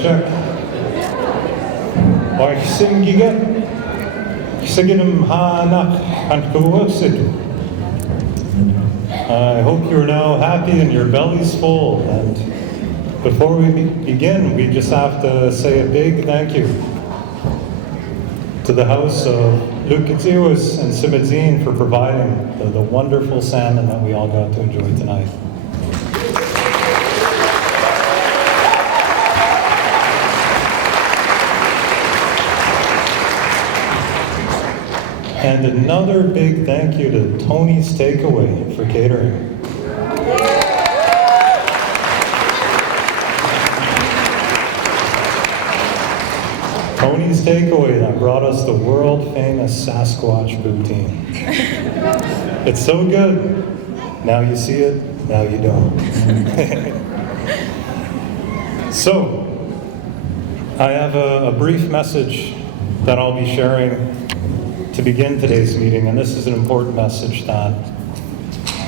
check. Oich simgiga. Siginum hanak and I hope you're now happy and your belly's full. And before we begin, we just have to say a big thank you to the house of Gitxsan and Simedzine for providing the wonderful salmon that we all got to enjoy tonight. And another big thank you to Tony's Takeaway for catering. Tony's Takeaway that brought us the world-famous Sasquatch poutine. It's so good. Now you see it, now you don't. So, I have a brief message that I'll be sharing to begin today's meeting, and this is an important message that,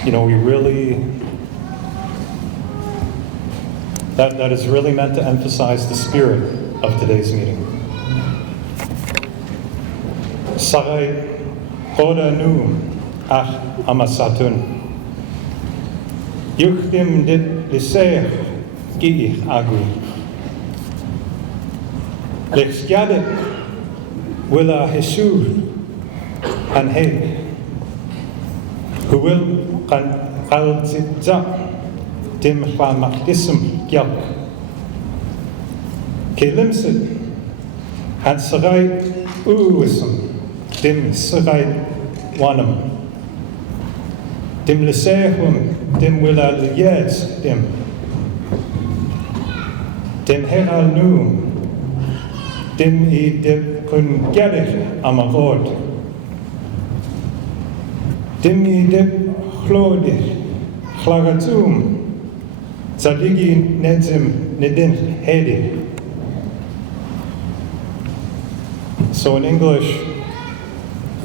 we really, that is really meant to emphasize the spirit of today's meeting. Sarai Koda Nu Ach Amasatun Yuchdim dit Liseh Gi Agui Lexjadet Willa Hesu and hey, who will qalzitza dim famakdism gyak kelimsit and sarai uwism dim sarai wanam dim lesehum dim willa lyeds dim heral nu dim I dib kun gerich amarod Dimmi dib chlodich, chlagatum, zadigi nedzim nedin hedi. So in English,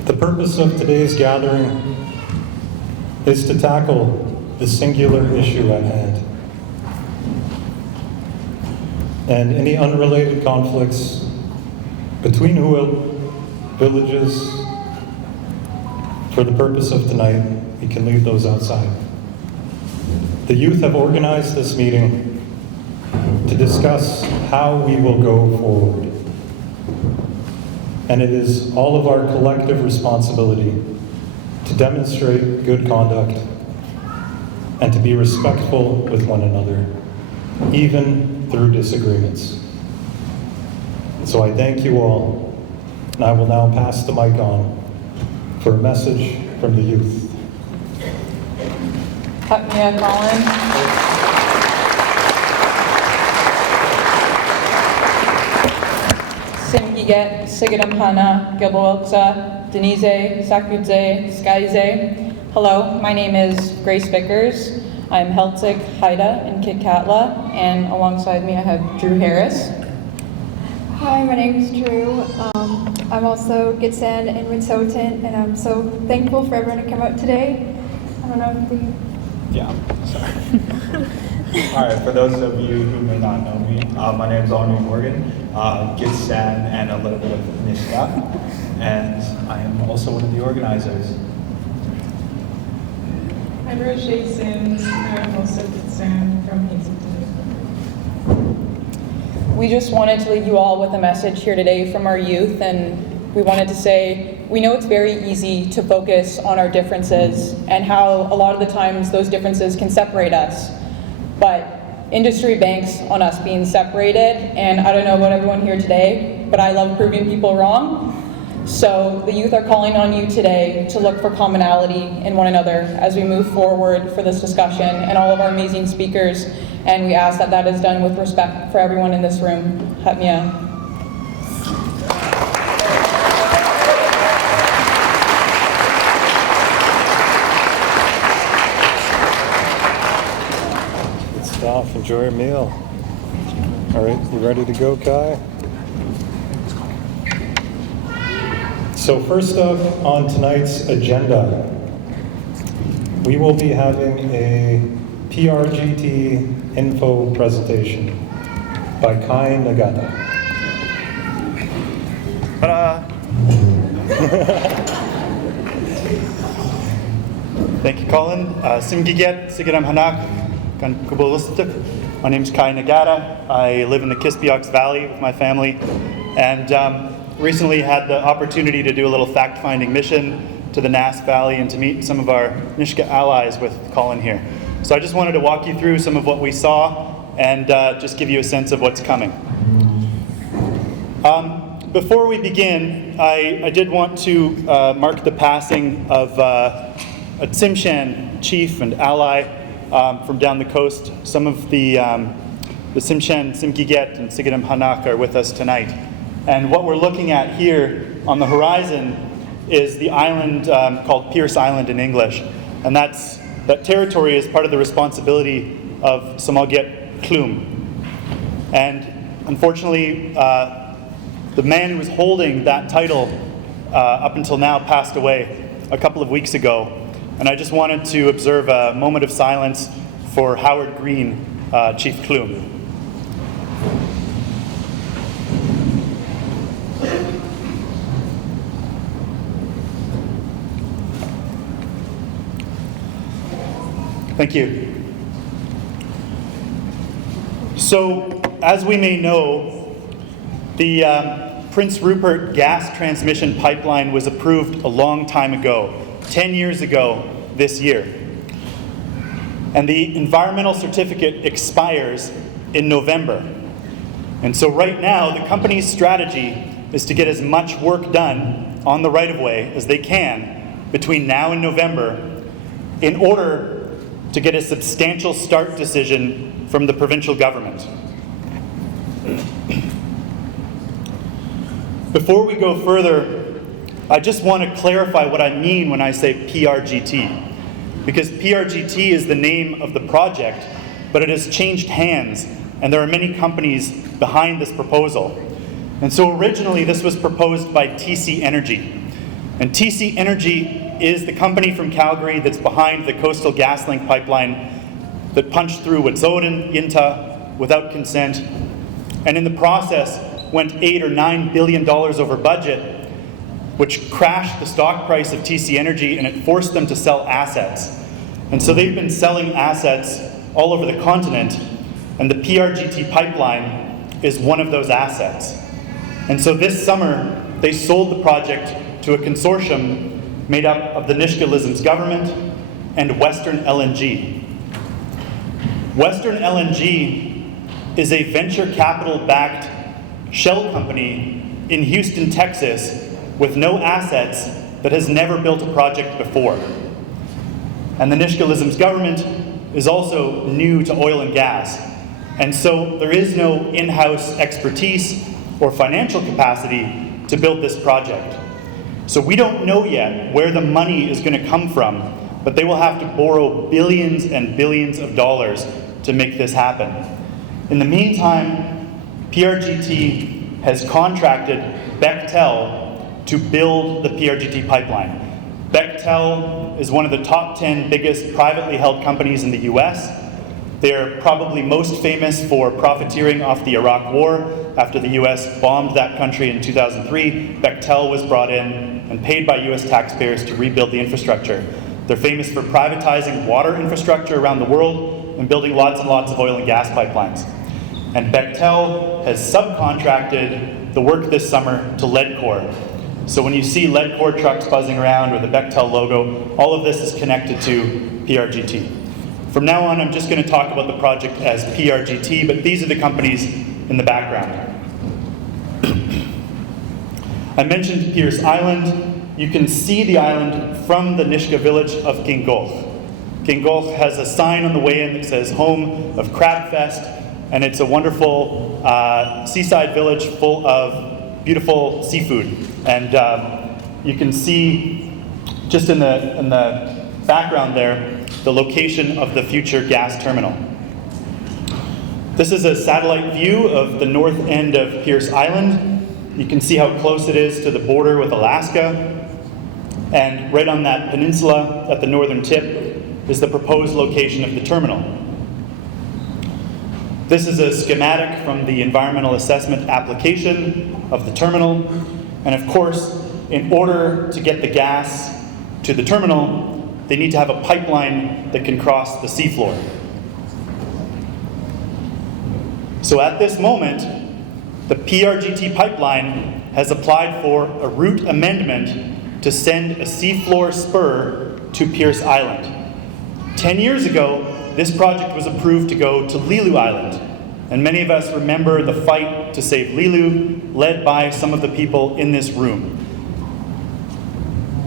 the purpose of today's gathering is to tackle the singular issue at hand. And any unrelated conflicts between villages. For the purpose of tonight, we can leave those outside. The youth have organized this meeting to discuss how we will go forward. And it is all of our collective responsibility to demonstrate good conduct and to be respectful with one another, even through disagreements. So I thank you all, and I will now pass the mic on for a message from the youth. Mia Colin. Simgiget, Sigidam Hana, Gilboelza, Denise, Sakudze, Skyze. Hello, my name is Grace Vickers. I'm Heltzig, Haida, and Kitkatla, and alongside me I have Drew Harris. Hi, my name is Drew. I'm also Gitxsan in Wet'suwet'en, and I'm so thankful for everyone to come out today. I don't know if the... Yeah, sorry. All right, for those of you who may not know me, my name is Henri Morgan, Gitxsan and a little bit of Nishka, and I am also one of the organizers. I'm Rochelle Sims. I'm also Gitxsan from Hazelton. We just wanted to leave you all with a message here today from our youth, and we wanted to say, we know it's very easy to focus on our differences and how a lot of the times those differences can separate us. But industry banks on us being separated, and I don't know about everyone here today, but I love proving people wrong. So the youth are calling on you today to look for commonality in one another as we move forward for this discussion and all of our amazing speakers. And we ask that that is done with respect for everyone in this room. Hatmia. Good stuff. Enjoy your meal. All right, you ready to go, Kai? So first up on tonight's agenda, we will be having a PRGT info presentation by Kai Nagata. Ta-da! Thank you, Colin. Simgiget, Sigaram Hanak, Kan Kubolustuk. My name is Kai Nagata. I live in the Kispiox Valley with my family, and recently had the opportunity to do a little fact-finding mission to the Nass Valley and to meet some of our Nisga'a allies with Colin here. So I just wanted to walk you through some of what we saw and just give you a sense of what's coming. Before we begin, I did want to mark the passing of a Tsimshan chief and ally from down the coast. Some of the Tsimshan, Simgiget, and Sigaram Hanak are with us tonight. And what we're looking at here on the horizon is the island called Pierce Island in English. And that territory is part of the responsibility of Samalget Klum. And unfortunately, the man who was holding that title up until now passed away a couple of weeks ago. And I just wanted to observe a moment of silence for Howard Green, Chief Klum. Thank you. So, as we may know, the Prince Rupert gas transmission pipeline was approved a long time ago, 10 years ago this year. And the environmental certificate expires in November. And so right now, the company's strategy is to get as much work done on the right-of-way as they can between now and November in order to get a substantial start decision from the provincial government. Before we go further, I just want to clarify what I mean when I say PRGT. Because PRGT is the name of the project, but it has changed hands, and there are many companies behind this proposal. And so originally this was proposed by TC Energy. And TC Energy is the company from Calgary that's behind the Coastal GasLink pipeline that punched through Wet'suwet'en, Yinta, without consent, and in the process went $8 or $9 billion over budget, which crashed the stock price of TC Energy, and it forced them to sell assets. And so they've been selling assets all over the continent, and the PRGT pipeline is one of those assets. And so this summer, they sold the project to a consortium made up of the Nisga'a government and Western LNG. Western LNG is a venture capital-backed shell company in Houston, Texas, with no assets, that has never built a project before. And the Nisga'a government is also new to oil and gas. And so there is no in-house expertise or financial capacity to build this project. So we don't know yet where the money is going to come from, but they will have to borrow billions and billions of dollars to make this happen. In the meantime, PRGT has contracted Bechtel to build the PRGT pipeline. Bechtel is one of the top 10 biggest privately held companies in the US. They're probably most famous for profiteering off the Iraq War. After the US bombed that country in 2003, Bechtel was brought in and paid by US taxpayers to rebuild the infrastructure. They're famous for privatizing water infrastructure around the world and building lots and lots of oil and gas pipelines. And Bechtel has subcontracted the work this summer to Leadcore. So when you see Leadcore trucks buzzing around or the Bechtel logo, all of this is connected to PRGT. From now on, I'm just going to talk about the project as PRGT, but these are the companies in the background. I mentioned Pierce Island. You can see the island from the Nisga'a village of Gingolch. Gingolch has a sign on the way in that says home of Crab Fest, and it's a wonderful seaside village full of beautiful seafood. And you can see just in the background there the location of the future gas terminal. This is a satellite view of the north end of Pierce Island. You can see how close it is to the border with Alaska. And right on that peninsula at the northern tip is the proposed location of the terminal. This is a schematic from the environmental assessment application of the terminal. And of course, in order to get the gas to the terminal, they need to have a pipeline that can cross the seafloor. So at this moment, the PRGT pipeline has applied for a route amendment to send a seafloor spur to Pierce Island. 10 years ago, this project was approved to go to Lilu Island. And many of us remember the fight to save Lilu, led by some of the people in this room.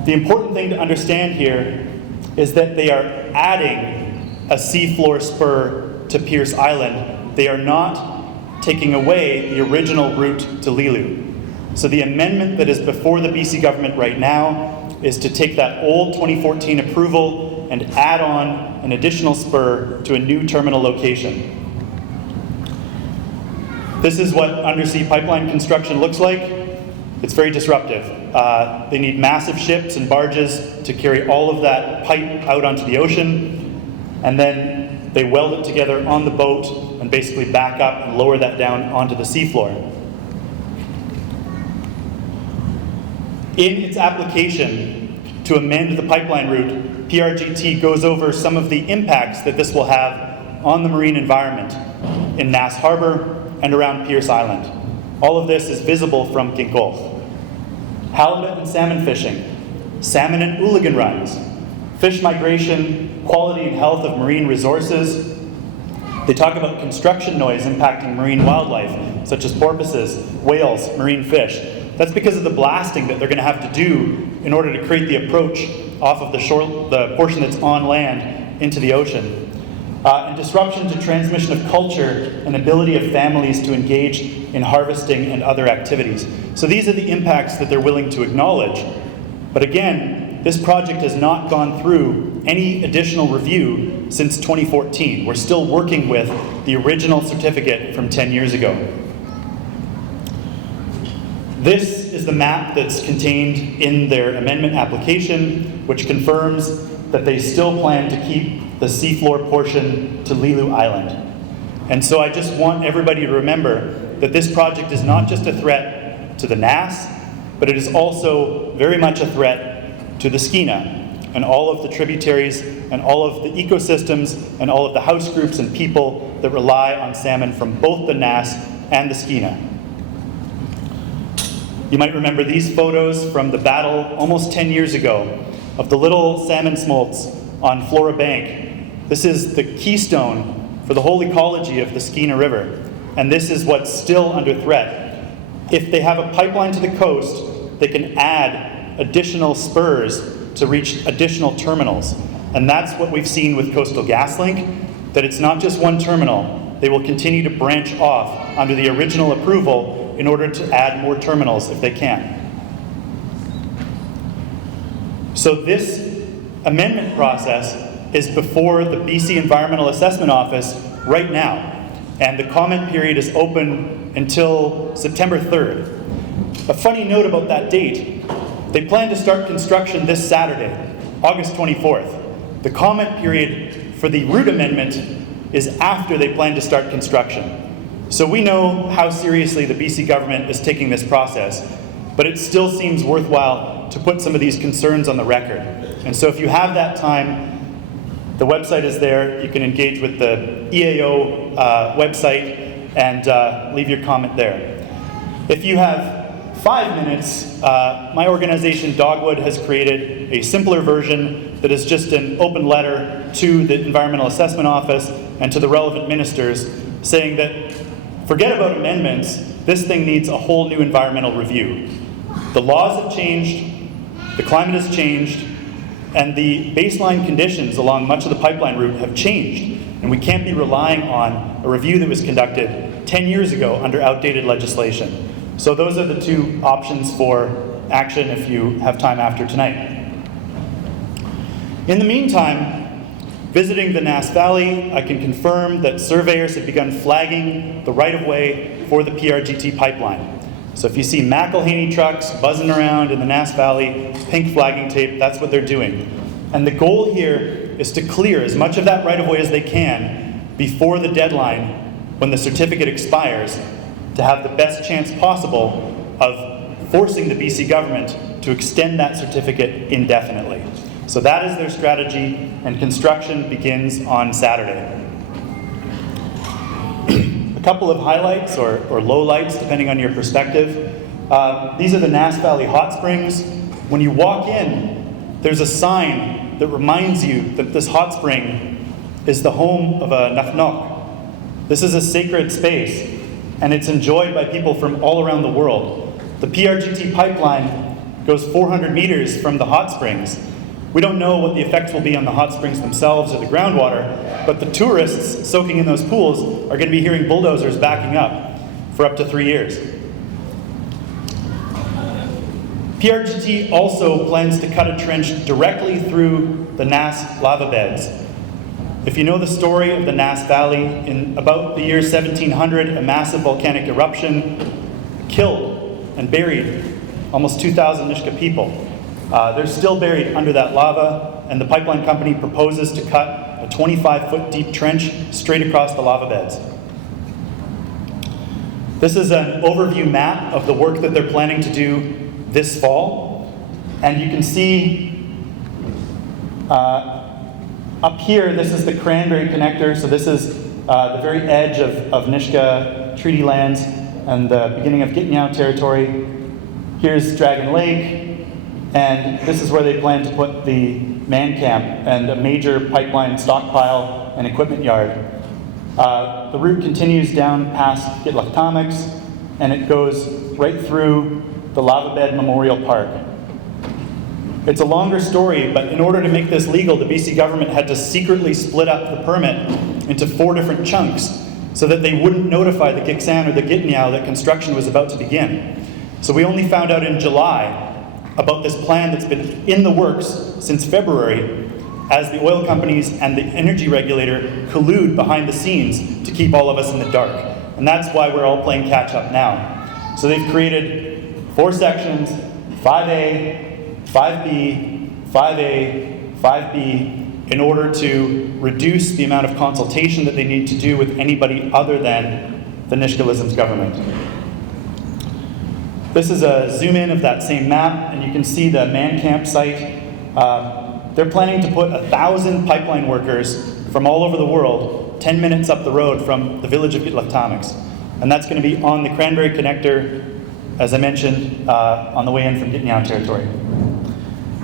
The important thing to understand here is that they are adding a seafloor spur to Pierce Island. They are not taking away the original route to Lilu. So the amendment that is before the BC government right now is to take that old 2014 approval and add on an additional spur to a new terminal location. This is what undersea pipeline construction looks like. It's very disruptive. They need massive ships and barges to carry all of that pipe out onto the ocean, and then they weld it together on the boat and basically back up and lower that down onto the seafloor. In its application to amend the pipeline route, PRGT goes over some of the impacts that this will have on the marine environment in Nass Harbor and around Pierce Island. All of this is visible from Ginkolch. Halibut and salmon fishing, salmon and ooligan runs, fish migration, quality and health of marine resources. They talk about construction noise impacting marine wildlife, such as porpoises, whales, marine fish. That's because of the blasting that they're going to have to do in order to create the approach off of the shore, the portion that's on land, into the ocean. And disruption to transmission of culture and ability of families to engage in harvesting and other activities. So these are the impacts that they're willing to acknowledge. But again, this project has not gone through any additional review since 2014. We're still working with the original certificate from 10 years ago. This is the map that's contained in their amendment application, which confirms that they still plan to keep the seafloor portion to Lilu Island. And so I just want everybody to remember that this project is not just a threat to the Nass, but it is also very much a threat to the Skeena and all of the tributaries and all of the ecosystems and all of the house groups and people that rely on salmon from both the Nass and the Skeena. You might remember these photos from the battle almost 10 years ago of the little salmon smolts on Flora Bank. This is the keystone for the whole ecology of the Skeena River, and this is what's still under threat. If they have a pipeline to the coast, they can add additional spurs to reach additional terminals, and that's what we've seen with Coastal GasLink, that it's not just one terminal. They will continue to branch off under the original approval in order to add more terminals if they can. So this amendment process is before the BC Environmental Assessment Office right now, and the comment period is open until September 3rd. A funny note about that date, they plan to start construction this Saturday, August 24th. The comment period for the route amendment is after they plan to start construction. So we know how seriously the BC government is taking this process, but it still seems worthwhile to put some of these concerns on the record. And so if you have that time, the website is there. You can engage with the EAO website and leave your comment there. If you have 5 minutes, my organization Dogwood has created a simpler version that is just an open letter to the Environmental Assessment Office and to the relevant ministers saying that forget about amendments, this thing needs a whole new environmental review. The laws have changed, the climate has changed, and the baseline conditions along much of the pipeline route have changed, and we can't be relying on a review that was conducted 10 years ago under outdated legislation. So those are the two options for action if you have time after tonight. In the meantime, visiting the Nass Valley, I can confirm that surveyors have begun flagging the right-of-way for the PRGT pipeline. So if you see McElhaney trucks buzzing around in the Nass Valley, pink flagging tape, that's what they're doing. And the goal here is to clear as much of that right-of-way as they can before the deadline when the certificate expires to have the best chance possible of forcing the BC government to extend that certificate indefinitely. So that is their strategy, and construction begins on Saturday. A couple of highlights or lowlights, depending on your perspective. These are the Nass Valley Hot Springs. When you walk in, there's a sign that reminds you that this hot spring is the home of a Nafnok. This is a sacred space, and it's enjoyed by people from all around the world. The PRGT pipeline goes 400 meters from the hot springs. We don't know what the effects will be on the hot springs themselves or the groundwater, but the tourists soaking in those pools are going to be hearing bulldozers backing up for up to 3 years. PRGT also plans to cut a trench directly through the Nass lava beds. If you know the story of the Nass Valley, in about the year 1700, a massive volcanic eruption killed and buried almost 2,000 Nisga'a people. They're still buried under that lava, and the pipeline company proposes to cut a 25-foot deep trench straight across the lava beds. This is an overview map of the work that they're planning to do this fall, and you can see up here, this is the Cranberry Connector, so this is the very edge of Nisga'a treaty lands and the beginning of Gitxsan territory. Here's Dragon Lake, and this is where they plan to put the man camp and a major pipeline stockpile and equipment yard. The route continues down past Gitlachtamics, and it goes right through the Lava Bed Memorial Park. It's a longer story, but in order to make this legal, the BC government had to secretly split up the permit into 4 different chunks so that they wouldn't notify the Gitxsan or the Gitniao that construction was about to begin. So we only found out in July about this plan that's been in the works since February, as the oil companies and the energy regulator collude behind the scenes to keep all of us in the dark. And that's why we're all playing catch up now. So they've created 4 sections, 5A, 5B, 5A, 5B, in order to reduce the amount of consultation that they need to do with anybody other than the Nisga'a government. This is a zoom in of that same map, and you can see the man camp site. They're planning to put 1,000 pipeline workers from all over the world 10 minutes up the road from the village of Gitlachtamics. And that's going to be on the Cranberry Connector, as I mentioned, on the way in from Gitniao territory.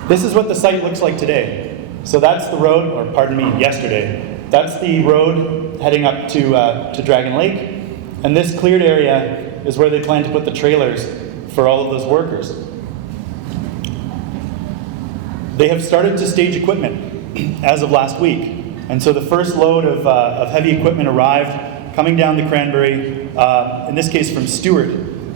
This is what the site looks like today. So that's the road, or pardon me, yesterday. That's the road heading up to Dragon Lake. And this cleared area is where they plan to put the trailers for all of those workers. They have started to stage equipment as of last week. And so the first load of heavy equipment arrived, coming down the Cranberry, in this case from Stewart.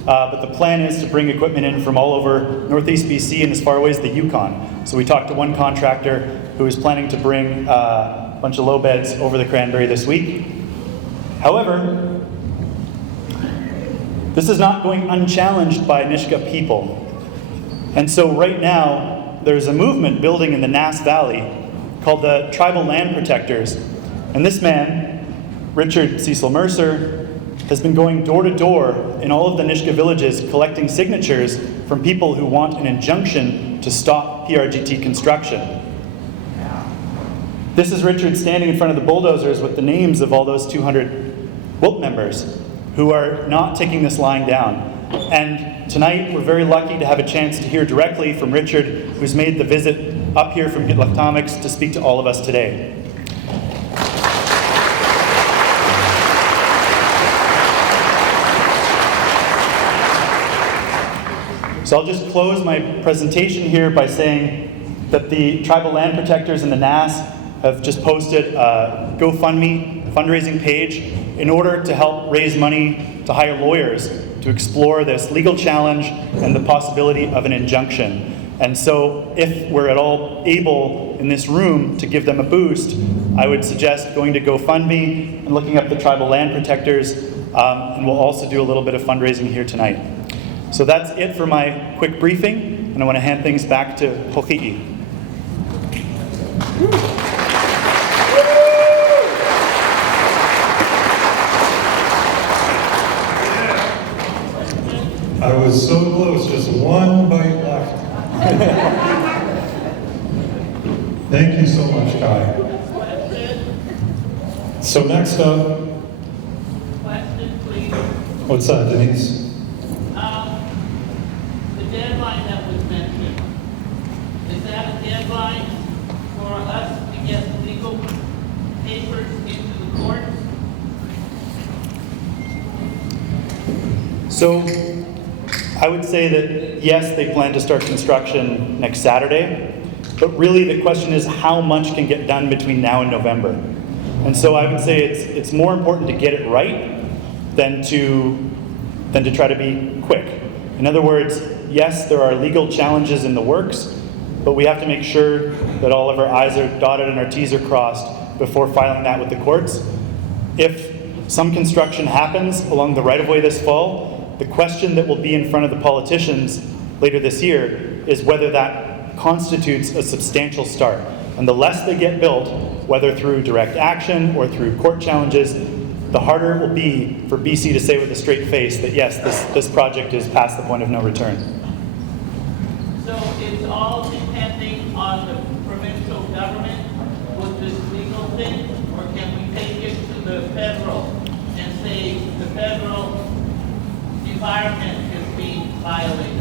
But the plan is to bring equipment in from all over Northeast BC and as far away as the Yukon. So we talked to one contractor who is planning to bring a bunch of low beds over the Cranberry this week. However, this is not going unchallenged by Nisga'a people. And so right now, there's a movement building in the Nass Valley called the Tribal Land Protectors. And this man, Richard Cecil Mercer, has been going door to door in all of the Nisga'a villages collecting signatures from people who want an injunction to stop PRGT construction. This is Richard standing in front of the bulldozers with the names of all those 200 WILP members who are not taking this lying down. And tonight we're very lucky to have a chance to hear directly from Richard, who's made the visit up here from Gitlachtamics to speak to all of us today. So I'll just close my presentation here by saying that the Tribal Land Protectors in the Nass have just posted a GoFundMe fundraising page in order to help raise money to hire lawyers to explore this legal challenge and the possibility of an injunction. And so if we're at all able in this room to give them a boost, I would suggest going to GoFundMe and looking up the Tribal Land Protectors, and we'll also do a little bit of fundraising here tonight. So that's it for my quick briefing, and I want to hand things back to Hoki'i. so close, just one bite left. Thank you so much, Kai. So next up, Question, please. what's that, Denise? The deadline that was mentioned, is that a deadline for us to get legal papers into the courts? So I would say that yes, they plan to start construction next Saturday, but really the question is how much can get done between now and November. And so I would say it's more important to get it right than to try to be quick. In other words, yes, there are legal challenges in the works, but we have to make sure that all of our I's are dotted and our T's are crossed before filing that with the courts. If some construction happens along the right-of-way this fall, the question that will be in front of the politicians later this year is whether that constitutes a substantial start. And the less they get built, whether through direct action or through court challenges, the harder it will be for BC to say with a straight face that yes, this project is past the point of no return. So it's all depending on the provincial government with this legal thing, or can we take it to the federal and say the federal environment is being violated?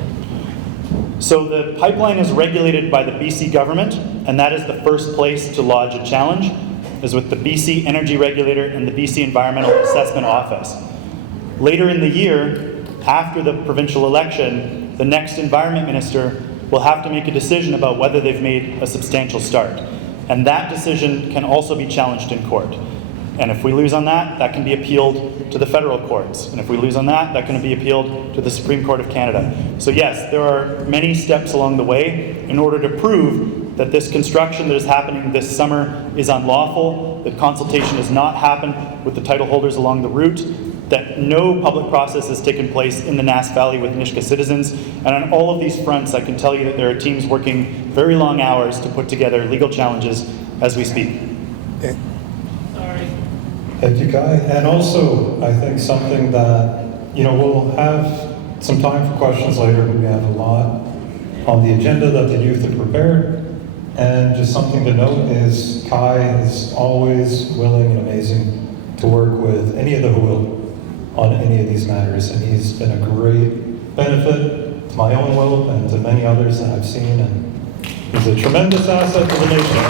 So the pipeline is regulated by the BC government, and that is the first place to lodge a challenge, is with the BC Energy Regulator and the BC Environmental Assessment Office. Later in the year, after the provincial election, the next environment minister will have to make a decision about whether they've made a substantial start. And that decision can also be challenged in court. And if we lose on that, that can be appealed to the federal courts. And if we lose on that, that can be appealed to the Supreme Court of Canada. So yes, there are many steps along the way in order to prove that this construction that is happening this summer is unlawful, that consultation has not happened with the title holders along the route, that no public process has taken place in the Nass Valley with Nisga'a citizens. And on all of these fronts, I can tell you that there are teams working very long hours to put together legal challenges as we speak. Sorry. Thank you, Kai. And also, I think something that, we'll have some time for questions later, but we have a lot on the agenda that the youth have prepared. And just something to note is Kai is always willing and amazing to work with any of the Huil on any of these matters. And he's been a great benefit to my own will and to many others that I've seen. And he's a tremendous asset to the nation.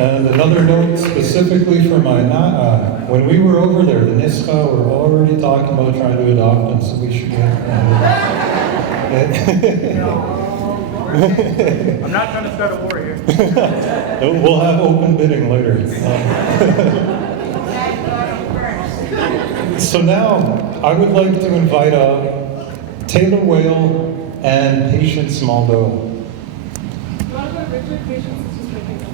And another note specifically for my, when we were over there, the Nisga'a were already talking about trying to adopt them, so we should get. I'm not trying to start a war here. We'll have open bidding later. So now, I would like to invite up Taylor Whale and Patience Maldo.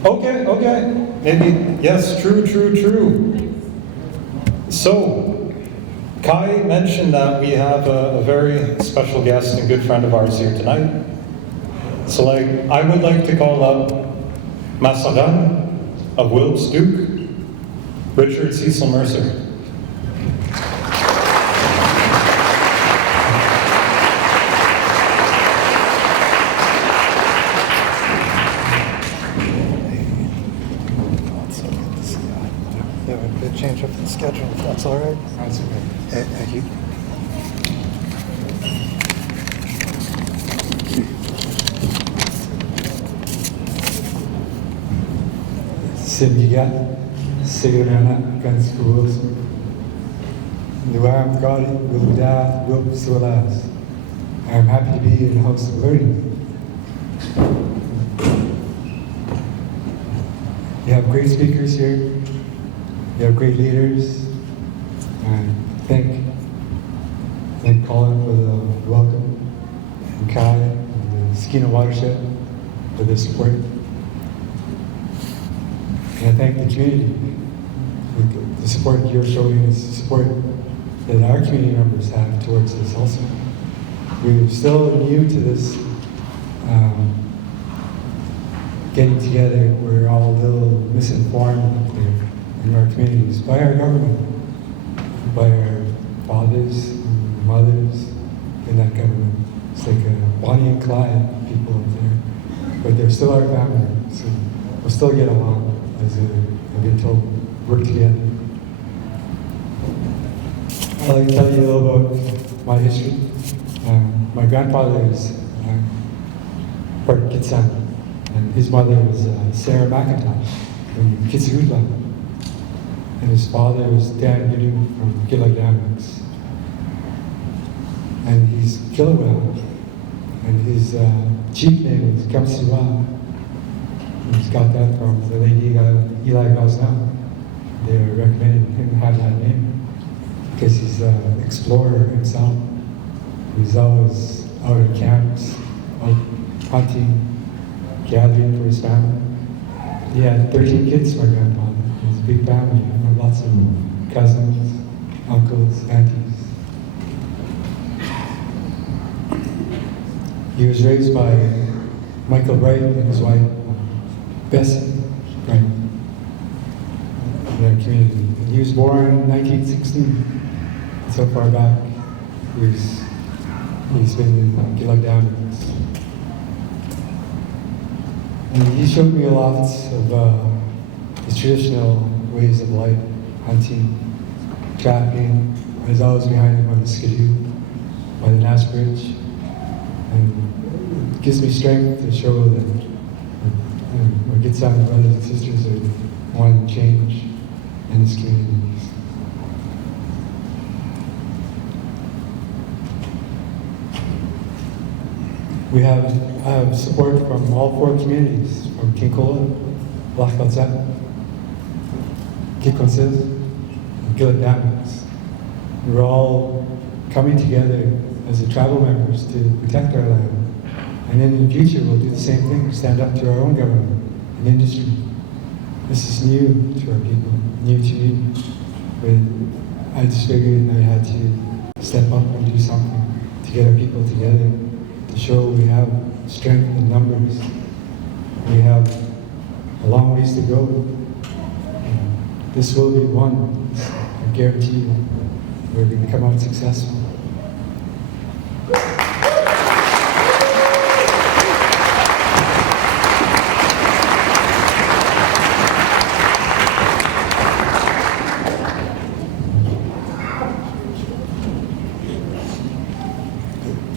Okay. Maybe, yes, true. So, Kai mentioned that we have a very special guest and good friend of ours here tonight. So, I would like to call up Masagan of Wilkes Duke, Richard Cecil Mercer. Change up the schedule, if that's all right. That's okay. Thank you. Syndicat, Sigrana, Gun Schools, Nuam Gadi, Wilda, Wilp Siwalas. I am happy to be in the House of Learning. You have great speakers here. You have great leaders. And thank Colin for the welcome, and Kai and the Skeena Watershed for their support. And I thank the community for the support you're showing, is the support that our community members have towards this also. We're still new to this getting together. We're all a little misinformed up there. in our communities by our government, by our fathers and mothers in that government. It's like Bonnie and Clyde people up there, but they're still our family, so we'll still get along as I've been told, work together. I'd like to tell you a little about my history. My grandfather is part of Gitxsan, and his mother was Sarah McIntosh from Kitsugutla, and his father was Dan Ginu from Gilagdamix. And he's Kilawell, and his chief name is Kamsiwa. He's got that from the late Eli Gosnell. They recommended him to have that name because he's an explorer himself. He's always out at camps, out hunting, gathering for his family. He had 13 kids, my grandfather. It was a big family. Lots of cousins, uncles, aunties. He was raised by Michael Wright and his wife, Bessie Wright, in that community. And he was born in 1916. So far back, he's been in Gilagdamix. And he showed me a lot of the traditional ways of life, hunting, trapping. I was always behind him on the skidoo, by the Nass Bridge. And it gives me strength to show that my Gitxsan brothers and sisters are wanting change in this community. We have support from all 4 communities, from Kinkola, Lax'yip, Gitxsan, and Gilagdamix. We're all coming together as the tribal members to protect our land. And then in the future, we'll do the same thing, stand up to our own government and industry. This is new to our people, new to me. But I just figured I had to step up and do something to get our people together, to show we have strength in numbers. We have a long ways to go. This will be one, I guarantee you, we're going to come out successful.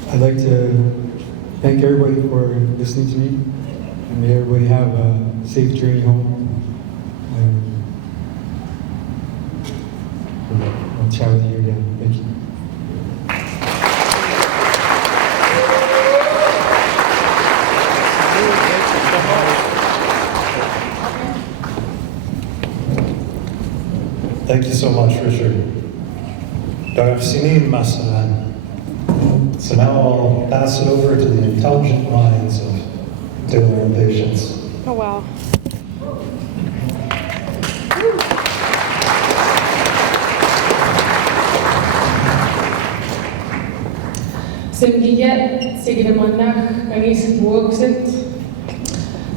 I'd like to thank everybody for listening to me, and may everybody have a safe journey home. And I'll chat with you again. Thank you. Thank you so much, Richard. Darafsini Masalan. So now I'll pass it over to the intelligent minds of Taylor and Patience. Oh, wow. Simgiget, Sigidamanak, Anis Buoxit,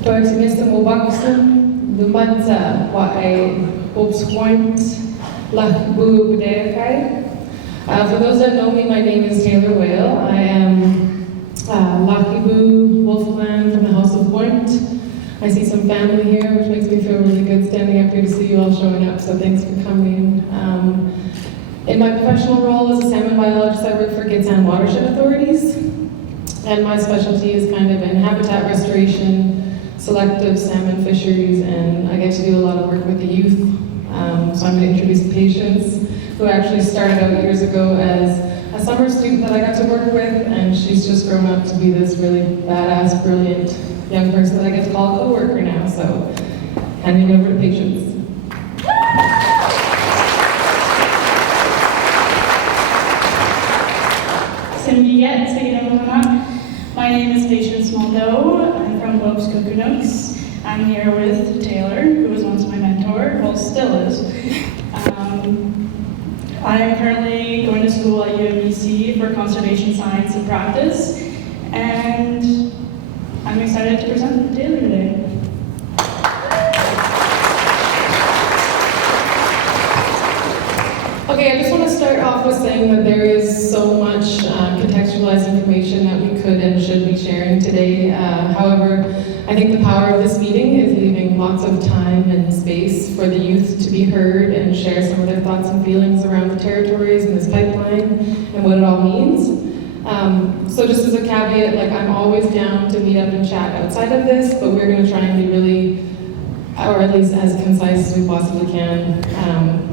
Toexinista Mobaxen, Dumanza, Wae, Hopes Point, Lachbu Budekai. For those that know me, my name is Taylor Whale. I am Lakibu Wolfman from the House of Point. I see some family here, which makes me feel really good standing up here to see you all showing up, so thanks for coming. In my professional role as a salmon biologist, I work for Gitxsan Watershed Authorities, and my specialty is kind of in habitat restoration, selective salmon fisheries, and I get to do a lot of work with the youth. So I'm going to introduce Patience, who actually started out years ago as a summer student that I got to work with, and she's just grown up to be this really badass, brilliant young person that I get to call a co-worker now. So handing over to Patience. My name is Patience Moldo. I'm from Lopes Kukunooks. I'm here with Taylor, who was once my mentor, well, still is. I am currently going to school at UMBC for conservation science and practice, and I'm excited to present to Taylor today. was saying that there is so much contextualized information that we could and should be sharing today. However, I think the power of this meeting is leaving lots of time and space for the youth to be heard and share some of their thoughts and feelings around the territories and this pipeline and what it all means. So just as a caveat, like I'm always down to meet up and chat outside of this, but we're going to try and be really, or at least as concise as we possibly can,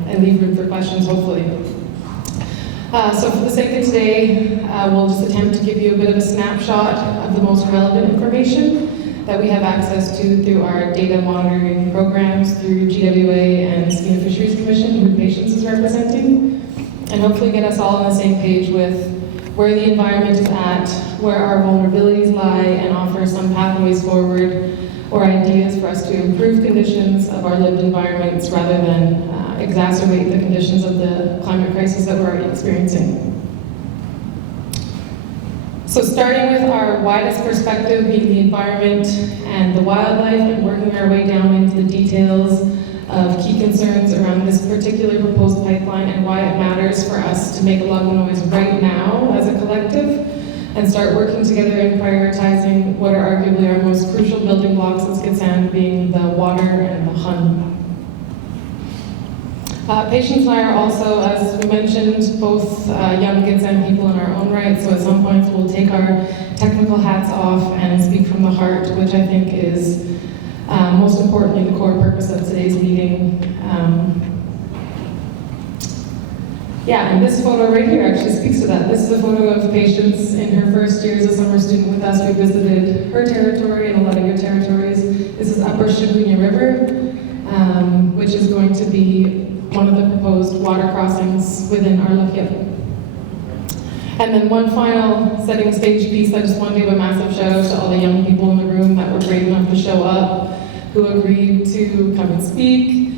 and leave room for questions, hopefully. So for the sake of today, we'll just attempt to give you a bit of a snapshot of the most relevant information that we have access to through our data monitoring programs, through GWA and Skeena Fisheries Commission, who Patience is representing, and hopefully get us all on the same page with where the environment is at, where our vulnerabilities lie, and offer some pathways forward or ideas for us to improve conditions of our lived environments rather than exacerbate the conditions of the climate crisis that we're already experiencing. So starting with our widest perspective being the environment and the wildlife, and working our way down into the details of key concerns around this particular proposed pipeline and why it matters for us to make a lot of noise right now as a collective and start working together in prioritizing what are arguably our most crucial building blocks as Gitxsan, being the water and the hun. Patience and I are also, as we mentioned, both young Gitxsan people in our own right, so at some points we'll take our technical hats off and speak from the heart, which I think is most importantly the core purpose of today's meeting. And this photo right here actually speaks to that. This is a photo of Patience in her first year as a summer student with us. We visited her territory and a lot of your territories. This is Upper Shabunya River, which is going to be one of the proposed water crossings within our Lax'yip. And then one final setting stage piece, I just want to give a massive shout out to all the young people in the room that were brave enough to show up, who agreed to come and speak,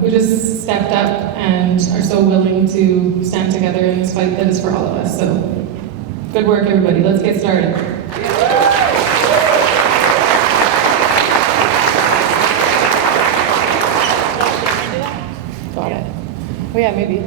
who just stepped up and are so willing to stand together in this fight that is for all of us. So good work, everybody. Let's get started. Got it. Oh yeah, maybe.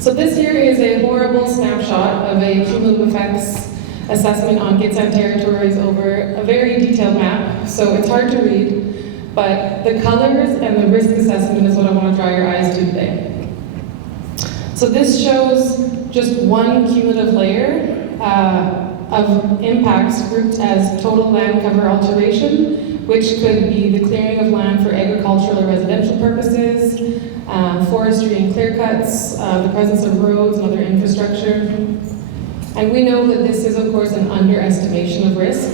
So this here is a horrible snapshot of a cumulative effects assessment on Gitxsan territories over a very detailed map. So it's hard to read, but the colors and the risk assessment is what I want to draw your eyes to today. So this shows just one cumulative layer of impacts grouped as total land cover alteration, which could be the clearing of land for agricultural or residential purposes, forestry and clear cuts, the presence of roads and other infrastructure. And we know that this is, of course, an underestimation of risk.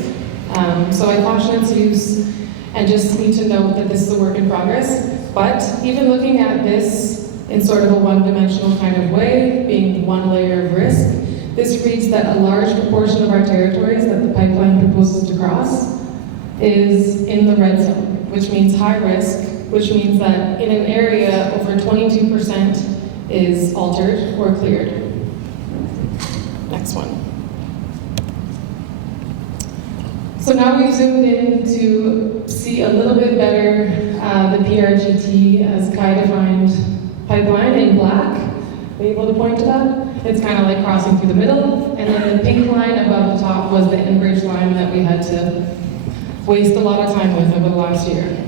So I caution its use and just need to note that this is a work in progress. But even looking at this in sort of a one-dimensional kind of way, being one layer of risk, this reads that a large proportion of our territories that the pipeline proposes to cross is in the red zone, which means high risk, which means that in an area over 22% is altered or cleared. Next one. So now we've zoomed in to see a little bit better the PRGT as Kai defined pipeline in black. Are you able to point to that? It's kind of like crossing through the middle, and then the pink line above the top was the Enbridge line that we had to waste a lot of time with over the last year.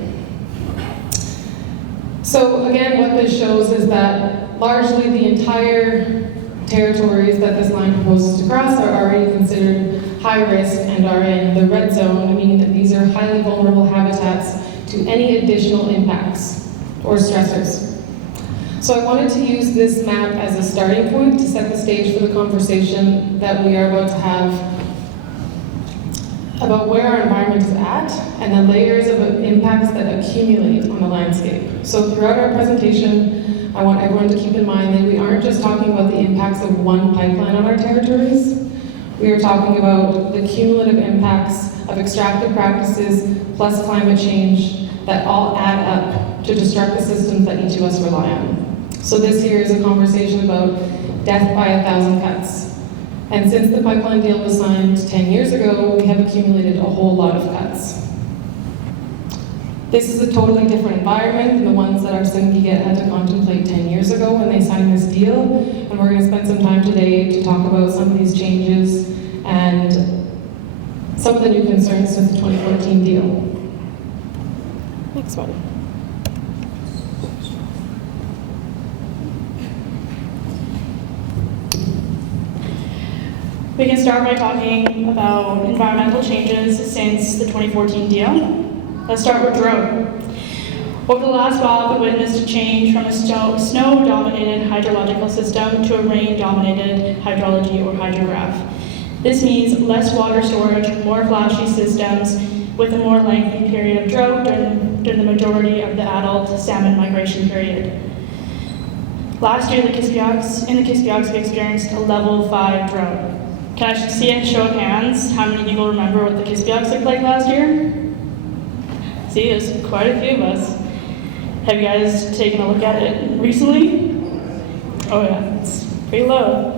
So again, what this shows is that largely the entire territories that this line proposes to cross are already considered high risk and are in the red zone, meaning that these are highly vulnerable habitats to any additional impacts or stressors. So I wanted to use this map as a starting point to set the stage for the conversation that we are about to have about where our environment is at and the layers of impacts that accumulate on the landscape. So throughout our presentation, I want everyone to keep in mind that we aren't just talking about the impacts of one pipeline on our territories. We are talking about the cumulative impacts of extractive practices plus climate change that all add up to destructive systems that each of us rely on. So this here is a conversation about death by 1,000 cuts. And since the pipeline deal was signed 10 years ago, we have accumulated a whole lot of cuts. This is a totally different environment than the ones that our syndicate had to contemplate 10 years ago when they signed this deal. And we're going to spend some time today to talk about some of these changes and some of the new concerns with the 2014 deal. Next one. We can start by talking about environmental changes since the 2014 deal. Let's start with drought. Over the last while, we witnessed a change from a snow-dominated hydrological system to a rain-dominated hydrology or hydrograph. This means less water storage, more flashy systems, with a more lengthy period of drought during the majority of the adult salmon migration period. Last year, in the Kispioks, we experienced a level 5 drought. Can I see a show of hands? How many people remember what the Kispioks looked like last year? See, there's quite a few of us. Have you guys taken a look at it recently? Oh yeah, it's pretty low.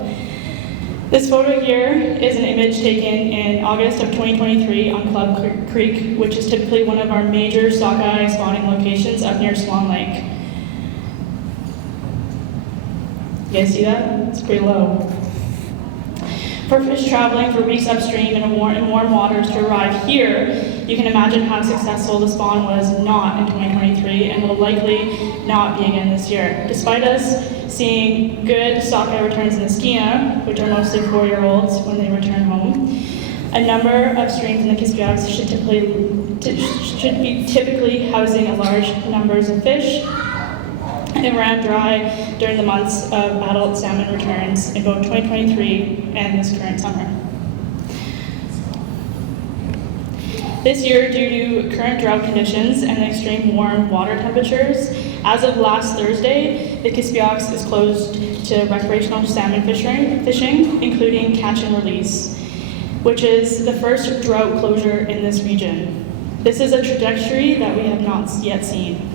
This photo here is an image taken in August of 2023 on Club Creek, which is typically one of our major sockeye spawning locations up near Swan Lake. You guys see that? It's pretty low. For fish traveling for weeks upstream in warm waters to arrive here, you can imagine how successful the spawn was not in 2023 and will likely not be again this year. Despite us seeing good sockeye returns in the Skeena, which are mostly 4-year-olds when they return home, a number of streams in the Kispioks should be typically housing a large numbers of fish and ran dry during the months of adult salmon returns in both 2023 and this current summer. This year, due to current drought conditions and the extreme warm water temperatures, as of last Thursday, the Kispioks is closed to recreational salmon fishing, including catch and release, which is the first drought closure in this region. This is a trajectory that we have not yet seen.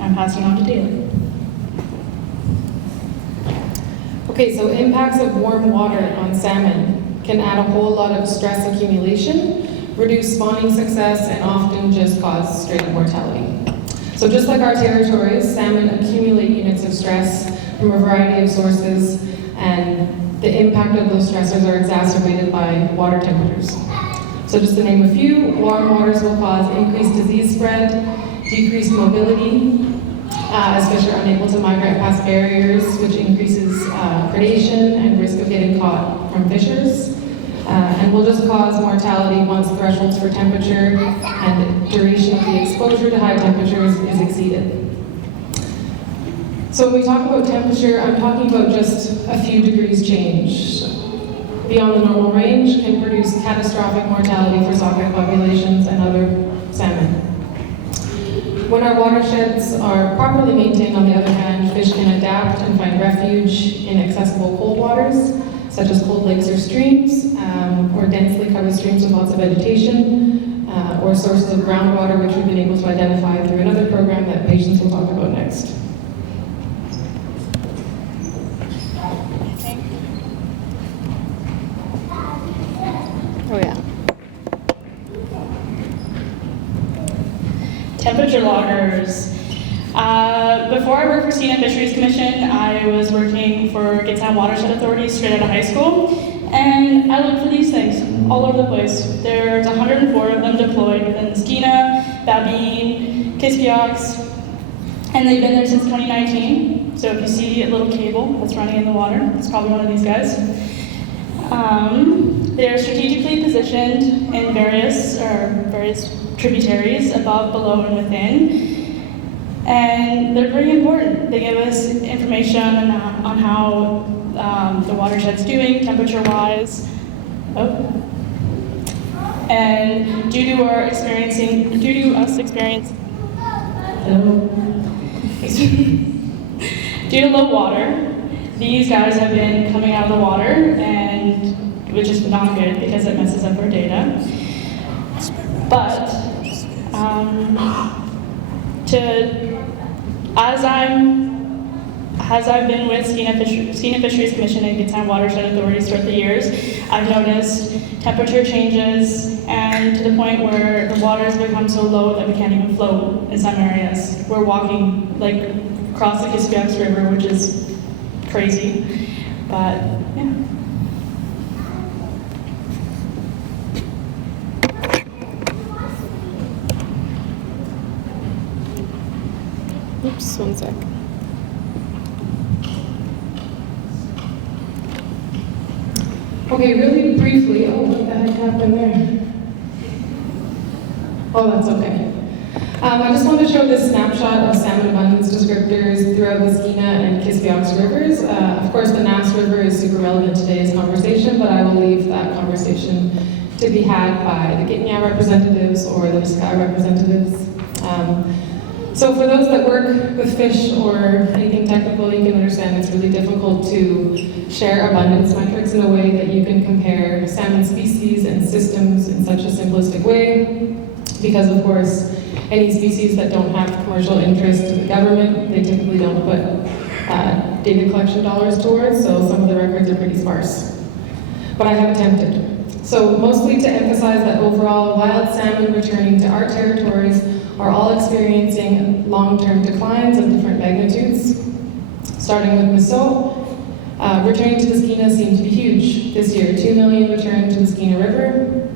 I'm passing on to Taylor. Okay, so impacts of warm water on salmon can add a whole lot of stress accumulation, reduce spawning success, and often just cause straight up mortality. So just like our territories, salmon accumulate units of stress from a variety of sources, and the impact of those stressors are exacerbated by water temperatures. So just to name a few, warm waters will cause increased disease spread, decreased mobility, as fish are unable to migrate past barriers, which increases predation and risk of getting caught from fishers, and will just cause mortality once thresholds for temperature and duration of the exposure to high temperatures is exceeded. So when we talk about temperature, I'm talking about just a few degrees change beyond the normal range can produce catastrophic mortality for sockeye populations and other salmon. When our watersheds are properly maintained, on the other hand, fish can adapt and find refuge in accessible cold waters, such as cold lakes or streams, or densely covered streams with lots of vegetation, or sources of groundwater, which we've been able to identify through another program that patients will talk about next. Oh yeah. Temperature loggers. Before I worked for Skeena Fisheries Commission, I was working for Gitxsan Watershed Authority straight out of high school, and I looked for these things all over the place. There's 104 of them deployed within the Skeena, Babine, Kispioks, and they've been there since 2019. So if you see a little cable that's running in the water, it's probably one of these guys. They're strategically positioned in various tributaries above, below, and within. And they're pretty important. They give us information on how the watershed's doing, temperature-wise. And due to low water, these guys have been coming out of the water, and which is not good because it messes up our data. But as I'm As I've been with Skeena Fisheries Commission and Gitxsan Watershed Authorities throughout the years, I've noticed temperature changes and to the point where the waters become so low that we can't even float in some areas. We're walking like across the Kispiox River, which is crazy, but yeah. Oops, one sec. Okay, really briefly, oh, what the heck happened there? Oh, that's okay. I just want to show this snapshot of salmon abundance descriptors throughout the Skeena and Kispiox rivers. Of course, the Nass River is super relevant to today's conversation, but I will leave that conversation to be had by the Gitnya representatives or the Niskai representatives. So for those that work with fish or anything technical, you can understand it's really difficult to share abundance metrics in a way that you can compare salmon species and systems in such a simplistic way, because of course, any species that don't have commercial interest to the government, they typically don't put data collection dollars towards, so some of the records are pretty sparse. But I have attempted. So mostly to emphasize that overall, wild salmon returning to our territories are all experiencing long-term declines of different magnitudes. Starting with Miso, returning to the Skeena seemed to be huge this year. 2 million returned to the Skeena River.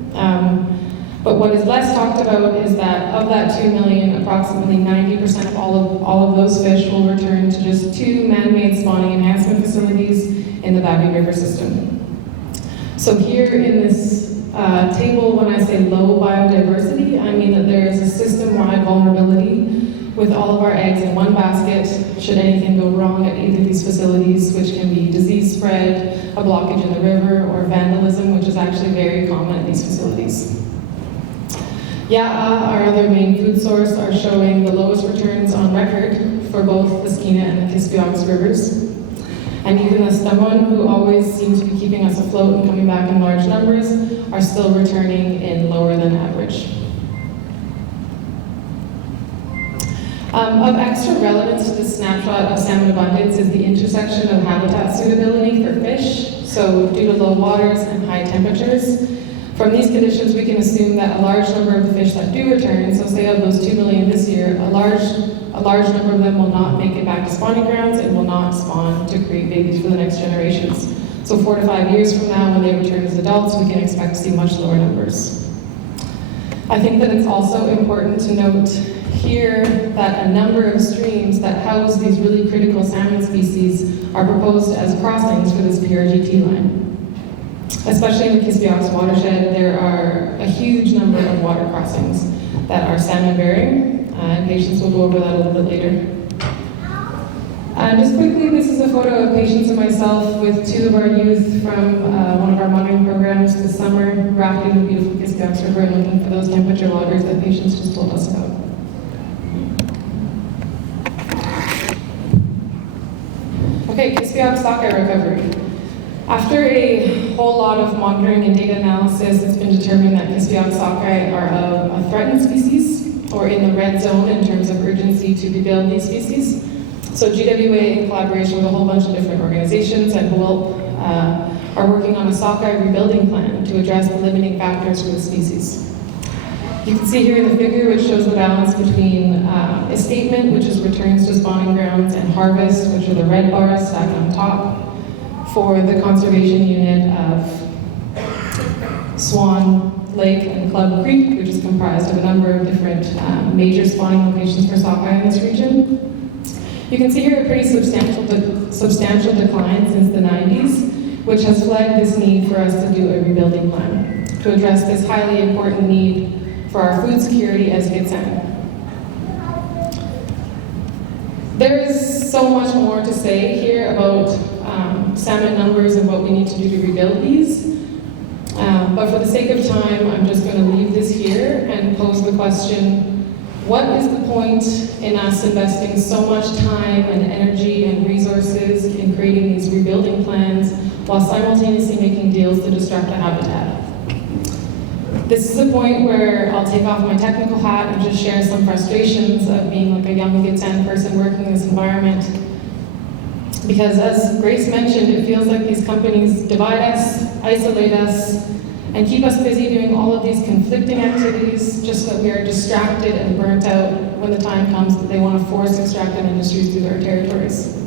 But what is less talked about is that of that 2 million, approximately 90% of all of those fish will return to just 2 man-made spawning enhancement facilities in the Babi River system. So here in this table, when I say low biodiversity, I mean that there is a system-wide vulnerability with all of our eggs in one basket should anything go wrong at either of these facilities, which can be disease spread, a blockage in the river, or vandalism, which is actually very common at these facilities. Ya'a, our other main food source, are showing the lowest returns on record for both the Skeena and the Kispiox rivers. And even the Stamon, who always seem to be keeping us afloat and coming back in large numbers, are still returning in lower than average. Of extra relevance to this snapshot of salmon abundance is the intersection of habitat suitability for fish. So due to low waters and high temperatures, from these conditions we can assume that a large number of the fish that do return, so say of those 2 million this year, a large number of them will not make it back to spawning grounds and will not spawn to create babies for the next generations. So 4 to 5 years from now, when they return as adults, we can expect to see much lower numbers. I think that it's also important to note here that a number of streams that house these really critical salmon species are proposed as crossings for this PRGT line. Especially in the Kispiox watershed, there are a huge number of water crossings that are salmon bearing, and Patience will go over that a little bit later. Just quickly, this is a photo of Patience and myself with 2 of our youth from one of our monitoring programs this summer, rafting the beautiful Kispiox River and looking for those temperature loggers that Patience just told us about. Okay, Kispiox sockeye recovery. After a whole lot of monitoring and data analysis, it's been determined that Kispiox sockeye are a threatened species, or in the red zone in terms of urgency to rebuild these species. So GWA, in collaboration with a whole bunch of different organizations and WILP, are working on a sockeye rebuilding plan to address the limiting factors for the species. You can see here in the figure, which shows the balance between escapement, which is returns to spawning grounds, and harvest, which are the red bars stacked on top, for the conservation unit of Swan Lake and Club Creek, which is comprised of a number of different major spawning locations for sockeye in this region. You can see here a pretty substantial decline since the 90s, which has flagged this need for us to do a rebuilding plan to address this highly important need for our food security as Gitxsan. There is so much more to say here about salmon numbers and what we need to do to rebuild these. But for the sake of time, I'm just going to leave this here and pose the question, what is the point in us investing so much time and energy and resources in creating these rebuilding plans while simultaneously making deals to disrupt a habitat? This is a point where I'll take off my technical hat and just share some frustrations of being like a young Gitxsan person working in this environment. Because as Grace mentioned, it feels like these companies divide us, isolate us, and keep us busy doing all of these conflicting activities just so that we are distracted and burnt out when the time comes that they want to force extractive industries through their territories.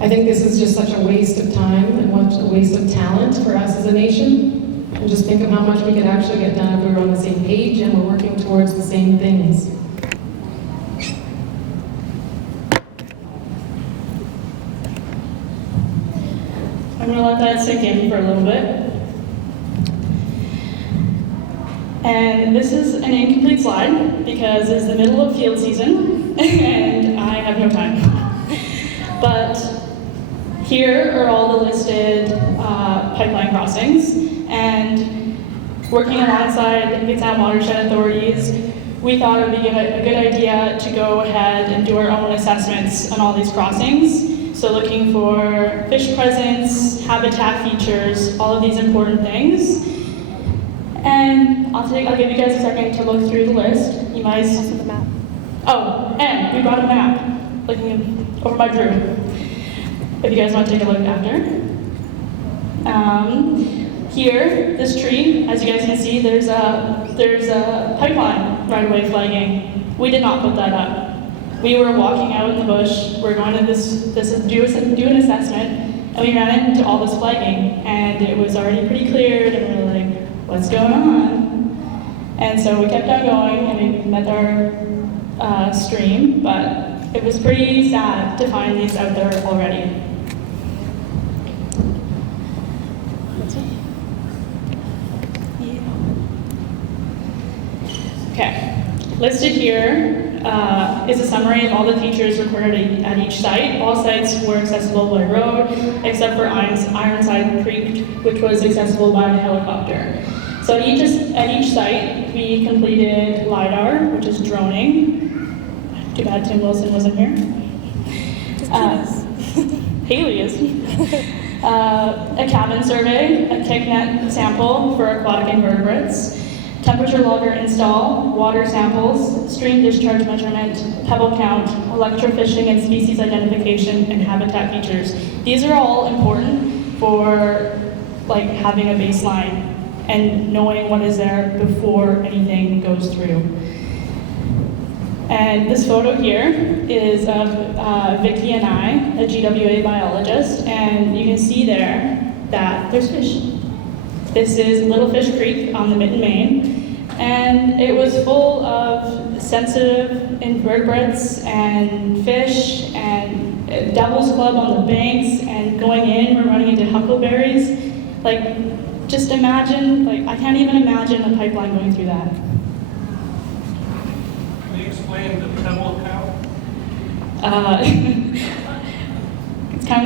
I think this is just such a waste of time and a waste of talent for us as a nation. And just think of how much we could actually get done if we were on the same page and we're working towards the same things. I'm going to let that sink in for a little bit. And this is an incomplete slide because it's the middle of field season and I have no time. But here are all the listed pipeline crossings, and working alongside Gitxsan watershed authorities, we thought it would be a good idea to go ahead and do our own assessments on all these crossings. So looking for fish presence, habitat features, all of these important things. And I'll give you guys a second to look through the list. You might see the map. Oh, and we brought a map looking over by Drew. If you guys want to take a look after. Here, this tree, as you guys can see, there's a pipeline right-of-way flagging. We did not put that up. We were walking out in the bush. We're going to do an assessment, and we ran into all this flagging, and it was already pretty cleared, and we were like, what's going on? And so we kept on going, and we met our stream, but it was pretty sad to find these out there already. Okay, listed here is a summary of all the features required at each site. All sites were accessible by road, except for Ironside Creek, which was accessible by helicopter. So at each site, we completed LiDAR, which is droning. Too bad Tim Wilson wasn't here. Haley is. A cabin survey, a KICnet sample for aquatic invertebrates, temperature logger install, water samples, stream discharge measurement, pebble count, electrofishing and species identification, and habitat features. These are all important for having a baseline and knowing what is there before anything goes through. And this photo here is of Vicky and I, a GWA biologist, and you can see there that there's fish. This is Little Fish Creek on the Mitten Main, and it was full of sensitive invertebrates and fish and Devil's Club on the banks, and going in, we're running into huckleberries. Just imagine, I can't even imagine a pipeline going through that. Can you explain the pebble count?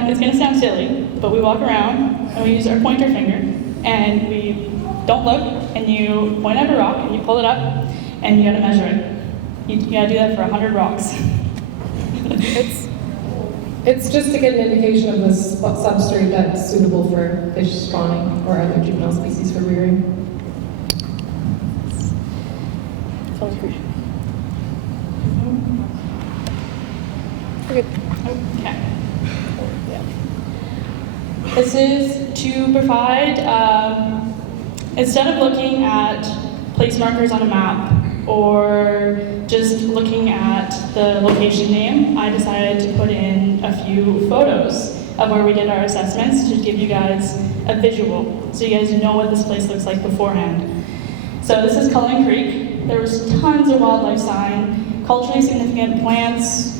It's gonna sound silly, but we walk around and we use our pointer finger and we don't look, and you point at a rock and you pull it up and you gotta measure it. You gotta do that for 100 rocks. It's just to get an indication of the substrate that's suitable for fish spawning or other juvenile species for rearing. Okay. This is to provide, instead of looking at place markers on a map or just looking at the location name, I decided to put in a few photos of where we did our assessments to give you guys a visual, so you guys know what this place looks like beforehand. So this is Cullen Creek. There was tons of wildlife sign, culturally significant plants,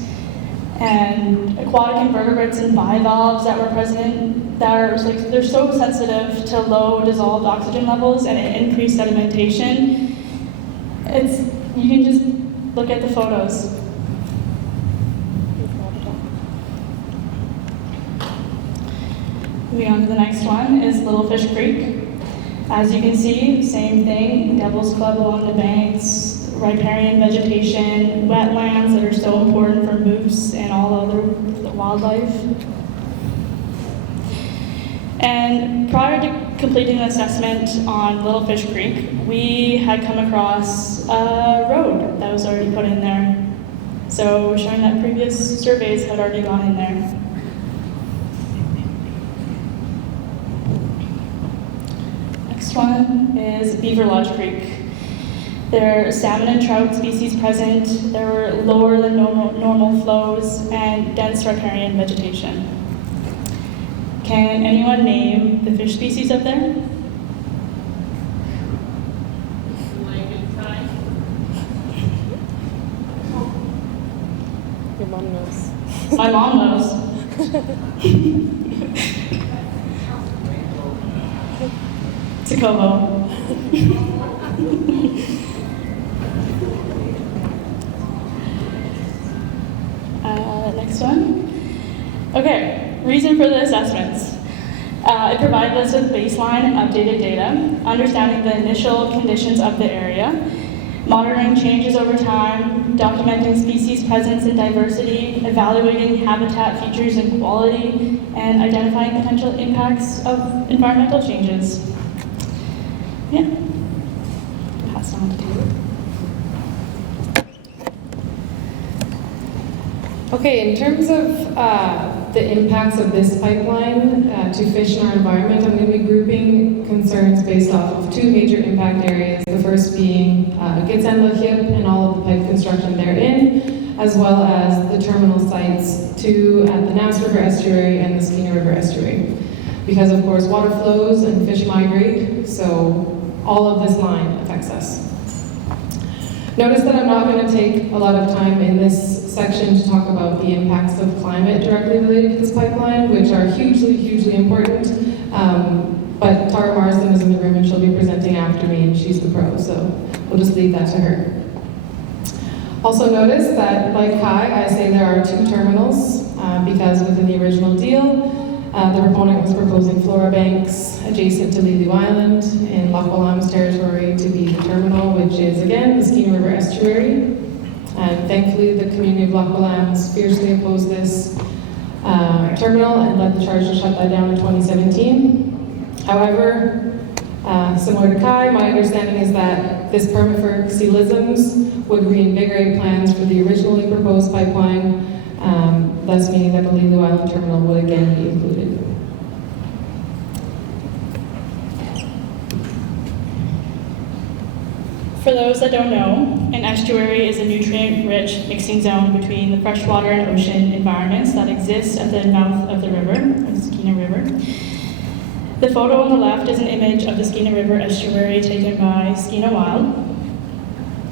and aquatic invertebrates and bivalves that were present that are they're so sensitive to low dissolved oxygen levels and increased sedimentation. You can just look at the photos. Moving on to the next one is Little Fish Creek. As you can see, same thing, Devil's Club along the banks, riparian vegetation, wetlands that are so important for moose and all other wildlife. And prior to completing the assessment on Little Fish Creek, we had come across a road that was already put in there. So showing that previous surveys had already gone in there. Next one is Beaver Lodge Creek. There are salmon and trout species present. There were lower than normal flows and dense riparian vegetation. Can anyone name the fish species up there? Your mom knows. My mom knows. Tacomo. Next one. Okay, reason for the assessments. It provided us with baseline and updated data, understanding the initial conditions of the area, monitoring changes over time, documenting species presence and diversity, evaluating habitat features and quality, and identifying potential impacts of environmental changes. Yeah. Pass on to Taylor. Okay, in terms of the impacts of this pipeline to fish in our environment, I'm going to be grouping concerns based off of two major impact areas. The first being Gitxsan Lax'yip and all of the pipe construction therein, as well as the terminal sites, two at the Nass River Estuary and the Skeena River Estuary. Because of course water flows and fish migrate, so all of this line affects us. Notice that I'm not going to take a lot of time in this section to talk about the impacts of climate directly related to this pipeline, which are hugely, hugely important. But Tara Marsden is in the room and she'll be presenting after me, and she's the pro, so we'll just leave that to her. Also notice that, like Kai, I say there are two terminals because within the original deal, the proponent was proposing flora banks adjacent to Liliu Island in Loch Wallam's territory to be the terminal, which is again the Skeena River Estuary. And thankfully, the community of Loch Wallam's fiercely opposed this terminal and led the charge to shut that down in 2017. However, similar to Kai, my understanding is that this permit for coelacanths would reinvigorate plans for the originally proposed pipeline, thus meaning that the Liliu Island terminal would again be included. For those that don't know, an estuary is a nutrient-rich mixing zone between the freshwater and ocean environments that exist at the mouth of the river, the Skeena River. The photo on the left is an image of the Skeena River estuary taken by Skeena Wild.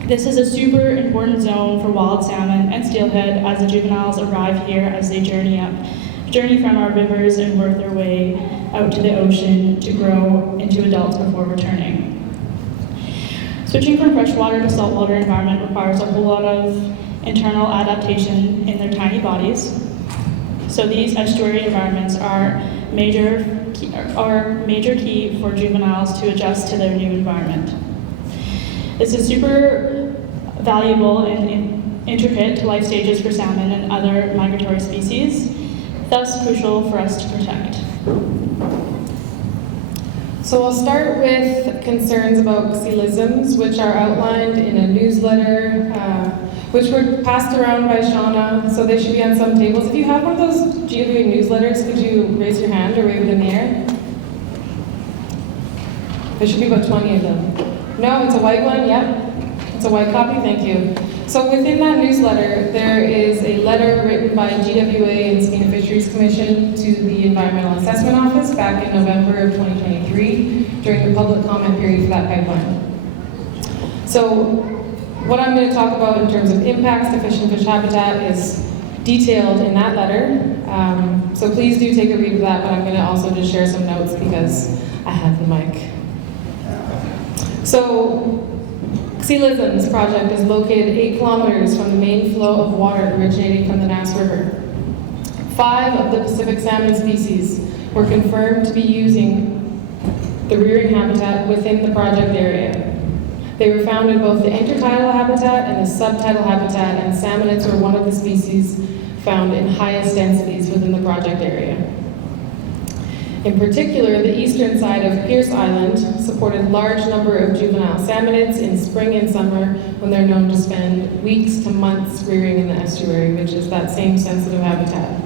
This is a super important zone for wild salmon and steelhead as the juveniles arrive here as they journey from our rivers and work their way out to the ocean to grow into adults before returning. Switching from freshwater to saltwater environment requires a whole lot of internal adaptation in their tiny bodies. So these estuary environments are major key for juveniles to adjust to their new environment. This is super valuable and intricate to life stages for salmon and other migratory species, thus crucial for us to protect. So I'll start with concerns about coelacanths, which are outlined in a newsletter, which were passed around by Shauna, so they should be on some tables. If you have one of those GWA newsletters, could you raise your hand or wave it in the air? There should be about 20 of them. No, it's a white one, yep. It's a white copy, thank you. So within that newsletter, there is a letter written by GWA and Skeena Fisheries Commission to the Environmental Assessment Office back in November of 2023 during the public comment period for that pipeline. So what I'm going to talk about in terms of impacts to fish and fish habitat is detailed in that letter. So please do take a read of that, but I'm going to also just share some notes because I have the mic. So coelacanths project is located 8 kilometers from the main flow of water originating from the Nass River. 5 of the Pacific salmon species were confirmed to be using the rearing habitat within the project area. They were found in both the intertidal habitat and the subtidal habitat, and salmonids were one of the species found in highest densities within the project area. In particular, the eastern side of Pierce Island supported large number of juvenile salmonids in spring and summer when they're known to spend weeks to months rearing in the estuary, which is that same sensitive habitat.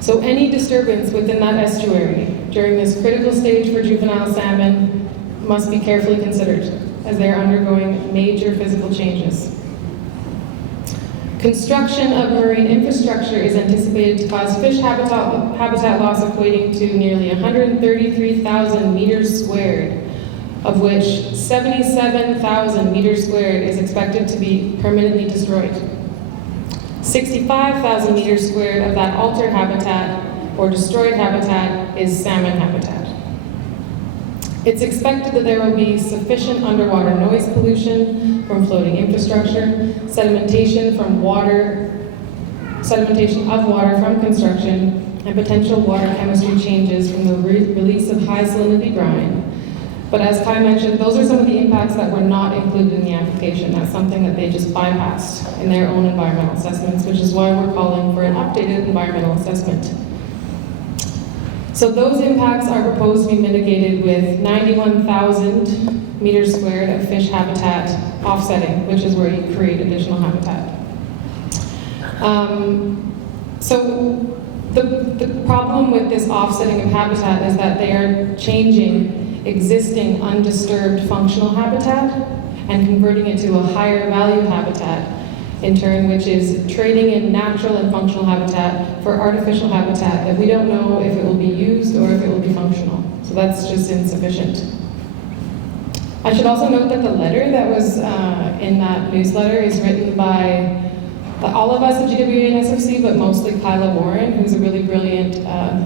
So any disturbance within that estuary during this critical stage for juvenile salmon must be carefully considered as they are undergoing major physical changes. Construction of marine infrastructure is anticipated to cause fish habitat loss equating to nearly 133,000 meters squared, of which 77,000 meters squared is expected to be permanently destroyed. 65,000 meters squared of that altered habitat or destroyed habitat is salmon habitat. It's expected that there will be sufficient underwater noise pollution from floating infrastructure, sedimentation of water from construction, and potential water chemistry changes from the release of high salinity brine. But as Kai mentioned, those are some of the impacts that were not included in the application. That's something that they just bypassed in their own environmental assessments, which is why we're calling for an updated environmental assessment. So those impacts are proposed to be mitigated with 91,000 meters squared of fish habitat offsetting, which is where you create additional habitat. So the problem with this offsetting of habitat is that they are changing existing undisturbed functional habitat and converting it to a higher value habitat, in turn, which is trading in natural and functional habitat for artificial habitat that we don't know if it will be used or if it will be functional. So that's just insufficient. I should also note that the letter that was in that newsletter is written by all of us at GWA and SFC, but mostly Kyla Warren, who's a really brilliant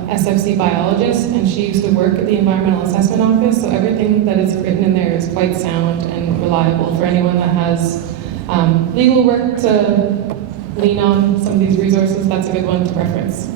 SFC biologist, and she used to work at the Environmental Assessment Office, so everything that is written in there is quite sound and reliable for anyone that has legal work to lean on. Some of these resources, that's a good one to reference.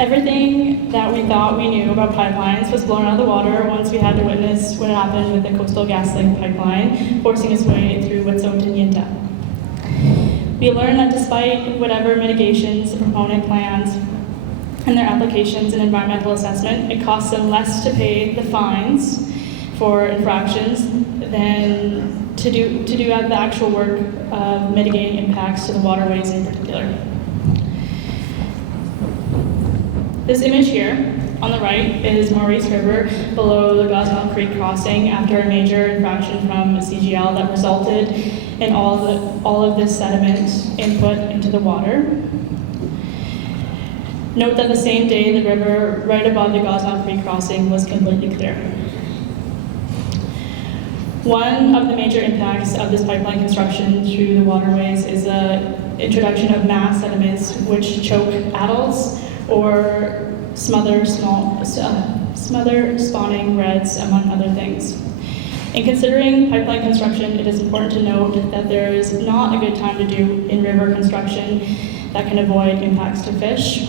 Everything that we thought we knew about pipelines was blown out of the water once we had to witness what happened with the Coastal GasLink pipeline forcing its way through Wet'suwet'en Yintah. We learned that despite whatever mitigations the proponent plans and their applications and environmental assessment, it costs them less to pay the fines for infractions than to do the actual work of mitigating impacts to the waterways in particular. This image here on the right is Maurice River below the Gosnell Creek crossing after a major infraction from CGL that resulted in all of this sediment input into the water. Note that the same day the river right above the Gosnell Creek crossing was completely clear. One of the major impacts of this pipeline construction through the waterways is the introduction of mass sediments which choke adults or smother spawning reds, among other things. In considering pipeline construction, it is important to note that there is not a good time to do in-river construction that can avoid impacts to fish.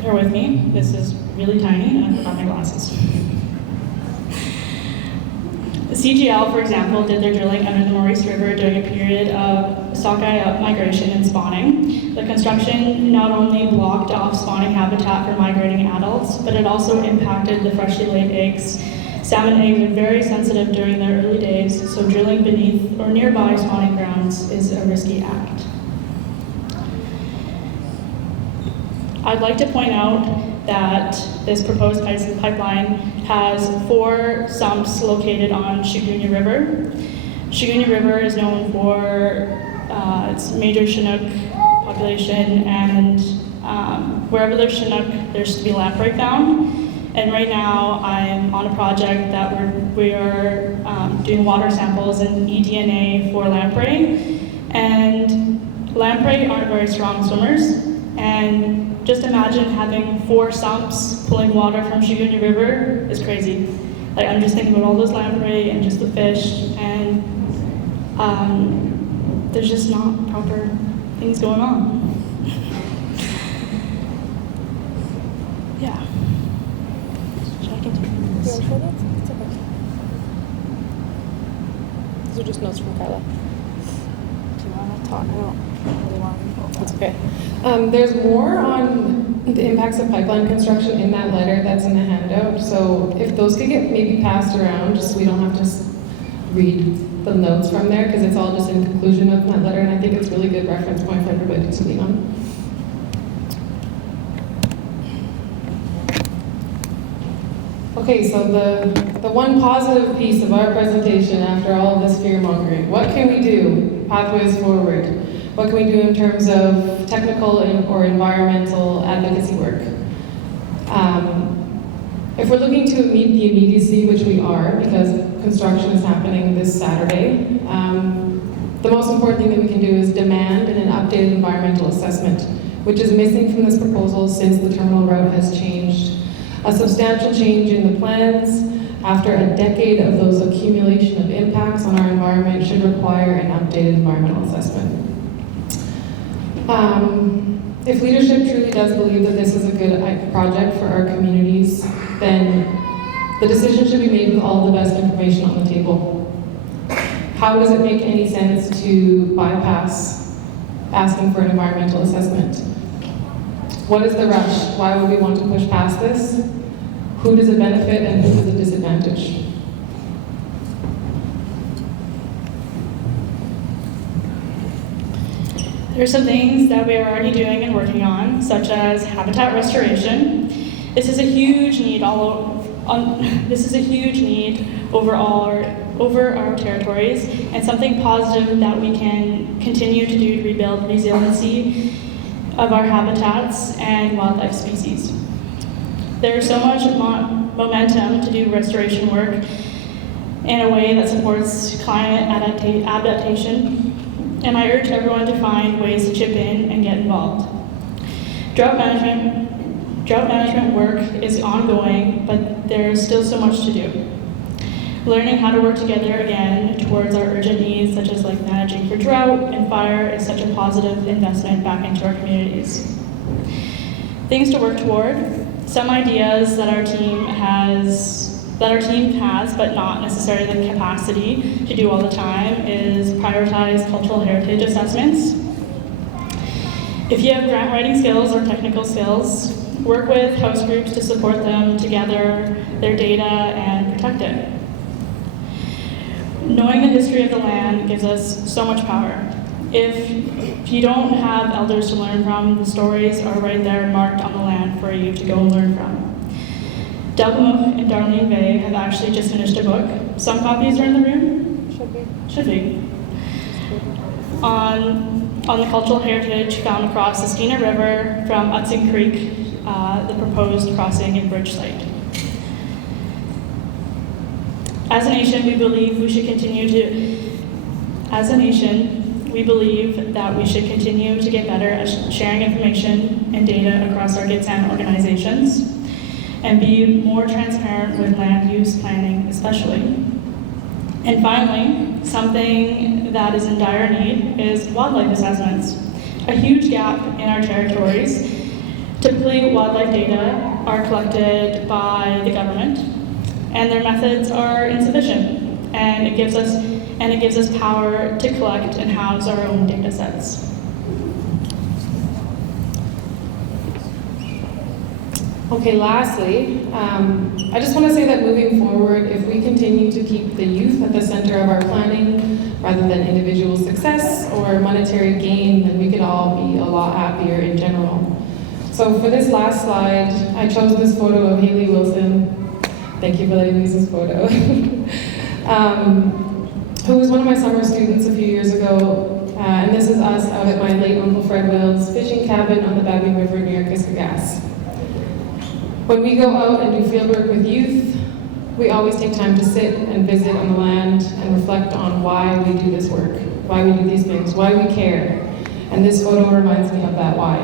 Bear with me, this is really tiny and I forgot my glasses. The CGL, for example, did their drilling under the Maurice River during a period of sockeye migration and spawning. The construction not only blocked off spawning habitat for migrating adults, but it also impacted the freshly laid eggs. Salmon eggs are very sensitive during their early days, so drilling beneath or nearby spawning grounds is a risky act. I'd like to point out that this proposed pipeline has 4 sumps located on Chigunya River. Chigunya River is known for its major Chinook population, and wherever there's Chinook, there's to be lamprey found. And right now, I'm on a project that we are doing water samples and eDNA for lamprey. And lamprey aren't very strong swimmers, and just imagine having 4 sumps pulling water from Chigunya River is crazy. Like, I'm just thinking about all those lamprey and just the fish, and there's just not proper things going on. Yeah. Should I continue this? It's okay. These are just notes from Kyla. Do you want to talk? I don't really want to. It's okay. There's more on the impacts of pipeline construction in that letter that's in the handout. So if those could get maybe passed around, just so we don't have to read the notes from there, because it's all just in conclusion of that letter, and I think it's a really good reference point for everybody to lean on. Okay, so the one positive piece of our presentation after all of this fear-mongering, what can we do? Pathways forward. What can we do in terms of technical or environmental advocacy work? If we're looking to meet the immediacy, which we are, because construction is happening this Saturday, the most important thing that we can do is demand an updated environmental assessment, which is missing from this proposal since the terminal route has changed. A substantial change in the plans after a decade of those accumulation of impacts on our environment should require an updated environmental assessment. If leadership truly does believe that this is a good project for our communities, then the decision should be made with all the best information on the table. How does it make any sense to bypass asking for an environmental assessment? What is the rush? Why would we want to push past this? Who does it benefit and who does it disadvantage? There are some things that we are already doing and working on, such as habitat restoration. This is a huge need over our territories, and something positive that we can continue to do to rebuild resiliency of our habitats and wildlife species. There's so much momentum to do restoration work in a way that supports climate adaptation, and I urge everyone to find ways to chip in and get involved. Drought management work is ongoing, but there's still so much to do. Learning how to work together again towards our urgent needs, such as like managing for drought and fire, is such a positive investment back into our communities. Things to work toward. Some ideas that our team has, but not necessarily the capacity to do all the time, is prioritize cultural heritage assessments. If you have grant writing skills or technical skills, work with host groups to support them to gather their data and protect it. Knowing the history of the land gives us so much power. If you don't have elders to learn from, the stories are right there marked on the land for you to go and learn from. Delgamuukh and Darlene Bay have actually just finished a book. Some copies are in the room? Should be. On the cultural heritage found across the Skeena River from Hudson Creek, the proposed crossing in Bridge Slate. As a nation, we believe that we should continue to get better at sharing information and data across our Gitxsan organizations and be more transparent with land use planning especially. And finally, something that is in dire need is wildlife assessments. A huge gap in our territories. Typically, wildlife data are collected by the government, and their methods are insufficient, and it gives us power to collect and house our own data sets. Okay, lastly, I just want to say that moving forward, if we continue to keep the youth at the center of our planning rather than individual success or monetary gain, then we could all be a lot happier in general. So for this last slide, I chose this photo of Haley Wilson. Thank you for letting me use this photo. Who was one of my summer students a few years ago, and this is us out at my late Uncle Fred Will's fishing cabin on the Babby River near Kiskagas. When we go out and do field work with youth, we always take time to sit and visit on the land and reflect on why we do this work, why we do these things, why we care. And this photo reminds me of that why.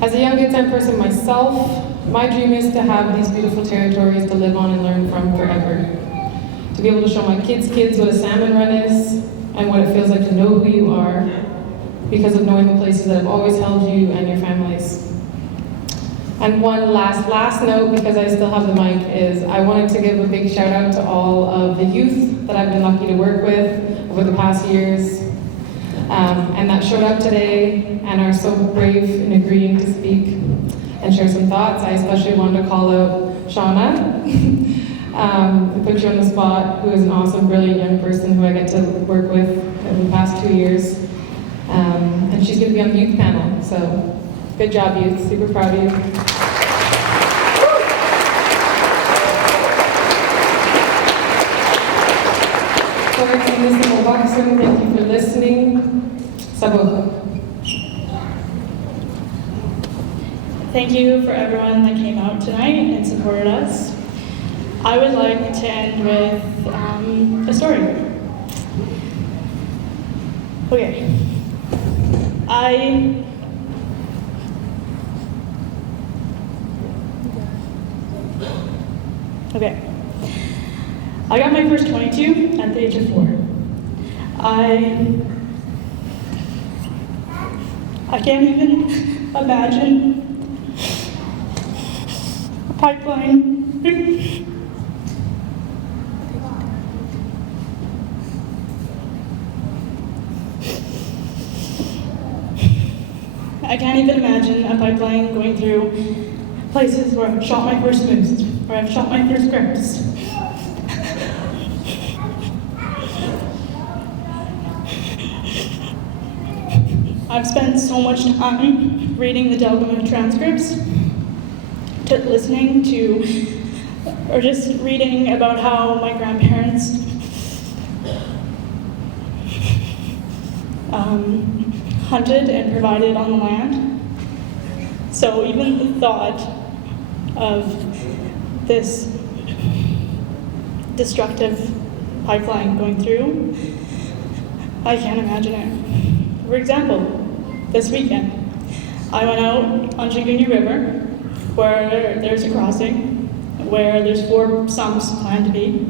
As a young Gitxsan person myself, my dream is to have these beautiful territories to live on and learn from forever. To be able to show my kids' what a salmon run is and what it feels like to know who you are because of knowing the places that have always held you and your families. And one last note, because I still have the mic, is I wanted to give a big shout out to all of the youth that I've been lucky to work with over the past years and that showed up today and are so brave in agreeing to speak and share some thoughts. I especially wanted to call out Shauna. I put you on the spot, who is an awesome, brilliant young person who I get to work with in the past 2 years. And she's going to be on the youth panel, so good job, youth. Super proud of you. Thank you for listening. Sabuha. Thank you for everyone that came out tonight and supported us. I would like to end with a story. Okay. I got my first 22 at the age of 4. I can't even imagine a pipeline. I can't even imagine a pipeline going through places where I've shot my first moose, where I've shot my first grips. I've spent so much time reading the Delgama transcripts, listening to, or just reading about how my grandparents hunted and provided on the land. So even the thought of this destructive pipeline going through, I can't imagine it. For example, this weekend, I went out on Chigunya River, where there's a crossing, where there's 4 sumps planned to be,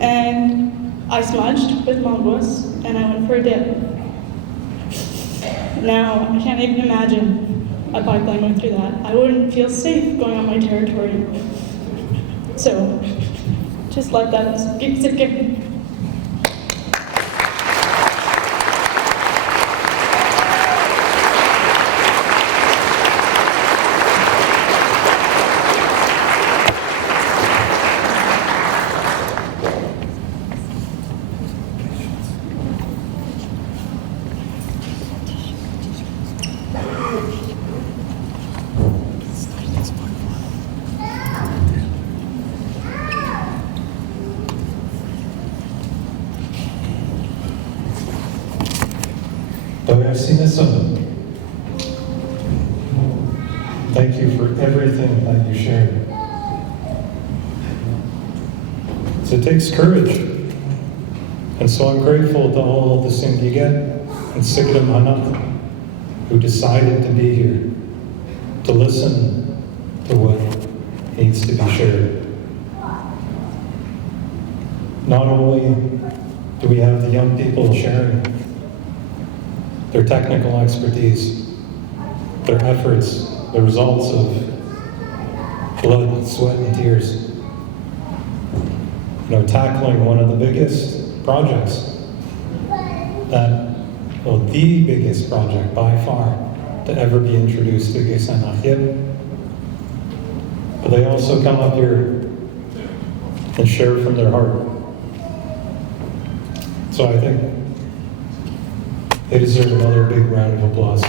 and I smudged with mongoose, and I went for a dip. Now, I can't even imagine a pipeline going through that. I wouldn't feel safe going on my territory. So, just let that sink in. Thank you for everything that you shared. So it takes courage. And so I'm grateful to all of the Sindiget and Sigadam Hanat who decided to be here, to listen to what needs to be shared. Not only do we have the young people sharing their technical expertise, their efforts, the results of blood, sweat, and tears. You know, tackling one of the biggest projects the biggest project by far to ever be introduced to Gitxsan Lax'yip. But they also come up here and share from their heart. So I think they deserve another big round of applause.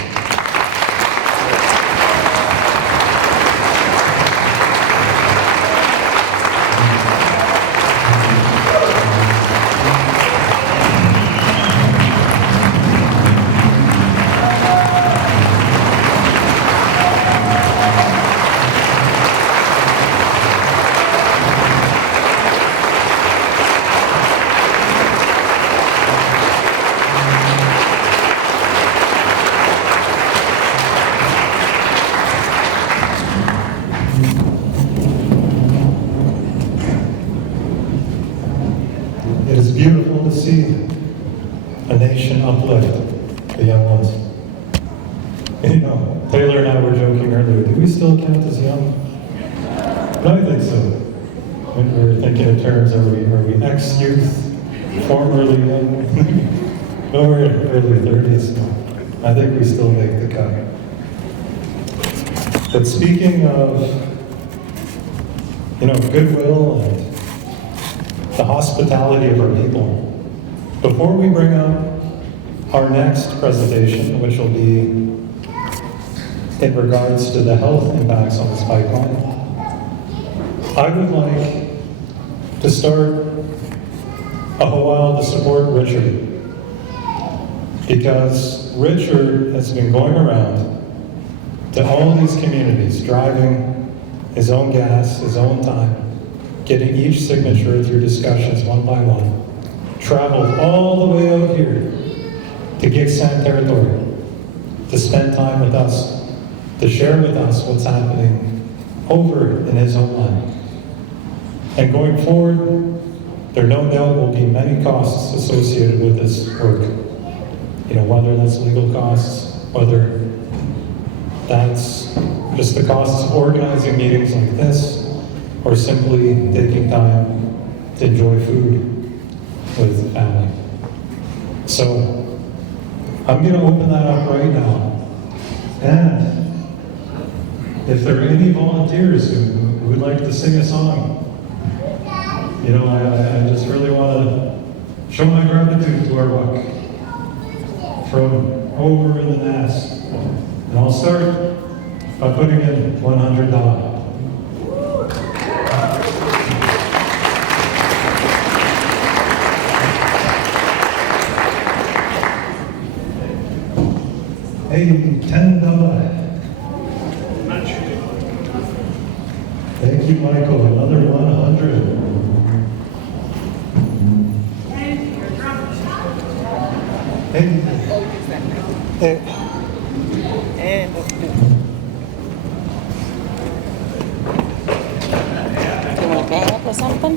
It is beautiful to see a nation uplift the young ones. You know, Taylor and I were joking earlier, do we still count as young? But I think so. When we were thinking in terms, are we ex-youth, formerly young? No, we're in early 30s. I think we still make the cut. But speaking of, you know, goodwill and the hospitality of our people. Before we bring up our next presentation, which will be in regards to the health impacts on this pipeline, I would like to start a while to support Richard, because Richard has been going around to all these communities, driving his own gas, his own time, getting each signature through discussions one by one, traveled all the way out here to Gitxsan territory to spend time with us, to share with us what's happening over in his own land. And going forward, there no doubt will be many costs associated with this work. You know, whether that's legal costs, whether that's just the costs of organizing meetings like this, or simply taking time to enjoy food with family. So, I'm going to open that up right now. And if there are any volunteers who would like to sing a song, you know, I just really want to show my gratitude to our buck from over in the Nass. And I'll start by putting in $100. Hey, $10. Thank you, Michael. Another 100. Hey. Do you want a bag or something?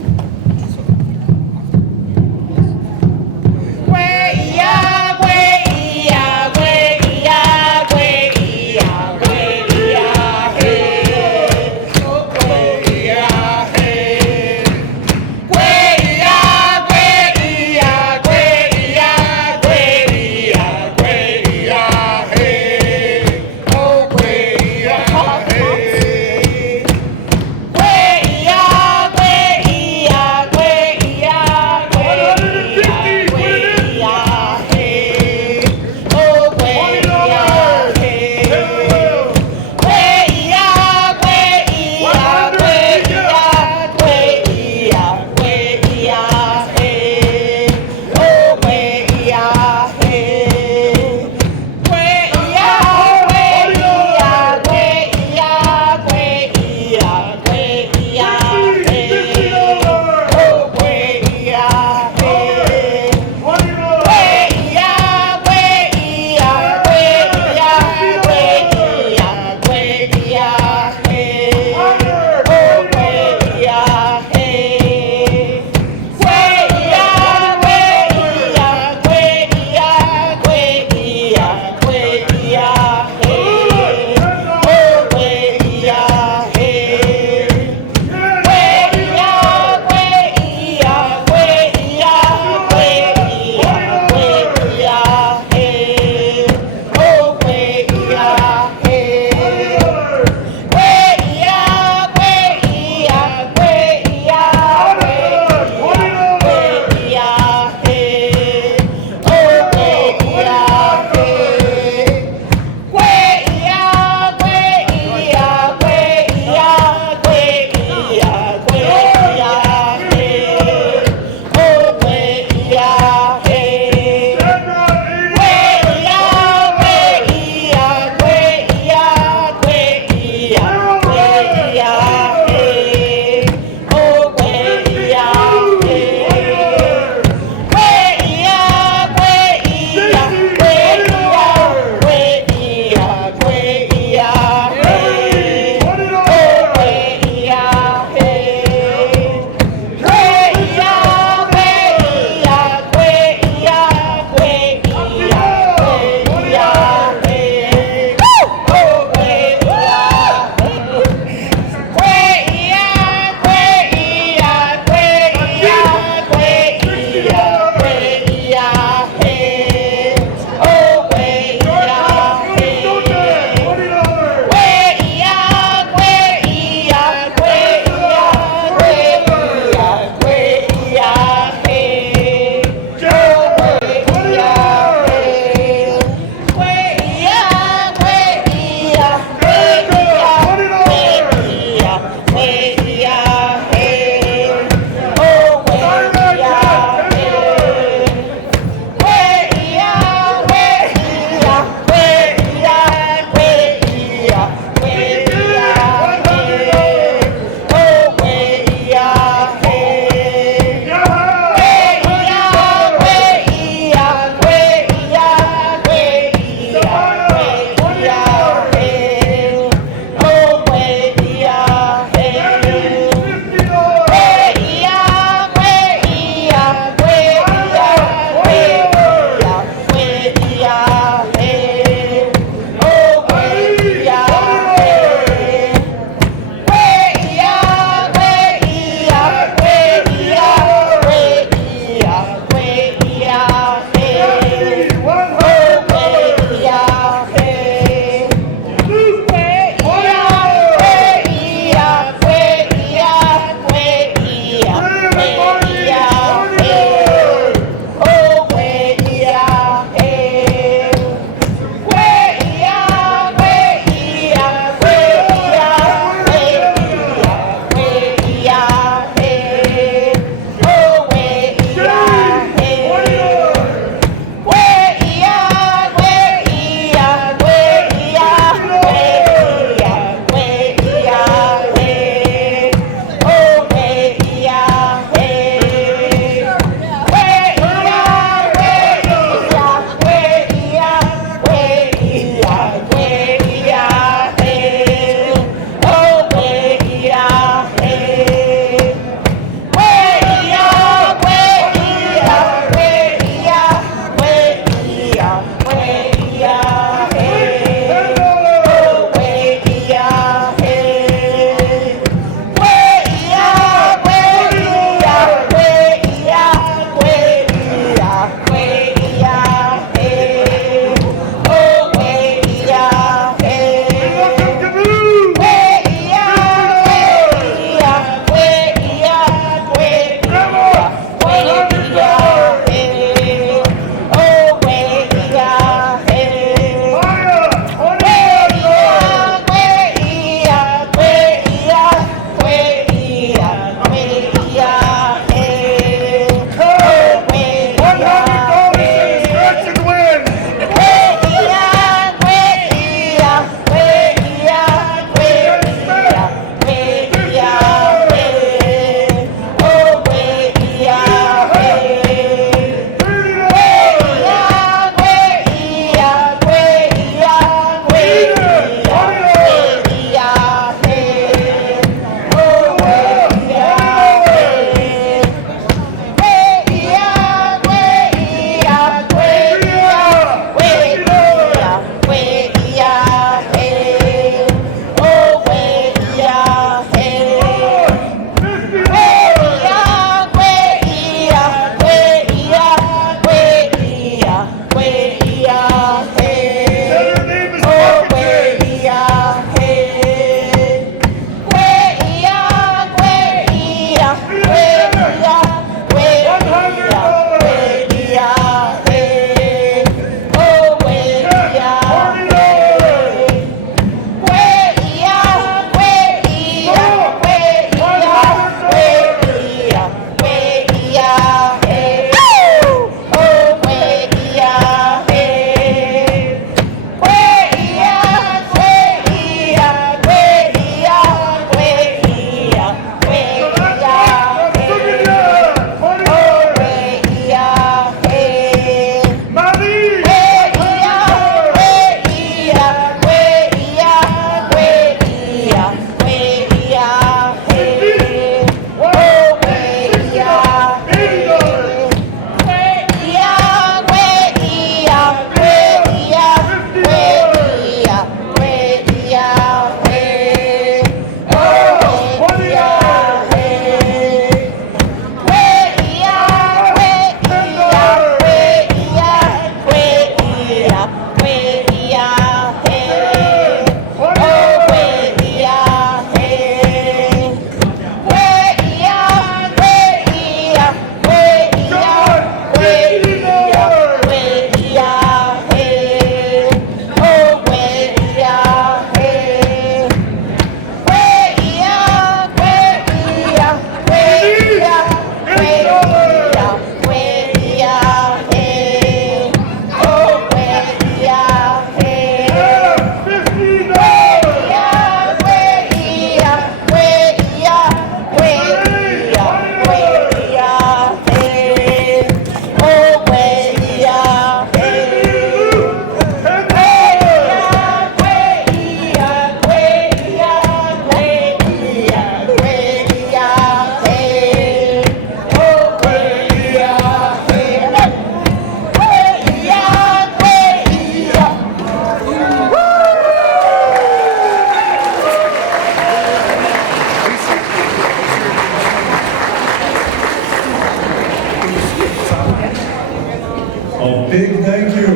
A big thank you.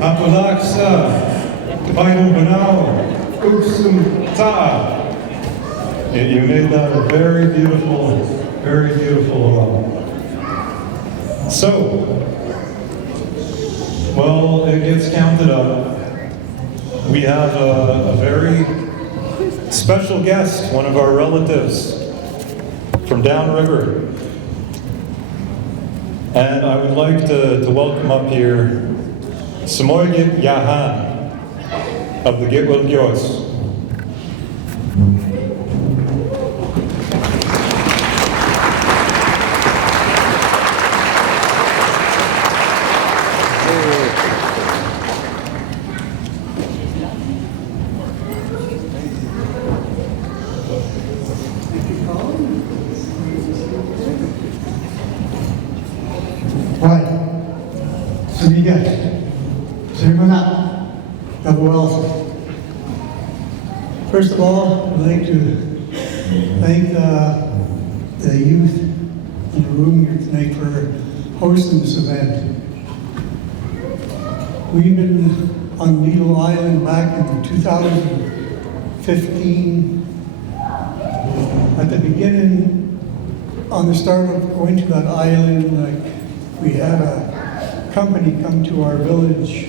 Apalaksa, Painu Banao, Uksum Ta. You made that a very beautiful. So, well, it gets counted up. We have a very special guest, one of our relatives from downriver. And I would like to welcome up here Samoyed Yahan of the Gitwil Gyos. First of all, I'd like to thank the youth in the room here tonight for hosting this event. We've been on Needle Island back in 2015. At the beginning, on the start of going to that island, we had a company come to our village,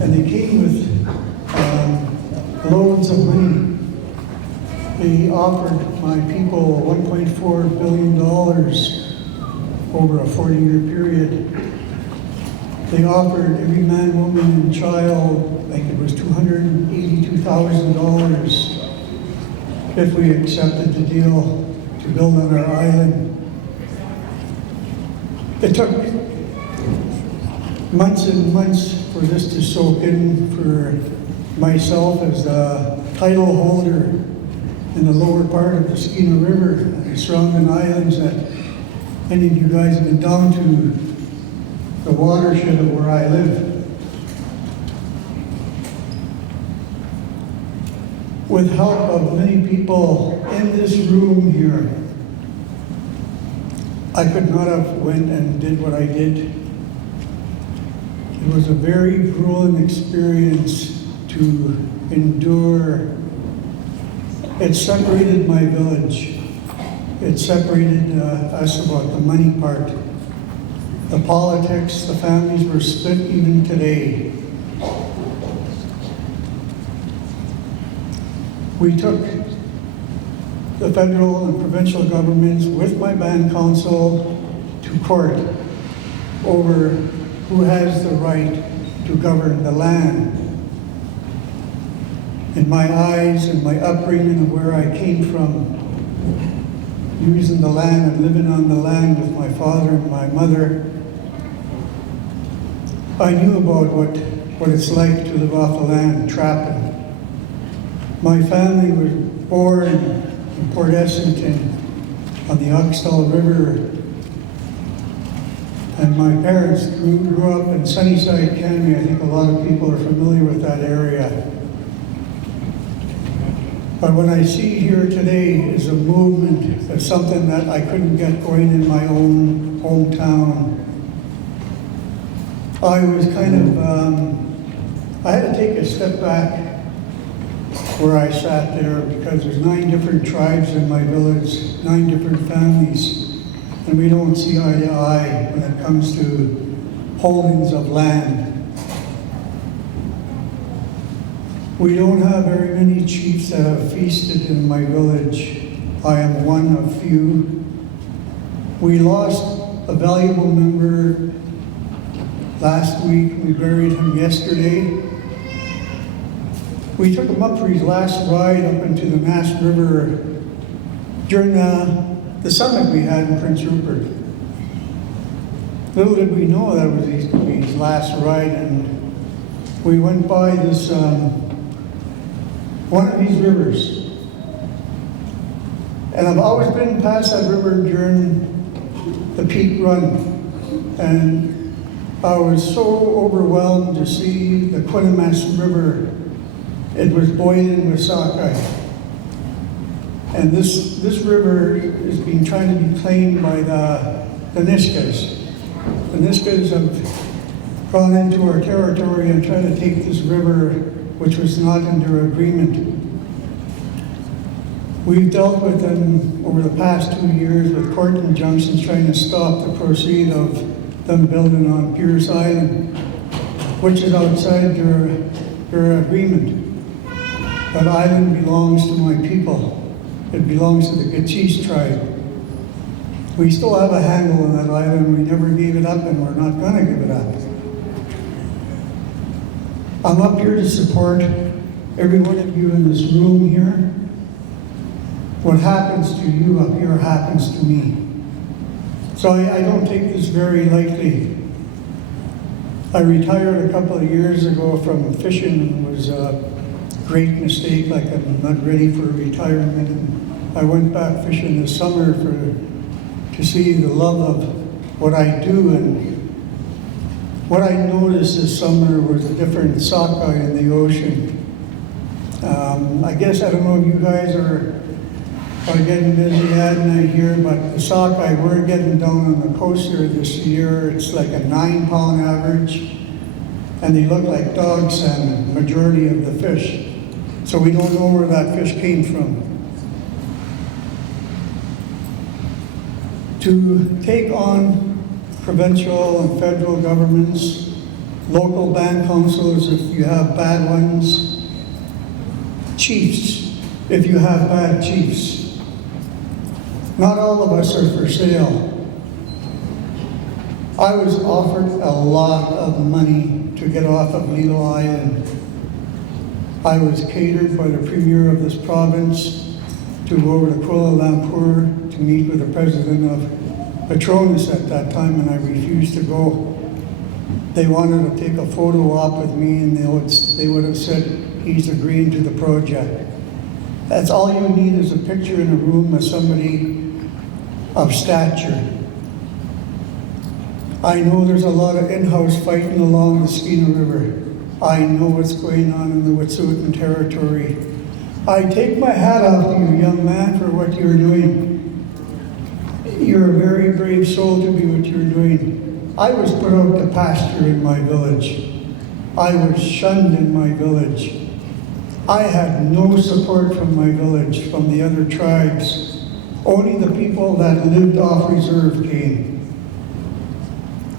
and they came with loads of money. They offered my people $1.4 billion over a 40-year period. They offered every man, woman, and child, I think it was $282,000 if we accepted the deal to build on our island. It took months and months for this to soak in for myself as the title holder in the lower part of the Skeena River and the surrounding islands that any of you guys have been down to the watershed of where I live. With help of many people in this room here, I could not have went and did what I did. It was a very grueling experience to endure. It separated my village. It separated us about the money part. The politics, the families were split even today. We took the federal and provincial governments with my band council to court over who has the right to govern the land. In my eyes and my upbringing of where I came from, using the land and living on the land with my father and my mother, I knew about what it's like to live off the land, trapping. My family was born in Port Essington on the Oxtal River, and my parents grew up in Sunnyside, Canada. I think a lot of people are familiar with that area. But what I see here today is a movement, that's something that I couldn't get going in my own hometown. I was kind of, I had to take a step back where I sat there because there's 9 different tribes in my village, 9 different families, and we don't see eye to eye when it comes to holdings of land. We don't have very many chiefs that have feasted in my village. I am one of few. We lost a valuable member last week. We buried him yesterday. We took him up for his last ride up into the Nass River during the summit we had in Prince Rupert. Little did we know that was his last ride, and we went by this one of these rivers. And I've always been past that river during the peak run, and I was so overwhelmed to see the Quinnamas River. It was boiling with sockeye. And this river is being trying to be claimed by the Nisga's. The Niskas have gone into our territory and tried to take this river, which was not under agreement. We've dealt with them over the past 2 years with court injunctions trying to stop the proceed of them building on Pierce Island, which is outside their agreement. That island belongs to my people. It belongs to the Gitxsan tribe. We still have a handle on that island. We never gave it up, and we're not going to give it up. I'm up here to support every one of you in this room here. What happens to you up here happens to me. So I don't take this very lightly. I retired a couple of years ago from fishing, and it was a great mistake, like I'm not ready for retirement. And I went back fishing this summer to see the love of what I do, and what I noticed this summer was a different sockeye in the ocean. I guess, I don't know if you guys are getting busy at night here, but the sockeye we're getting down on the coast here this year, it's like a 9-pound average, and they look like dog salmon, majority of the fish. So we don't know where that fish came from. To take on provincial and federal governments, local band councils if you have bad ones, chiefs if you have bad chiefs. Not all of us are for sale. I was offered a lot of money to get off of Lilo Island. I was catered by the Premier of this province to go over to Kuala Lumpur to meet with the President of Petronas at that time, and I refused to go. They wanted to take a photo op with me, and they would have said, he's agreeing to the project. That's all you need, is a picture in a room of somebody of stature. I know there's a lot of in-house fighting along the Skeena River. I know what's going on in the Wet'suwet'en territory. I take my hat off to you, young man, for what you're doing. You're a very brave soul to do what you're doing. I was put out to pasture in my village. I was shunned in my village. I had no support from my village, from the other tribes. Only the people that lived off reserve came.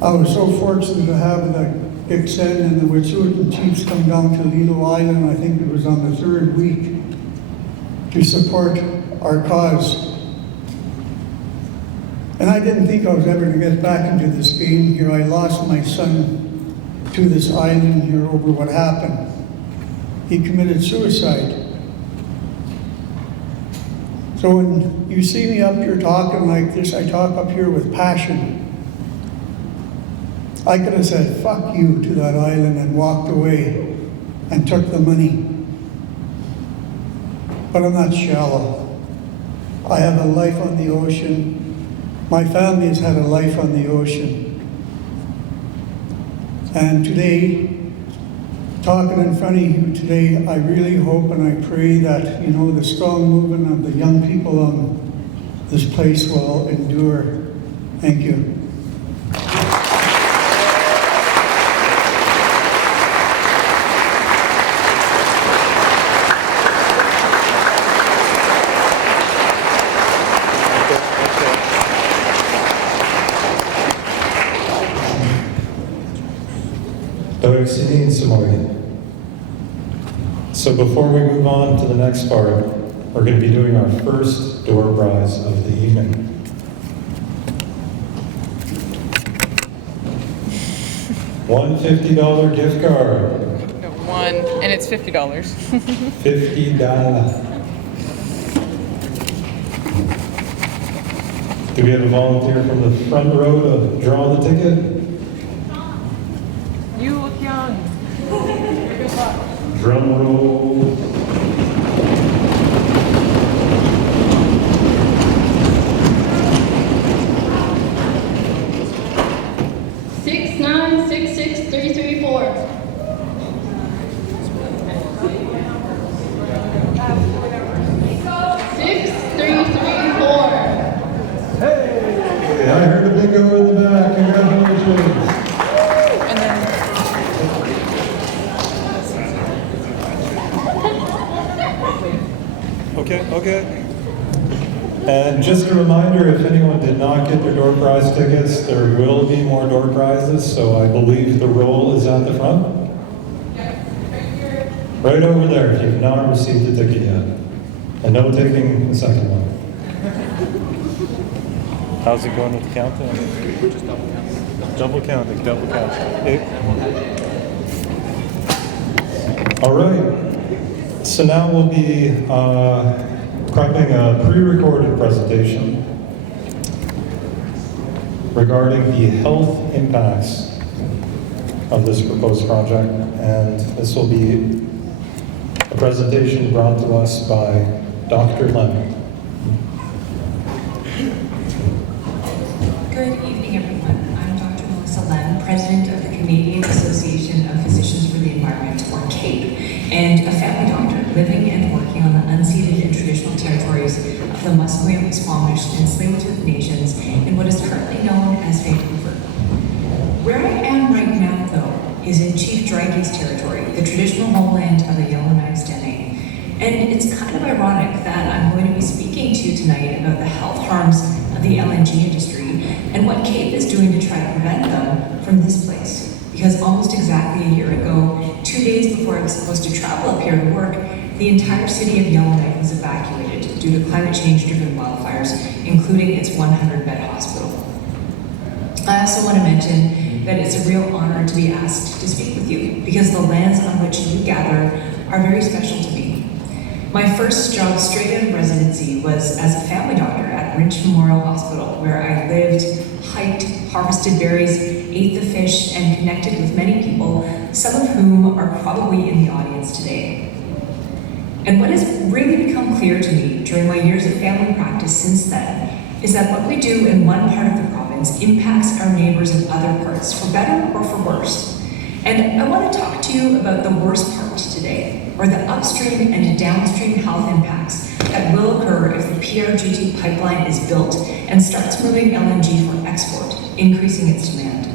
I was so fortunate to have the Gitxsan and the Wet'suwet'en chiefs come down to Lilo Island, I think it was on the 3rd week, to support our cause. And I didn't think I was ever going to get back into this game here. I lost my son to this island here over what happened. He committed suicide. So when you see me up here talking like this, I talk up here with passion. I could have said, fuck you to that island and walked away and took the money. But I'm not shallow. I have a life on the ocean. My family has had a life on the ocean. And today, talking in front of you today, I really hope and I pray that, the strong movement of the young people on this place will endure. Thank you. So before we move on to the next part, we're going to be doing our first door prize of the evening. One $50 gift card. No, one, and it's $50. $50. Do we have a volunteer from the front row to draw the ticket? You look young. Drum roll. I heard a bingo in the back. Congratulations. And just a reminder, if anyone did not get their door prize tickets, there will be more door prizes, so I believe the roll is at the front. Right over there, if you've not received a ticket yet. And no taking the second one. How's it going with the countdown? We're just double counting. Double counting. All right. So now we'll be prepping a pre-recorded presentation regarding the health impacts of this proposed project. And this will be a presentation brought to us by Dr. Lem. Good evening, everyone. I'm Dr. Melissa Lem, President of the Canadian Association of Physicians for the Environment, or CAPE, and a family doctor living and working on the unceded and traditional territories of the Musqueam, Squamish, and Tsleil-Waututh nations in what is currently known as Vancouver. Where I am right now, though, is in Chief Dryge's territory, the traditional homeland of the Yellowknives Dene. And it's kind of ironic that I'm going to be speaking to you tonight about the health harms of the LNG industry and what CAPE is doing to try to prevent them from this place. Because almost exactly a year ago, 2 days before I was supposed to travel up here to work, the entire city of Yellowknife was evacuated due to climate change-driven wildfires, including its 100-bed hospital. I also want to mention that it's a real honor to be asked to speak with you, because the lands on which you gather are very special to me. My first job straight out of residency was as a family doctor at Rinch Memorial Hospital, where I lived, hiked, harvested berries, ate the fish, and connected with many people, some of whom are probably in the audience today. And what has really become clear to me during my years of family practice since then is that what we do in one part of the province impacts our neighbors in other parts, for better or for worse. And I want to talk to you about the worst part today, or the upstream and downstream health impacts that will occur if the PRGT pipeline is built and starts moving LNG for export, increasing its demand.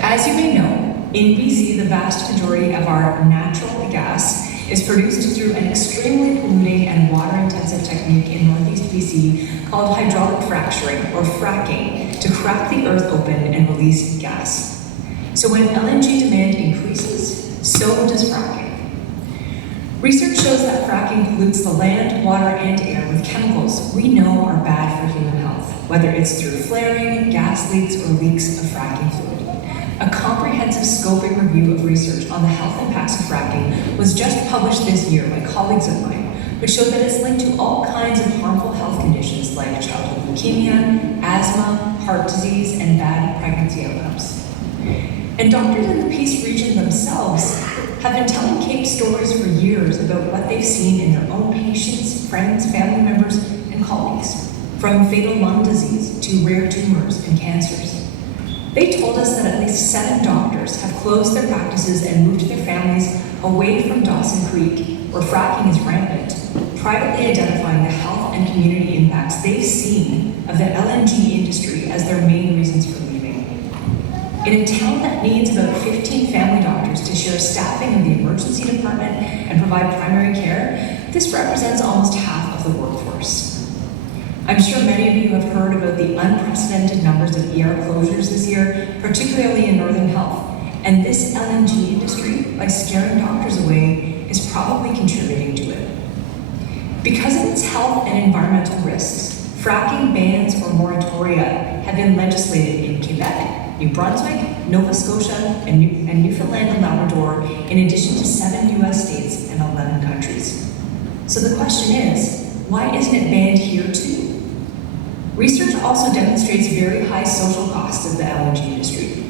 As you may know, in BC, the vast majority of our natural gas is produced through an extremely polluting and water-intensive technique in northeast BC called hydraulic fracturing, or fracking, to crack the earth open and release gas. So when LNG demand increases, so does fracking. Research shows that fracking pollutes the land, water, and air with chemicals we know are bad for human health, whether it's through flaring, gas leaks, or leaks of fracking fluid. A comprehensive scoping review of research on the health impacts of fracking was just published this year by colleagues of mine, which showed that it's linked to all kinds of harmful health conditions like childhood leukemia, asthma, heart disease, and bad pregnancy outcomes. And doctors in the Peace region themselves have been telling CAPE stories for years about what they've seen in their own patients, friends, family members, and colleagues, from fatal lung disease to rare tumors and cancers. They told us that at least 7 doctors have closed their practices and moved their families away from Dawson Creek, where fracking is rampant, privately identifying the health and community impacts they've seen of the LNG industry as their main reasons for leaving. In a town that needs about 15 family doctors to share staffing in the emergency department and provide primary care, this represents almost half of the workforce. I'm sure many of you have heard about the unprecedented numbers of ER closures this year, particularly in Northern Health. And this LNG industry, by scaring doctors away, is probably contributing to it. Because of its health and environmental risks, fracking bans or moratoria have been legislated in Quebec, New Brunswick, Nova Scotia, and Newfoundland and Labrador, in addition to 7 US states and 11 countries. So the question is, why isn't it banned here too? Research also demonstrates very high social costs of the LNG industry.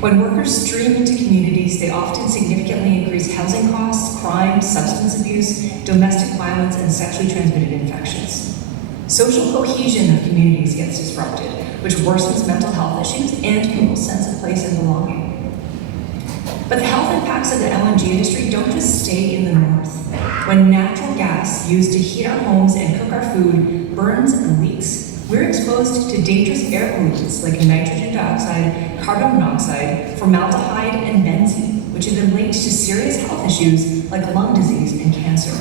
When workers stream into communities, they often significantly increase housing costs, crime, substance abuse, domestic violence, and sexually transmitted infections. Social cohesion of communities gets disrupted, which worsens mental health issues and people's sense of place and belonging. But the health impacts of the LNG industry don't just stay in the north. When natural gas used to heat our homes and cook our food burns and leaks, we're exposed to dangerous air pollutants like nitrogen dioxide, carbon monoxide, formaldehyde, and benzene, which have been linked to serious health issues like lung disease and cancer.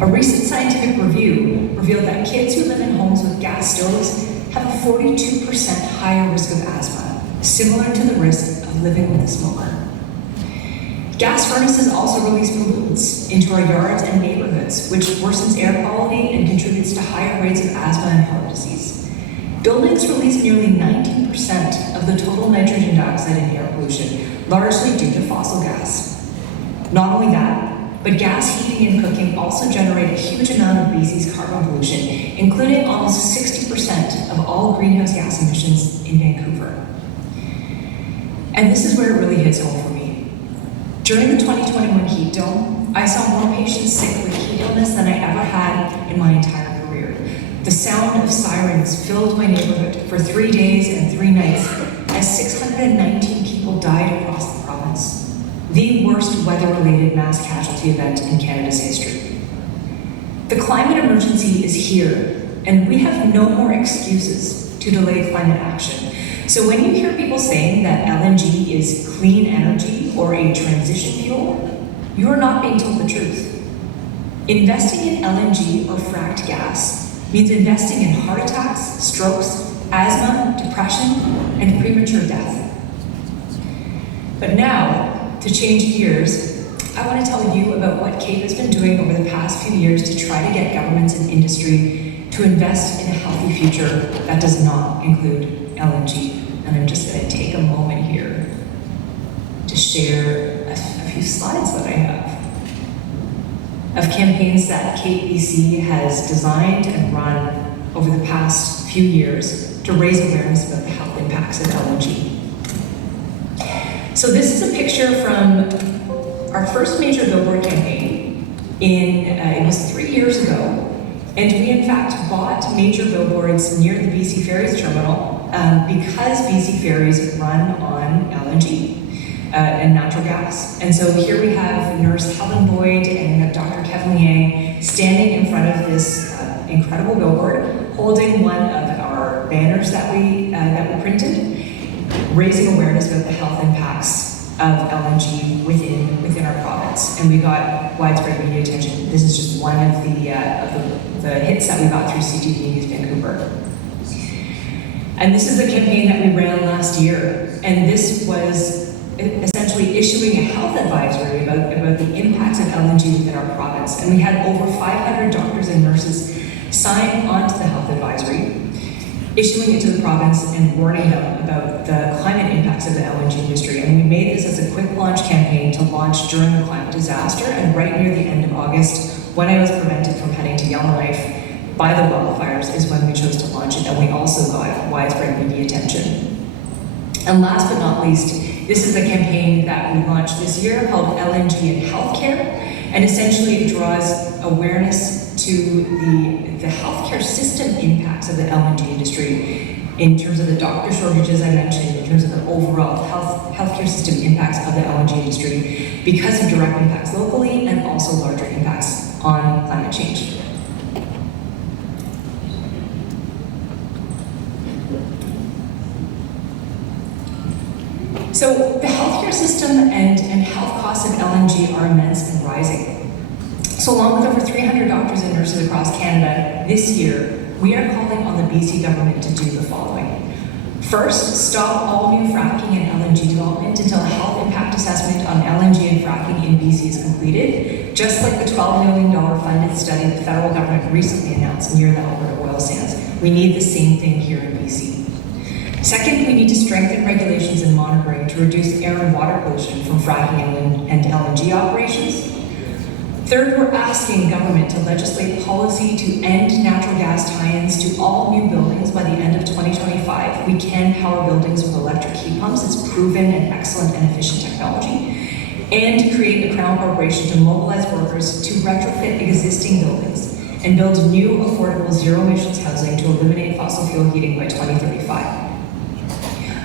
A recent scientific review revealed that kids who live in homes with gas stoves have a 42% higher risk of asthma, similar to the risk of living with a smoker. Gas furnaces also release pollutants into our yards and neighborhoods, which worsens air quality and contributes to higher rates of asthma and heart disease. Buildings release nearly 19% of the total nitrogen dioxide in air pollution, largely due to fossil gas. Not only that, but gas heating and cooking also generate a huge amount of BC's carbon pollution, including almost 60% of all greenhouse gas emissions in Vancouver. And this is where it really hits home for me. During the 2021 heat dome, I saw more patients sick with heat illness than I ever had in my entire career. The sound of sirens filled my neighborhood for 3 days and 3 nights as 619 people died across the province. The worst weather-related mass casualty event in Canada's history. The climate emergency is here, and we have no more excuses to delay climate action. So when you hear people saying that LNG is clean energy or a transition fuel, you are not being told the truth. Investing in LNG or fracked gas means investing in heart attacks, strokes, asthma, depression, and premature death. But now, to change gears, I want to tell you about what CAPE has been doing over the past few years to try to get governments and industry to invest in a healthy future that does not include LNG. And I'm just going to take a moment here to share a few slides that I have of campaigns that CAPE BC has designed and run over the past few years to raise awareness about the health impacts of LNG. So this is a picture from our first major billboard campaign it was 3 years ago, and we in fact bought major billboards near the BC Ferries terminal because BC Ferries run on LNG and natural gas. And so here we have Nurse Helen Boyd and Dr. Kevin Liang standing in front of this incredible billboard, holding one of our banners that we printed, raising awareness about the health impacts of LNG within our province. And we got widespread media attention. This is just one of the hits that we got through CTV News Vancouver. And this is a campaign that we ran last year. And this was essentially issuing a health advisory about the impacts of LNG within our province. And we had over 500 doctors and nurses sign on to the health advisory, issuing it to the province and warning them about the climate impacts of the LNG industry. And we made this as a quick launch campaign to launch during the climate disaster, and right near the end of August, when I was prevented from heading to Yellowknife by the wildfires, is when we chose to launch it, and we also got widespread media attention. And last but not least, this is a campaign that we launched this year called LNG in Healthcare, and essentially it draws awareness to the healthcare system impacts of the LNG industry in terms of the doctor shortages I mentioned, in terms of the overall healthcare system impacts of the LNG industry because of direct impacts locally and also larger impacts on climate change. So the healthcare system and health costs of LNG are immense and rising. So along with over 300 doctors and nurses across Canada this year, we are calling on the BC government to do the following. First, stop all new fracking and LNG development until a health impact assessment on LNG and fracking in BC is completed, just like the $12 million funded study the federal government recently announced near the Alberta oil sands. We need the same thing here in BC. Second, we need to strengthen regulations and monitoring to reduce air and water pollution from fracking and LNG operations. Third, we're asking government to legislate policy to end natural gas tie-ins to all new buildings by the end of 2025. We can power buildings with electric heat pumps. It's proven and excellent and efficient technology. And to create a Crown corporation to mobilize workers to retrofit existing buildings and build new, affordable, zero-emissions housing to eliminate fossil fuel heating by 2035.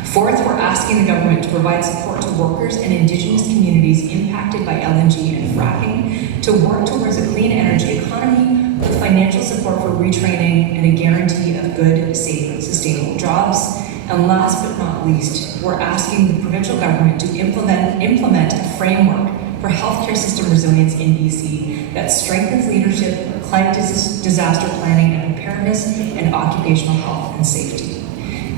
Fourth, we're asking the government to provide support to workers and Indigenous communities impacted by LNG and fracking to work towards a clean energy economy with financial support for retraining and a guarantee of good, safe, and sustainable jobs. And last but not least, we're asking the provincial government to implement a framework for healthcare system resilience in BC that strengthens leadership, climate disaster planning and preparedness, and occupational health and safety.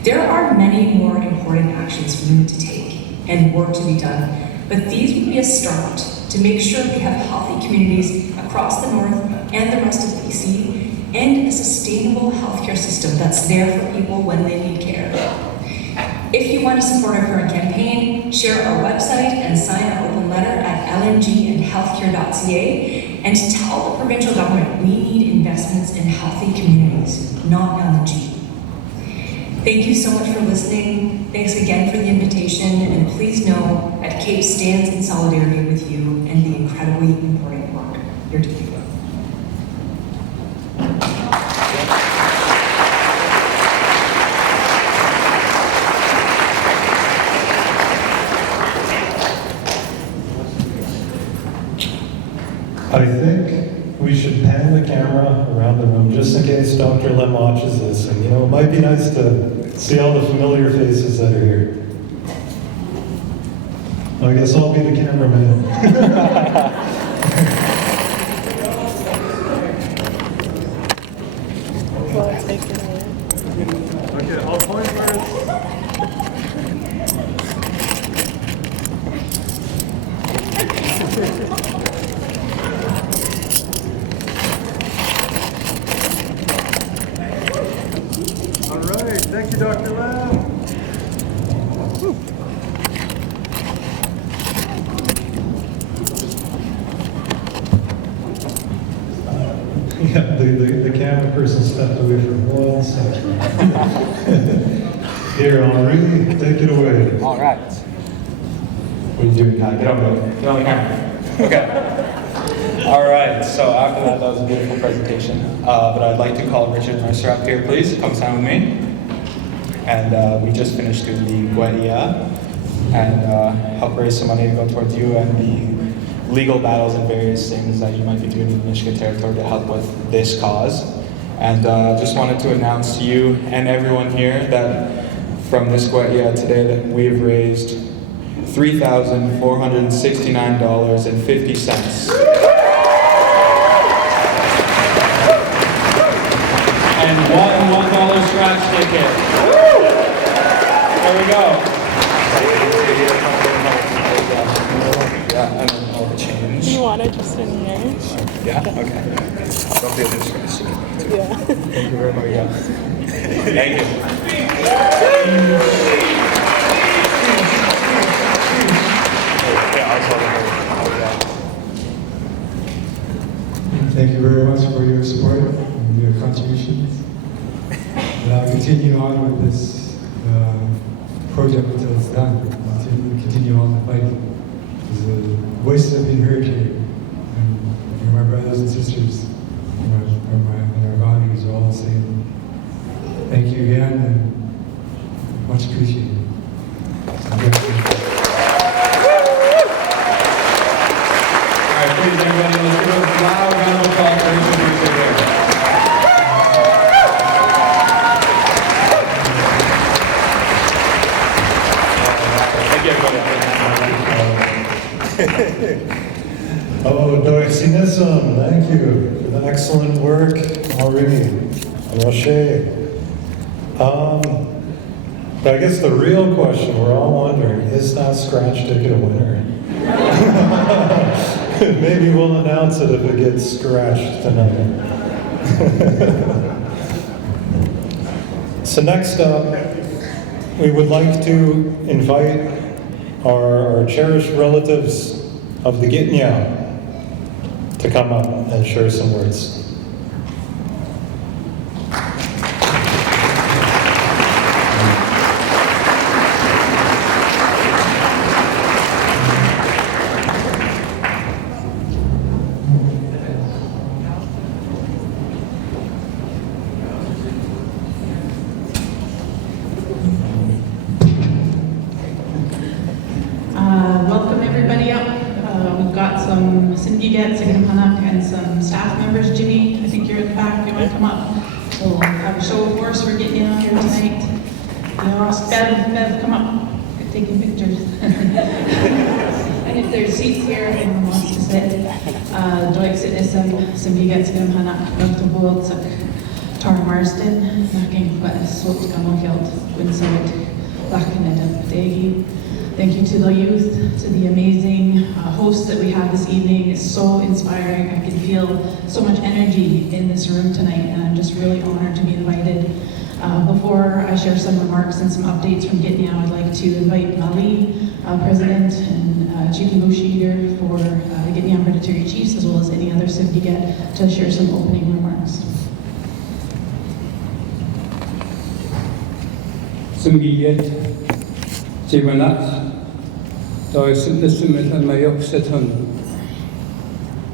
There are many more important actions we need to take and work to be done, but these would be a start to make sure we have healthy communities across the north and the rest of BC, and a sustainable healthcare system that's there for people when they need care. If you want to support our current campaign, share our website and sign our open letter at lngandhealthcare.ca, and tell the provincial government we need investments in healthy communities, not LNG. Thank you so much for listening. Thanks again for the invitation, and please know that CAPE stands in solidarity with you and the incredibly important work you're doing. I think we should pan the camera around the room just in case Dr. Lim watches this. And it might be nice to see all the familiar faces that are here. I guess I'll be the cameraman. Okay, I'll point first. All right, thank you, Dr. Lam. Yeah, the camera person stepped away for 1 second. Here, Henri, take it away. All right. What are you doing, Kai? Get on the camera. Okay. All right, so after that was a beautiful presentation. But I'd like to call Richard Mercer up here, please. Come stand with me. And we just finished doing the Guedia and help raise some money to go towards you and the legal battles and various things that you might be doing in the Michigan territory to help with this cause. And just wanted to announce to you and everyone here that from this Guedia today that we've raised $3,469.50. And one $1 scratch ticket. There we go. Yeah, and then all the change. Do you want it just in here? Yeah, okay. Don't be a scratch ticket. Yeah. Thank you very much. Yeah. Thank you. Thank you very much for your support and your contributions. And I'll continue on with this project until it's done. Continue on the fight. Because the voices have been heard here. And my brothers and sisters and our values are all saying thank you again and much appreciated. Please, everybody, let's give a loud round of applause for Richard Mercer here. Thank you, everybody. Oh, Doixinism, thank you for the excellent work already. Rocher. But I guess the real question we're all wondering, is that scratch ticket a winner? Maybe we'll announce it if it gets scratched tonight. So next up, we would like to invite our cherished relatives of the Gitnya to come up and share some words. Welcome everybody up. We've got some Singiget, and some staff members. Jimmy, I think you're in the back. You want to come up? We'll have a show of force. We're getting in here tonight. Bev, come up. We're taking pictures. And if there's seats here and anyone wants to sit, doig sit is some bigat sa hana nagtubod sa Tar Marsden, naking swot gamokelt winsawit lakineda degi. Thank you to the youth, to the amazing hosts that we have this evening. It's so inspiring. I can feel so much energy in this room tonight, and I'm just really honored to be invited. Before I share some remarks and some updates from Gitnia, I'd like to invite Mali, President and Chief Negotiator for the Gitnia Hereditary Chiefs, as well as any other Simgiget, to share some opening remarks. Simgiget, Jimanat. Daar is een met aan mij opzetten.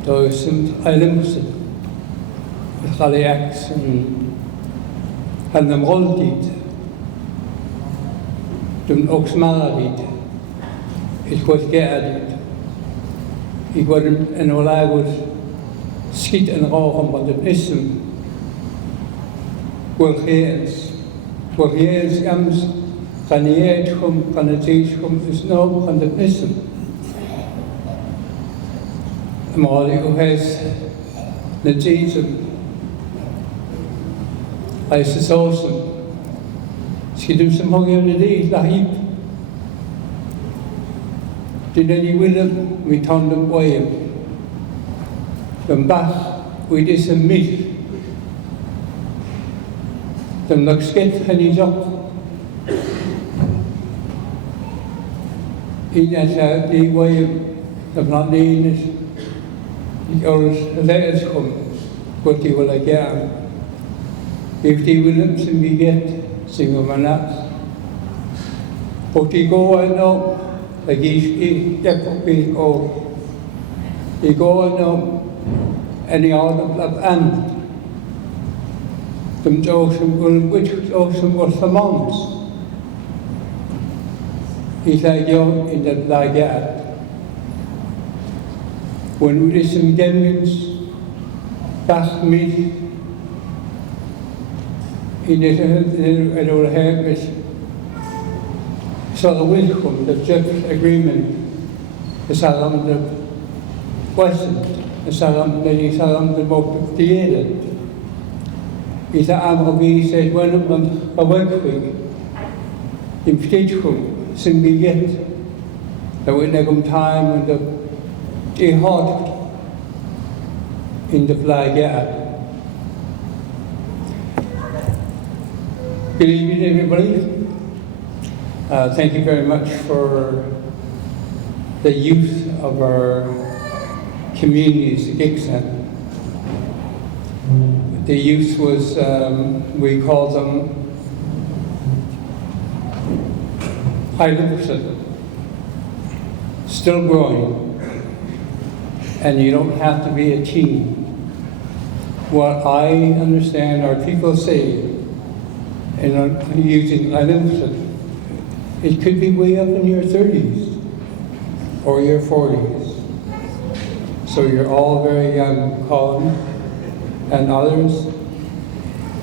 Daar is een eilemse. Het gaat echt en de rol dit. De oxmara dit. Ik word geëerd dit. Ik word een oorlog schiet en rogen van de ism. Word geëerd gams. Kan het is nou kan de ism. Maar ik heb de jezus. Hij is het awesome. Schiet hem honger in de day, Lax'yip. Did any willen, we turned them away. Then back, we did some meat. Then Lax'yip and he's up. He had the way of not needing it. He always let us come, what he will again. If they will listen, we get sing them and that. But he go and now, like he go. He go and now, and he all of and them awesome will which awesome was the months. He's like you in the like that. When we listen demons, back me. In it will have it. So the welcome, the just agreement, the salam, the question, the salam, the vote of the end. Is that Amrabi said, when a work week, in stage sin we get, that we never time when the heart in the flag gap. Good evening, everybody. Thank you very much for the youth of our communities, Gitxsan. The youth was, we call them high literacy, still growing, and you don't have to be a teen. What I understand our people say, and using literacy, it could be way up in your 30s or your 40s. So you're all very young, Colin and others.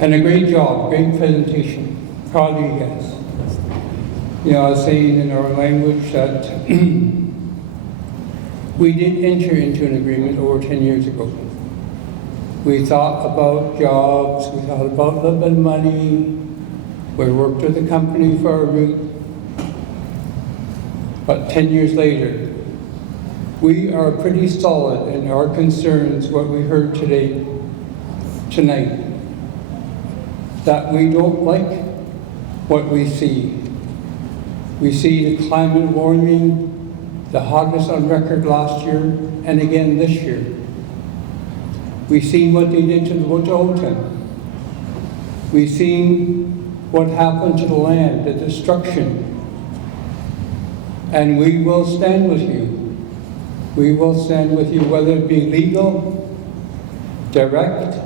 And a great job, great presentation. Proud of you guys. You know, I was saying in our language that we did enter into an agreement over 10 years ago. We thought about jobs, we thought about a little bit of money, we worked with the company for a route. But 10 years later, we are pretty solid in our concerns, what we heard tonight, that we don't like what we see. We see the climate warming, the hottest on record last year, and again this year. We've seen what they did to the Wot'olton. We've seen what happened to the land, the destruction. And we will stand with you. We will stand with you, whether it be legal, direct,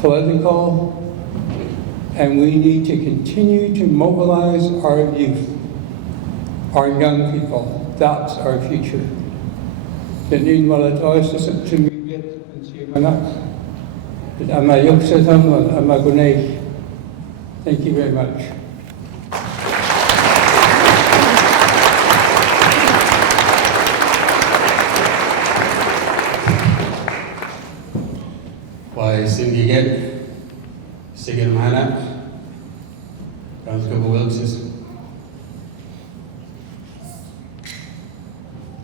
political, and we need to continue to mobilize our youth, our young people. That's our future. Thank you very much.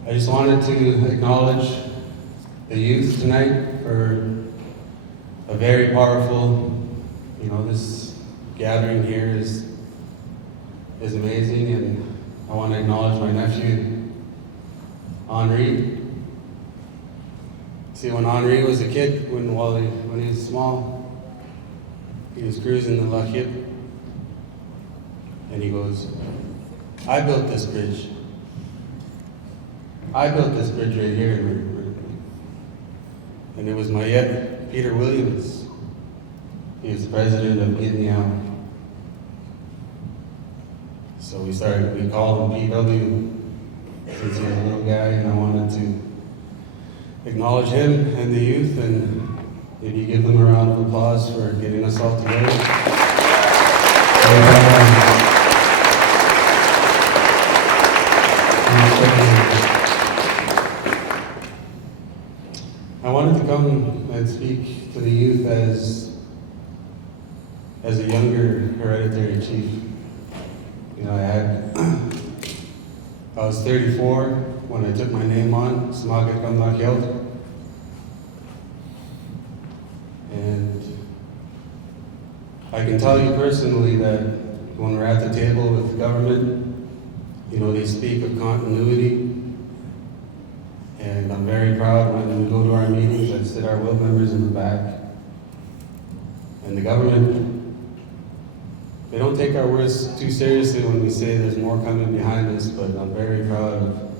I just wanted to acknowledge the youth tonight for a very powerful, this gathering here is amazing, and I want to acknowledge my nephew, Henri. See, when Henri was a kid, when he was small, he was cruising the Lax'yip, and he goes, I built this bridge. I built this bridge right here. And it was my Peter Williams. He was the president of Gitxsan. So we called him PW since he was a little guy, and I wanted to acknowledge him and the youth and maybe give them a round of applause for getting us all together. I wanted to come and speak to the youth as a younger hereditary chief. I was 34 when I took my name on, Gitxsan Lax'yip. And I can tell you personally that when we're at the table with the government, they speak of continuity. And I'm very proud when we go to our meetings, I sit our will members in the back. And the government, they don't take our words too seriously when we say there's more coming behind us, but I'm very proud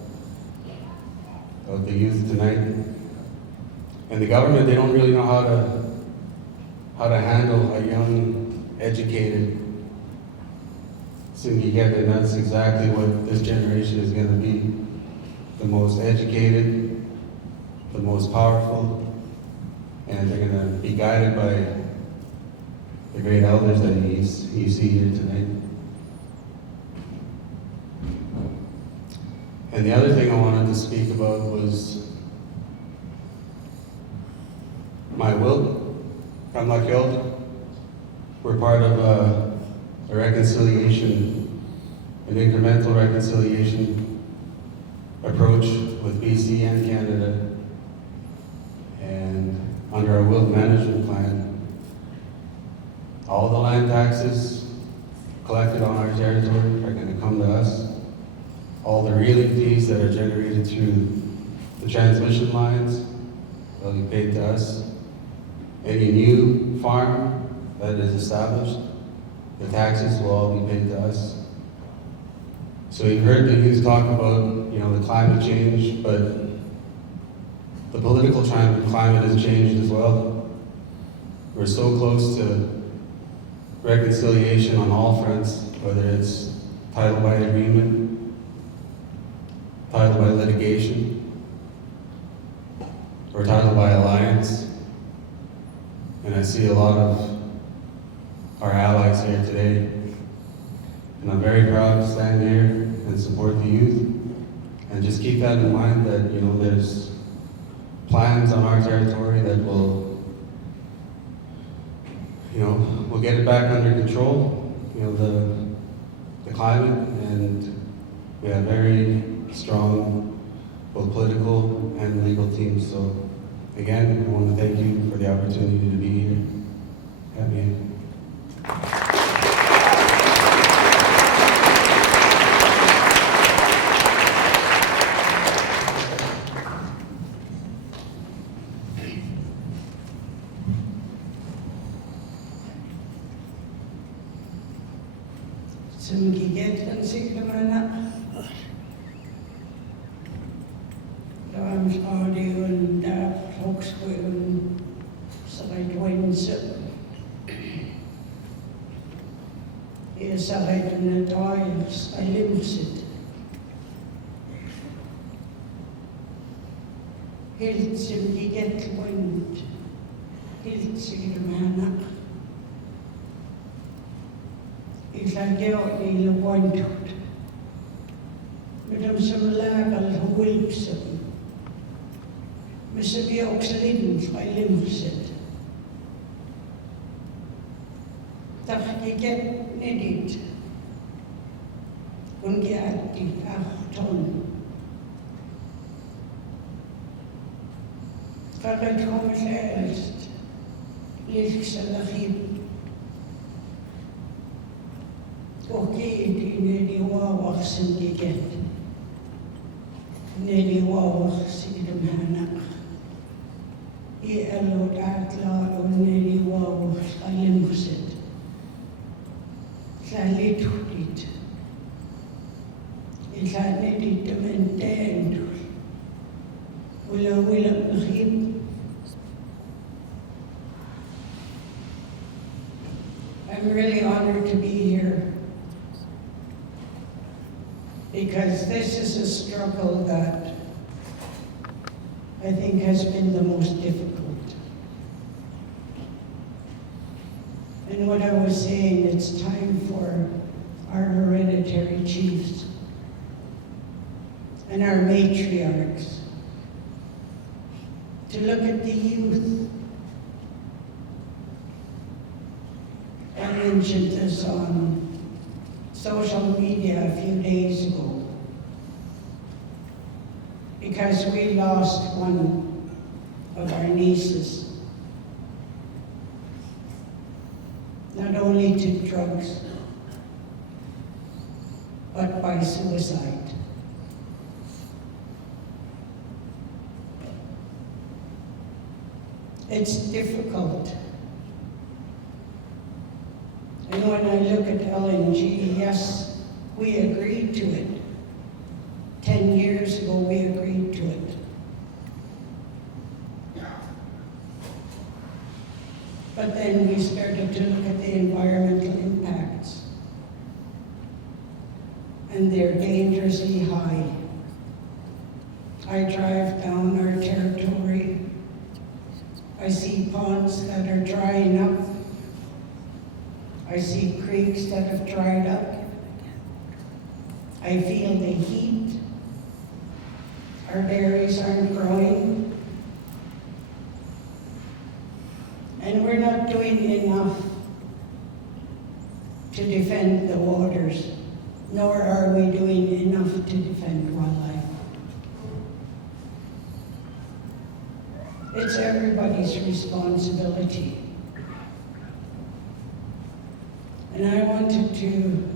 of the youth tonight. And the government, they don't really know how to handle a young, educated Singigek, and that's exactly what this generation is going to be. The most educated, the most powerful, and they're going to be guided by the great elders that you see here tonight. And the other thing I wanted to speak about was my will. Lax'yip. We're part of a reconciliation, an incremental reconciliation approach with BC and Canada. And under our will management plan, all the land taxes collected on our territory are going to come to us. All the reeling fees that are generated through the transmission lines will be paid to us. Any new farm that is established, the taxes will all be paid to us. So you've heard the youth talk about, the climate change, but the political climate has changed as well. We're so close to reconciliation on all fronts, whether it's title by agreement, title by litigation, or title by alliance. And I see a lot of our allies here today. And I'm very proud to stand here and support the youth. And just keep that in mind that, there's plans on our territory that will we'll get it back under control, the climate, and we have very strong both political and legal teams. So again, I want to thank you for the opportunity to be here. Have me. Gitxsan Lax'yip. I'm sorry on that folks will side wins. Yes, I in the toys, I lose it. Gitxsan wind, Gitxsan Illageoni luointut. Midam som lääkäl huilpsen. Missä vioks linnus vai limset. Tahki ket nedit. Kun kiätti ahton. panellists, Gitxsan Lax'yip. Okay, niliwawak sindiket. Niliwawak sidamhanak. Ielod atla o niliwawak alimhusit. Salitulit. Isanidit mentendul. Wala Lax'yip. I'm really honored to be here because this is a struggle that I think has been the most difficult. And what I was saying, it's time for our hereditary chiefs and our matriarchs to look at the youth. I mentioned this on social media a few days ago because we lost one of our nieces, not only to drugs, but by suicide. It's difficult. And when I look at LNG, yes, we agreed to it. 10 years ago, we agreed to it. But then we started to look at the environmental impacts. And they're dangerously high. I drive down our territory. I see ponds that are drying up. I see creeks that have dried up. I feel the heat. Our berries aren't growing. And we're not doing enough to defend the waters, nor are we doing enough to defend wildlife. It's everybody's responsibility. And I wanted to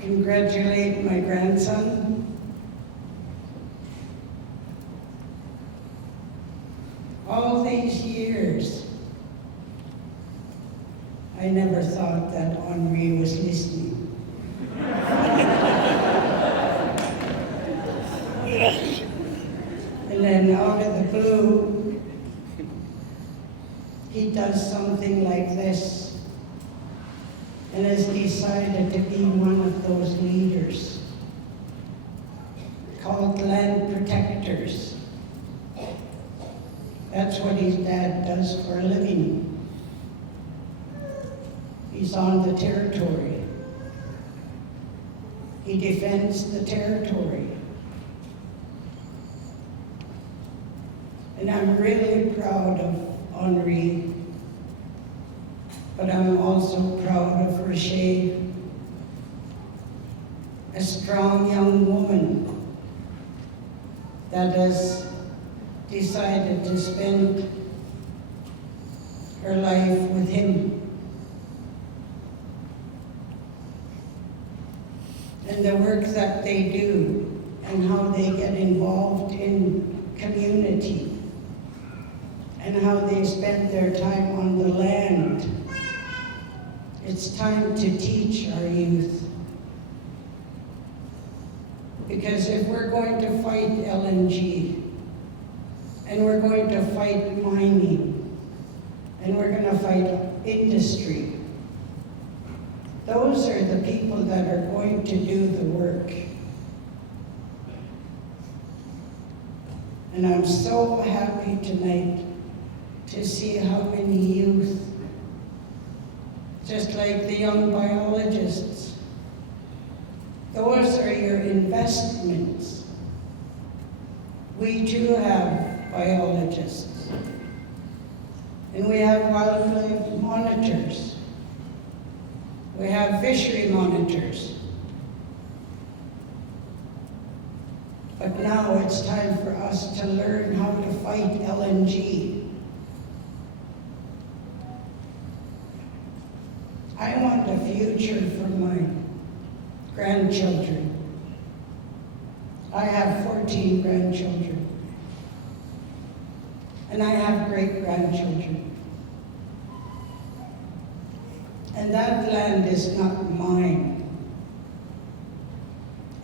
congratulate my grandson. All these years, I never thought that Henri was listening. And then out of the blue, he does something like this and has decided to be one of those leaders called land protectors. That's what his dad does for a living. He's on the territory. He defends the territory. And I'm really proud of Henri, but I'm also proud of Rochelle, a strong young woman that has decided to spend her life with him. And the work that they do and how they get involved in community and how they spend their time on the land. It's time to teach our youth. Because if we're going to fight LNG, and we're going to fight mining, and we're going to fight industry, those are the people that are going to do the work. And I'm so happy tonight to see how many youth, just like the young biologists, those are your investments. We too have biologists, and we have wildlife monitors. We have fishery monitors. But now it's time for us to learn how to fight LNG. I want a future for my grandchildren. I have 14 grandchildren. And I have great-grandchildren. And that land is not mine.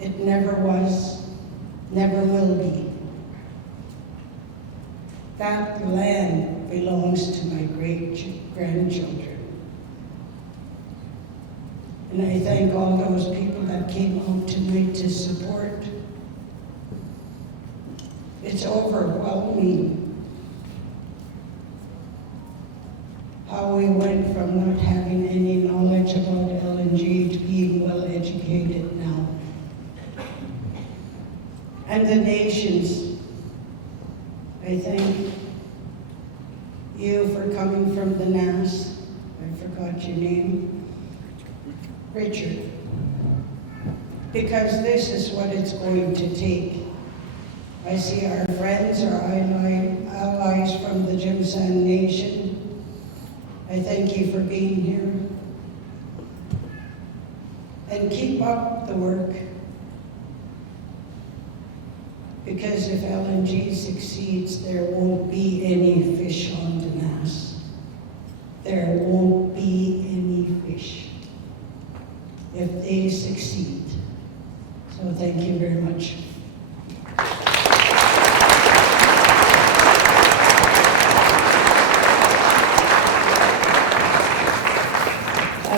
It never was, never will be. That land belongs to my great-grandchildren. And I thank all those people that came out tonight to support. It's overwhelming how we went from not having any knowledge about LNG to being well educated now. And the nations, I thank you for coming from the NAS. I forgot your name. Richard. Because this is what it's going to take. I see our friends, our allies from the Gitxsan Nation. I thank you for being here. And keep up the work. Because if LNG succeeds, there won't be any fish on the NAS. There won't be any fish if they succeed. So thank you very much.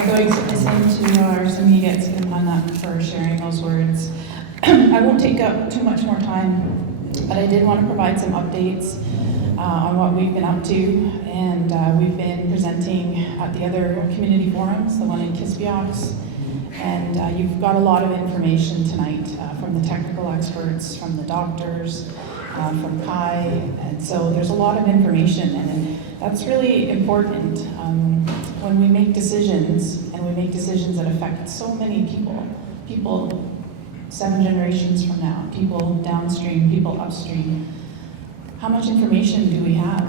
Going to listen to our Gitxsan for sharing those words. I won't take up too much more time, but I did want to provide some updates on what we've been up to, and we've been presenting at the other community forums, the one in Kispiox, and you've got a lot of information tonight from the technical experts, from the doctors, from Kai, and so there's a lot of information, and that's really important. When we make decisions, and we make decisions that affect so many people 7 generations from now, people downstream, people upstream, how much information do we have?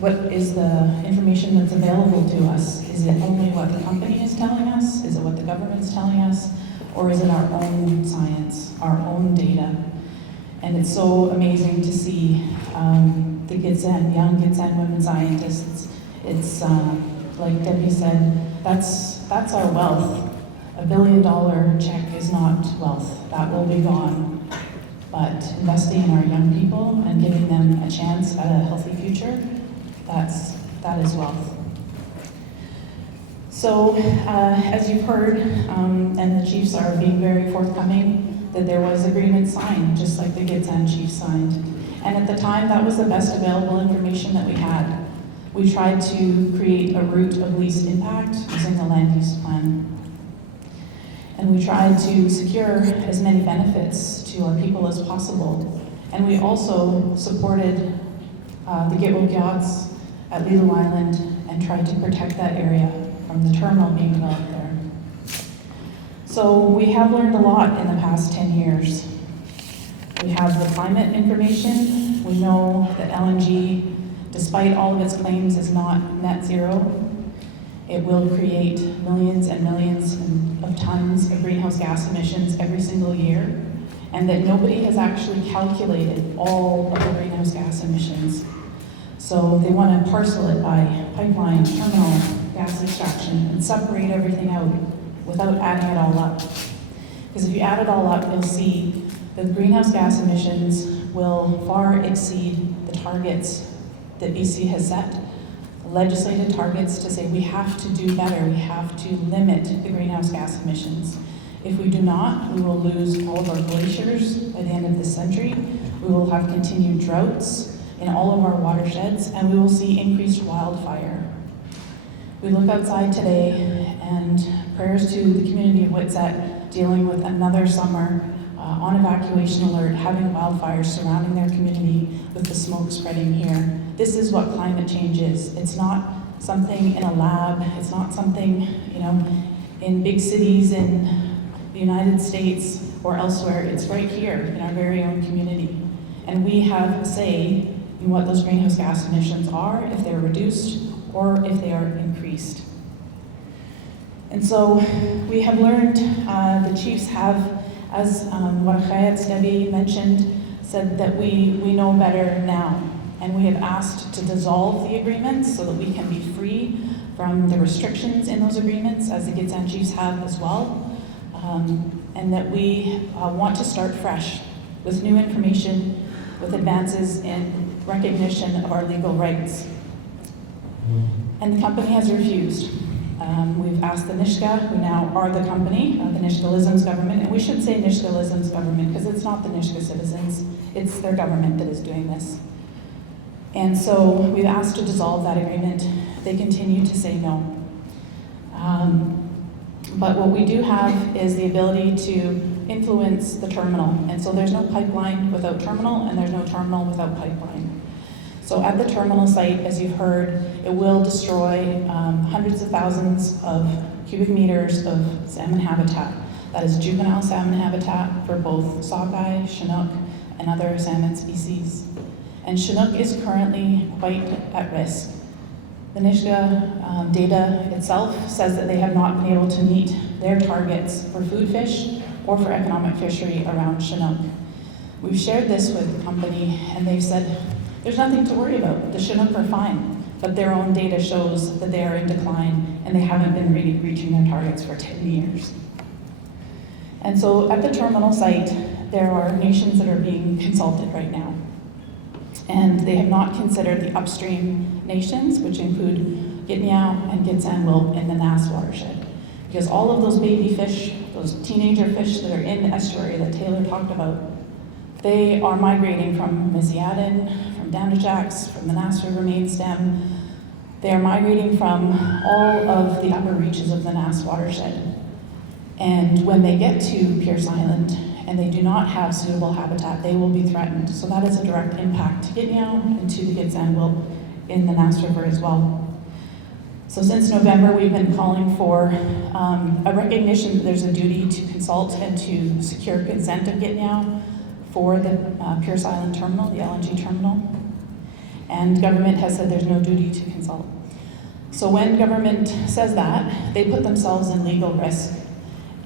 What is the information that's available to us? Is it only what the company is telling us? Is it what the government's telling us? Or is it our own science, our own data? And it's so amazing to see the Gitxsan, young Gitxsan women scientists. It's like Debbie said, that's our wealth. $1 billion check is not wealth. That will be gone. But investing in our young people and giving them a chance at a healthy future, that is wealth. So, as you've heard, and the chiefs are being very forthcoming, that there was agreement signed, just like the Gitxsan chiefs signed. And at the time, that was the best available information that we had. We tried to create a route of least impact using the land use plan. And we tried to secure as many benefits to our people as possible. And we also supported the Gitwogyats at Lilo Island and tried to protect that area from the terminal being developed there. So we have learned a lot in the past 10 years. We have the climate information. We know that LNG, despite all of its claims, is not net zero. It will create millions and millions of tons of greenhouse gas emissions every single year, and that nobody has actually calculated all of the greenhouse gas emissions. So they want to parcel it by pipeline, terminal, gas extraction, and separate everything out without adding it all up. Because if you add it all up, you'll see that the greenhouse gas emissions will far exceed the targets that BC has set, legislated targets to say we have to do better, we have to limit the greenhouse gas emissions. If we do not, we will lose all of our glaciers by the end of this century. We will have continued droughts in all of our watersheds, and we will see increased wildfire. We look outside today, and prayers to the community of Whitsett dealing with another summer on evacuation alert, having wildfires surrounding their community with the smoke spreading here. This is what climate change is. It's not something in a lab. It's not something, in big cities in the United States or elsewhere. It's right here in our very own community. And we have a say in what those greenhouse gas emissions are, if they're reduced or if they are increased. And so we have learned, the chiefs have, as Warkhayat Debbie mentioned, said that we know better now. And we have asked to dissolve the agreements so that we can be free from the restrictions in those agreements, as the Gitxsan chiefs have as well. And that we want to start fresh with new information, with advances in recognition of our legal rights. And the company has refused. We've asked the Nisga'a, who now are the company, the Nisga'a government, and we should say Nisga'a government because it's not the Nisga'a citizens, it's their government that is doing this. And so we've asked to dissolve that agreement. They continue to say no. But what we do have is the ability to influence the terminal. And so there's no pipeline without terminal, and there's no terminal without pipeline. So at the terminal site, as you've heard, it will destroy hundreds of thousands of cubic meters of salmon habitat. That is juvenile salmon habitat for both sockeye, Chinook, and other salmon species. And Chinook is currently quite at risk. The Nisga'a data itself says that they have not been able to meet their targets for food fish or for economic fishery around Chinook. We've shared this with the company, and they've said, there's nothing to worry about. The Chinook are fine, but their own data shows that they are in decline, and they haven't been really reaching their targets for 10 years. And so at the terminal site, there are nations that are being consulted right now. And they have not considered the upstream nations, which include Gitniao and Gitxsan Lax'yip in the Nass watershed. Because all of those baby fish, those teenager fish that are in the estuary that Taylor talked about, they are migrating from Misiadin, from Dandajaks, from the Nass River main stem. They are migrating from all of the upper reaches of the Nass watershed. And when they get to Pierce Island, and they do not have suitable habitat, they will be threatened. So that is a direct impact to Gitniao and to the Gitxsan Lax'yip in the Nass River as well. So since November, we've been calling for a recognition that there's a duty to consult and to secure consent of Gitniao for the Pierce Island terminal, the LNG terminal. And government has said there's no duty to consult. So when government says that, they put themselves in legal risk,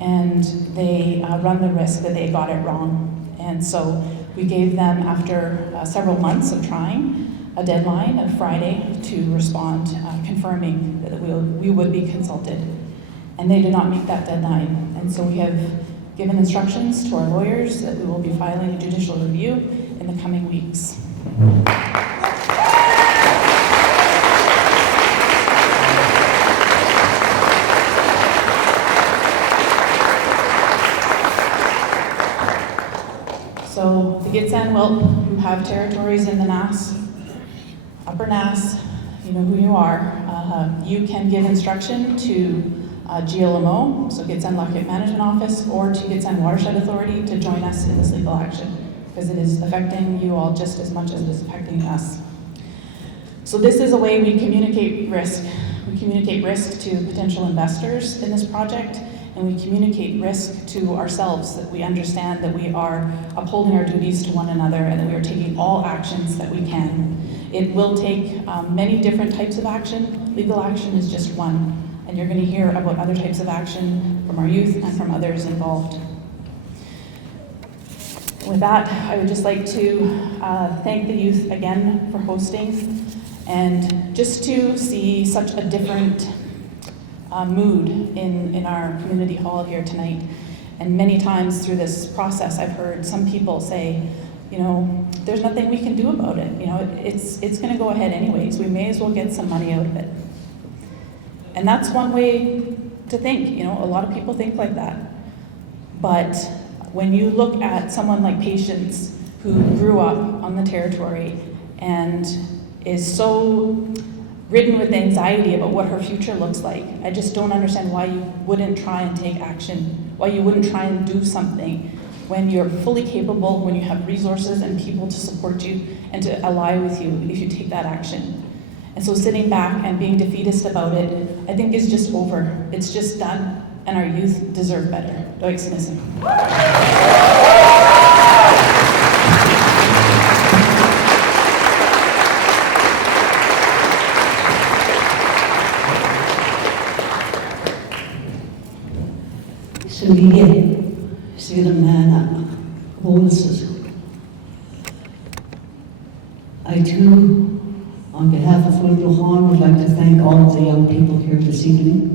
and they run the risk that they got it wrong. And so we gave them, after several months of trying, a deadline of Friday to respond, confirming that we would be consulted. And they did not meet that deadline. And so we have given instructions to our lawyers that we will be filing a judicial review in the coming weeks. So the Gitxsan Lax'yip, who have territories in the Nass, Upper Nass, you know who you are. You can give instruction to GLMO, so Gitxsan Lax'yip Management Office, or to Gitxsan Watershed Authority to join us in this legal action, because it is affecting you all just as much as it is affecting us. So this is a way we communicate risk. We communicate risk to potential investors in this project, and we communicate risk to ourselves, that we understand that we are upholding our duties to one another and that we are taking all actions that we can. It will take many different types of action. Legal action is just one, and you're going to hear about other types of action from our youth and from others involved. With that, I would just like to thank the youth again for hosting, and just to see such a different mood in our community hall here tonight. And many times through this process, I've heard some people say, you know, there's nothing we can do about it. You know, it's going to go ahead anyways. We may as well get some money out of it. And that's one way to think. You know, a lot of people think like that. But when you look at someone like Patience, who grew up on the territory and is so ridden with anxiety about what her future looks like, I just don't understand why you wouldn't try and take action, why you wouldn't try and do something when you're fully capable, when you have resources and people to support you and to ally with you if you take that action. And so sitting back and being defeatist about it, I think is just over. It's just done. and our youth deserve better. Gitxsan. I too, on behalf of Wilbruchon, would like to thank all of the young people here this evening.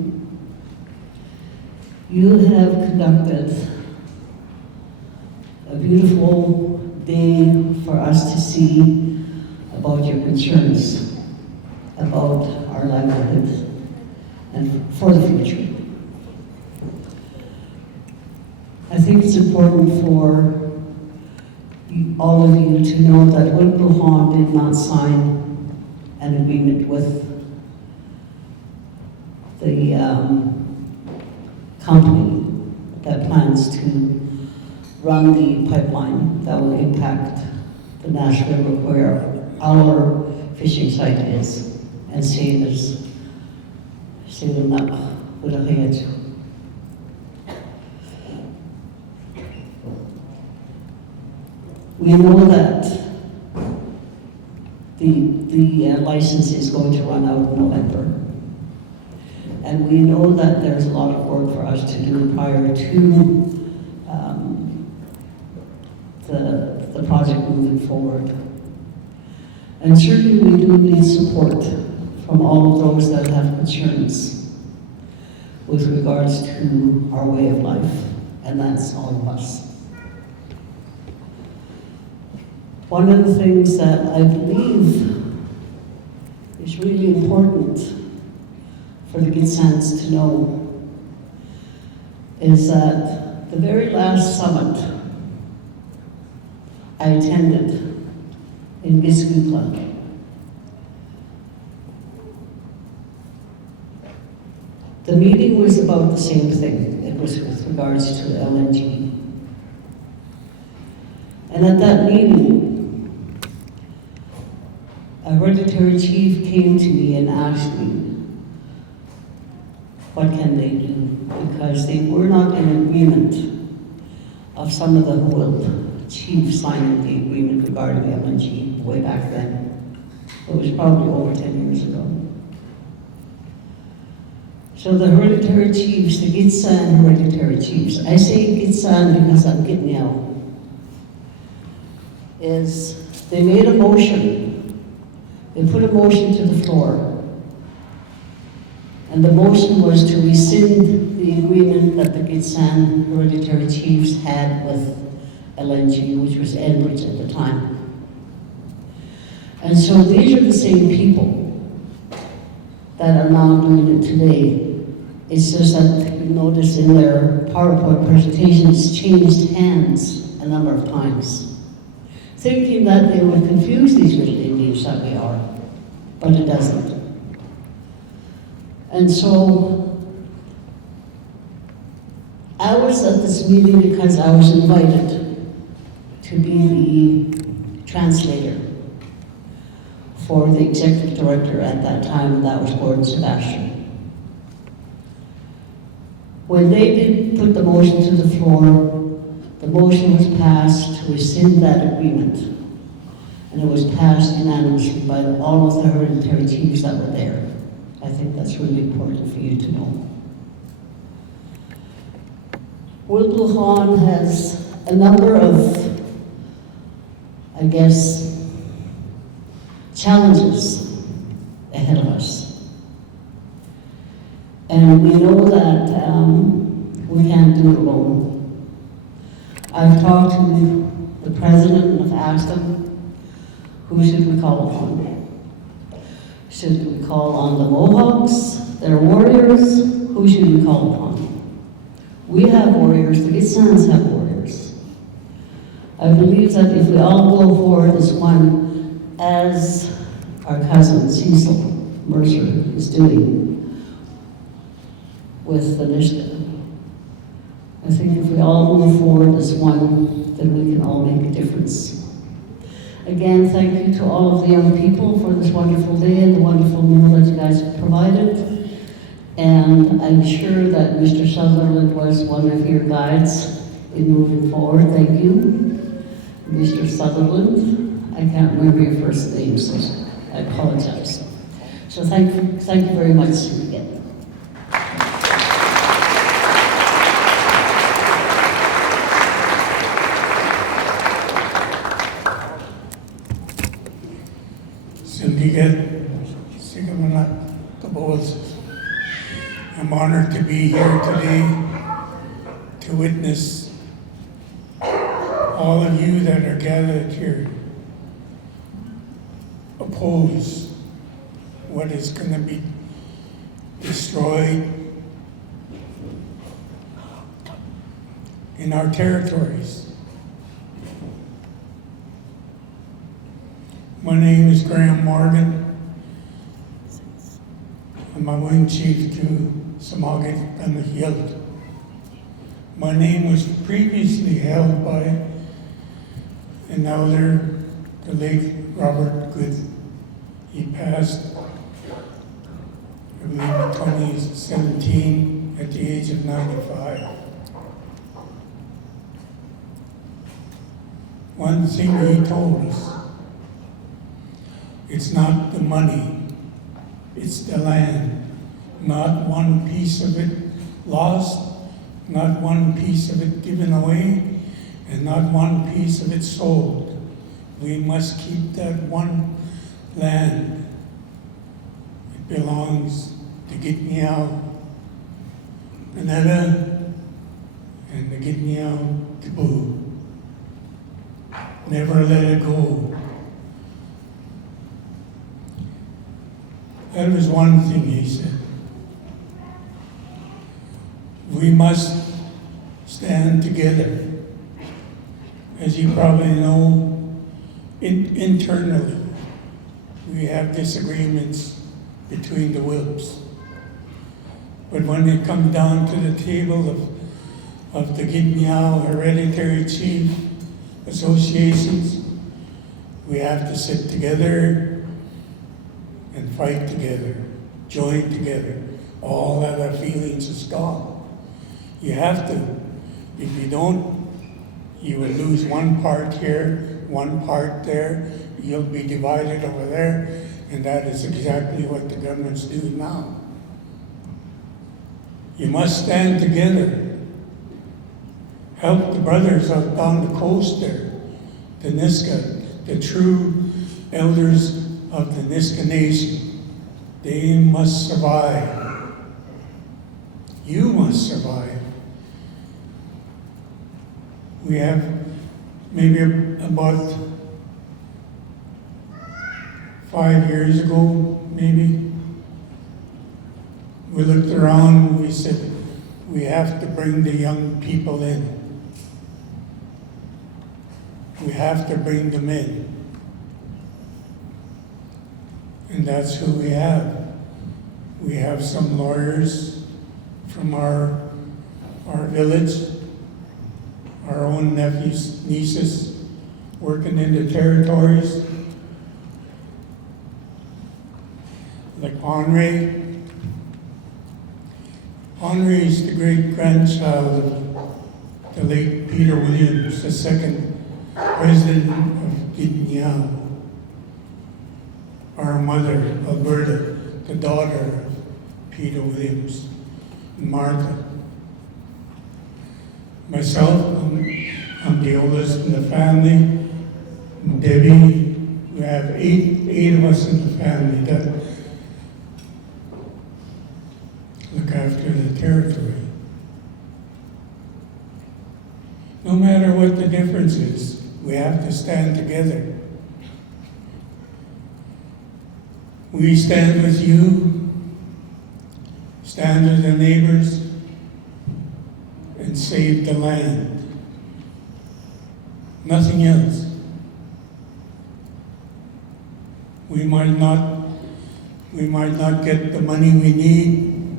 You have conducted a beautiful day for us to see about your concerns, about our livelihood, and for the future. I think it's important for all of you to know that Wilbruchon did not sign an agreement with the company that plans to run the pipeline that will impact the Nash River where our fishing site is, and save us, save them up with a head. We know that the license is going to run out in November. And we know that there's a lot of work for us to do prior to the project moving forward. And certainly we do need support from all of those that have concerns with regards to our way of life, and that's all of us. One of the things that I believe is really important for the Gitxsans to know is that the very last summit I attended in Gitxsan, the meeting was about the same thing. It was with regards to LNG. And at that meeting, a hereditary chief came to me and asked me, what can they do? Because they were not in agreement of some of the whole chiefs signing the agreement regarding LNG way back then. It was probably over 10 years ago. So the hereditary chiefs, the Gitxsan hereditary chiefs, I say Gitxsan because I'm Gitniel, is they made a motion. They put a motion to the floor. And the motion was to rescind the agreement that the Gitxsan hereditary chiefs had with LNG, which was Enbridge at the time. And so these are the same people that are now doing it today. It's just that you notice in their PowerPoint presentations changed hands a number of times, thinking that they would confuse these little Indians that we are, but it doesn't. And so I was at this meeting because I was invited to be the translator for the executive director at that time, and that was Gordon Sebastian. When they did put the motion to the floor, the motion was passed to rescind that agreement, and it was passed unanimously by all of the hereditary chiefs that were there. I think that's really important for you to know. Wilbruchon has a number of, I guess, challenges ahead of us. And we know that we can't do it alone. I've talked to the president and I've asked him, who should we call upon? Should we call on the Mohawks, their warriors? Who should we call upon? We have warriors, the Gitxsans have warriors. I believe that if we all go forward as one, as our cousin Cecil Mercer is doing with the Nishka, I think if we all move forward as one, then we can all make a difference. Again, thank you to all of the young people for this wonderful day and the wonderful meal that you guys have provided. And I'm sure that Mr. Sutherland was one of your guides in moving forward. Thank you. Mr. Sutherland, I can't remember your first name, so I apologize. So thank you very much again. I'm honored to be here today to witness all of you that are gathered here oppose what is going to be destroyed in our territories. My name is Graham Morgan. I'm a wing chief to Samagit and the Hilt. My name was previously held by an elder, the late Robert Good. He passed, I believe, in 2017 at the age of 95. One thing he told us, it's not the money, it's the land. Not one piece of it lost, not one piece of it given away, and not one piece of it sold. We must keep that one land. It belongs to Gitniao, Panetta, and the Gitniao Tibu. Never let it go. That was one thing he said. We must stand together. As you probably know, internally, we have disagreements between the Wilps. But when it comes down to the table of the Gitniao Hereditary Chief Associations, we have to sit together and fight together, join together. All other feelings is gone. You have to. If you don't, you will lose one part here, one part there. You'll be divided over there, and that is exactly what the governments do now. You must stand together. Help the brothers out down the coast there, the Niska, the true elders of the Niska Nation. They must survive. You must survive. We have maybe about 5 years ago, maybe, we looked around and we said, we have to bring the young people in. We have to bring them in. And that's who we have. We have some lawyers from our village, our own nephews, nieces, working in the territories, like Henri. Henri is the great-grandchild of the late Peter Williams, the second president of Gitniao. Our mother, Alberta, the daughter of Peter Williams, and Martha. Myself, I'm the oldest in the family. And Debbie, we have eight of us in the family that look after the territory. No matter what the difference is, we have to stand together. We stand with you, stand with the neighbors, and save the land. Nothing else. We might not get the money we need,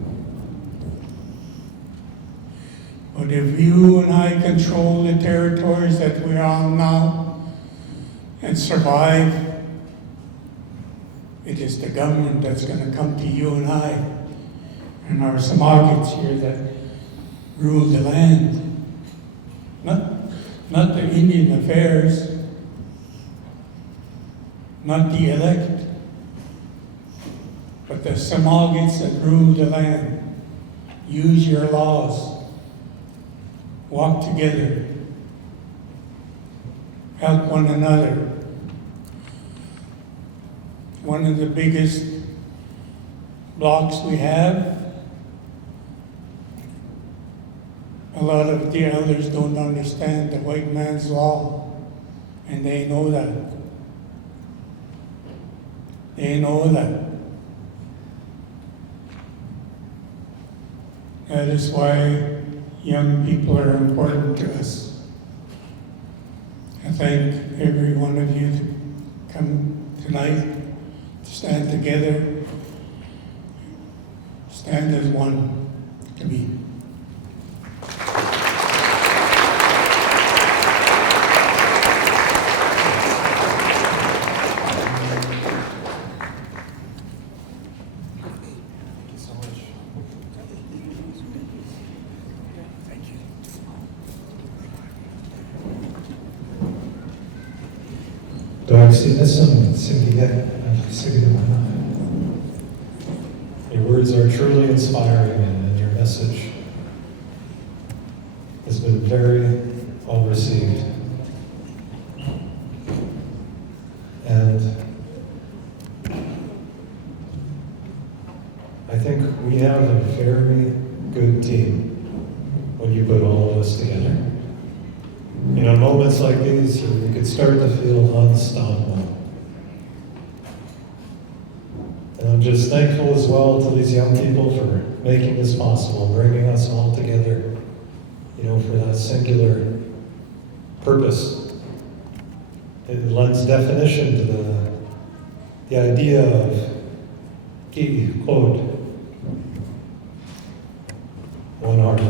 but if you and I control the territories that we're on now and survive, it is the government that's going to come to you and I and our Samagits here that rule the land. Not the Indian affairs, not the elect, but the Samagits that rule the land. Use your laws. Walk together. Help one another. One of the biggest blocks we have, a lot of the elders don't understand the white man's law, and they know that. They know that. That is why young people are important to us. I thank every one of you to come tonight, to stand together, stand as one to be. Your words are truly inspiring, and your message has been very well received. And I think we have a very good team when you put all of us together. You know, moments like these, you could start to feel unstoppable. And I'm just thankful as well to these young people for making this possible, bringing us all together, you know, for that singular purpose. It lends definition to the idea of key quote, one heart.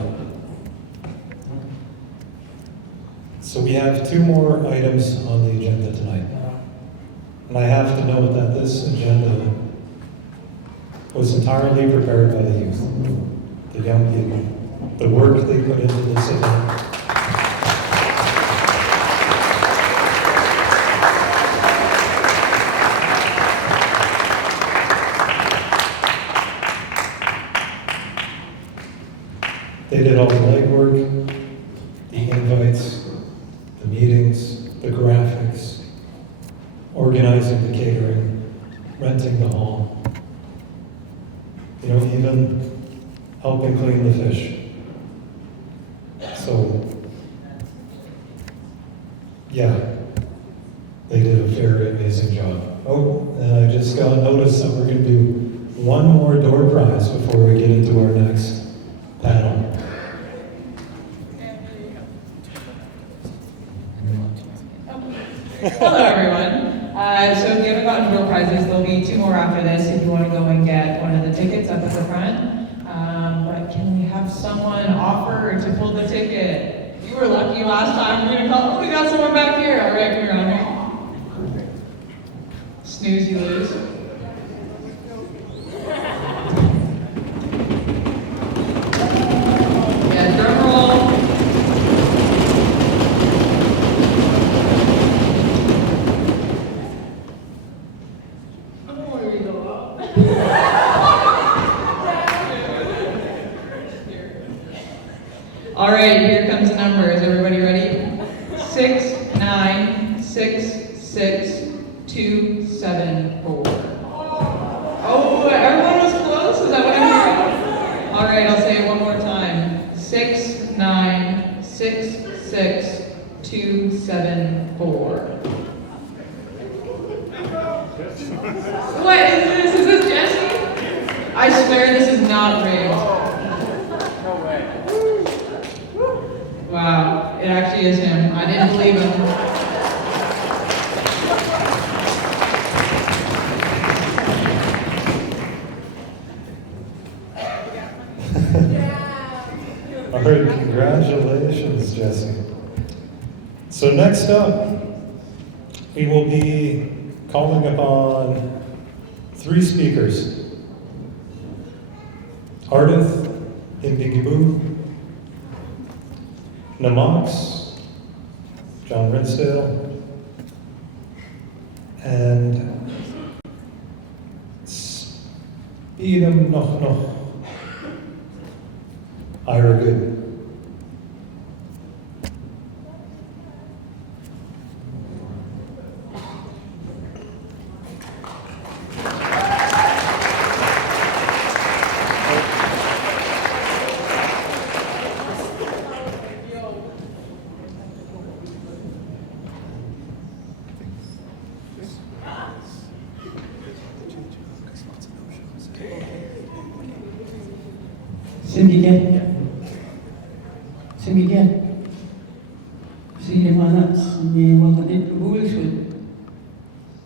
So we have 2 more items on the agenda tonight. And I have to note that this agenda was entirely prepared by the youth, the young people, the work they put into this event. They did all the legwork, the invites, the meetings, the graphics, organizing the catering, renting the hall, you know, even helping clean the fish. So, yeah, they did a very amazing job. Oh, and I just got notice that we're going to do one more door prize before we get into our next panel. Hello, everyone. So if you haven't gotten door prizes, there'll be 2 more after this if you want to go and get one of the tickets up at the front. But can we have someone offer to pull the ticket? You were lucky last time. We're going to call, oh, we got someone back here. All right, come here, Andre. Snooze, you lose. Yeah, drum roll. All right, here comes the number. Is everybody ready? 6, 9, 6, 6, 2, 7, 4. Oh, everyone was close? Is that what I'm hearing? All right, I'll say it one more time. 6, 9, 6, 6, 2, 7, 4. What is this? Is this Jesse? I swear this is not rigged. No way. Wow, it actually is him. I didn't believe him. All right, congratulations, Jesse. So next up, we will be calling upon 3 speakers Ardith Imbigibu, Namox, John Ridsdale, and Speedum Noch, Ira Good. Semigyan. Sige mana ni wakadit buulsun.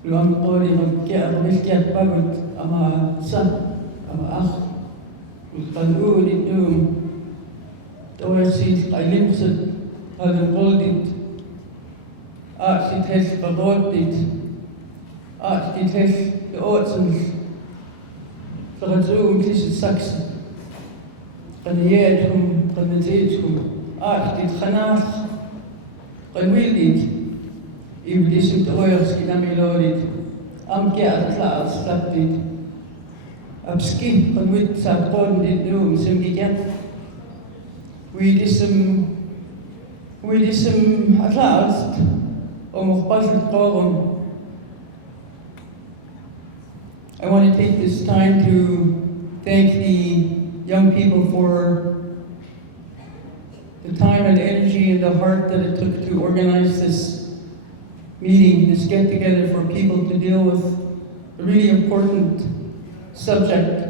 Luang tori magkia magkia pagod ama sa ama Ulqalulit nung towards kalimsat hagangkoldit sit pagodit sit ootsens Verzoom is Sachsen. Kanyetum, Kanazetsum, dit Hanach, Kanwildit, Iblisum Toyers Kinamelodit, Amkia Klaas, Slaptit, Abski, Kanwit Sapondit Num, Simgigat, Widisum at last, Passet Korum. I want to take this time to thank the young people for the time and energy and the heart that it took to organize this meeting, this get-together for people to deal with a really important subject,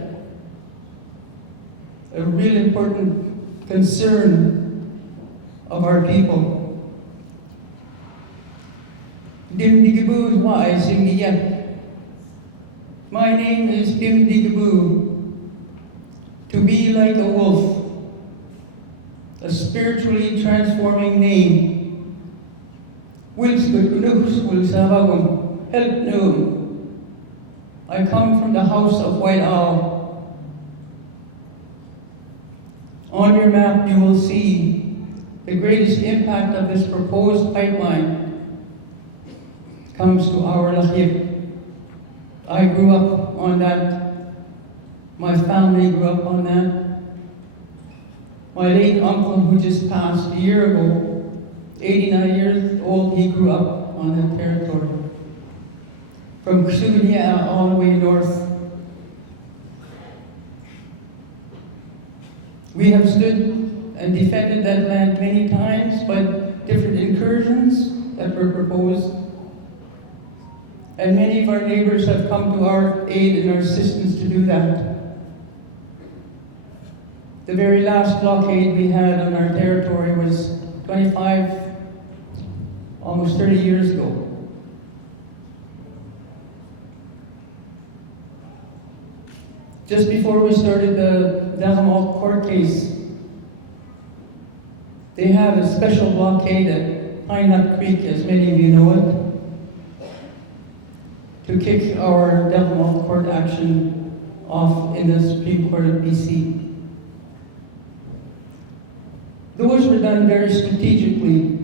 a really important concern of our people. Dimdigibu why Singiyak. My name is Bim Digabu. To be like a wolf, a spiritually transforming name. Help no. I come from the house of White Owl. On your map, you will see the greatest impact of this proposed pipeline comes to our Lax'yip. I grew up on that. My family grew up on that. My late uncle, who just passed a year ago, 89 years old, he grew up on that territory. From Ksunya all the way north. We have stood and defended that land many times by different incursions that were proposed. And many of our neighbors have come to our aid and our assistance to do that. The very last blockade we had on our territory was 25, almost 30 years ago. Just before we started the Delhamalt court case, they have a special blockade at Pine Nut Creek, as many of you know it, to kick our Delhamalt court action off in the Supreme Court of BC. Those were done very strategically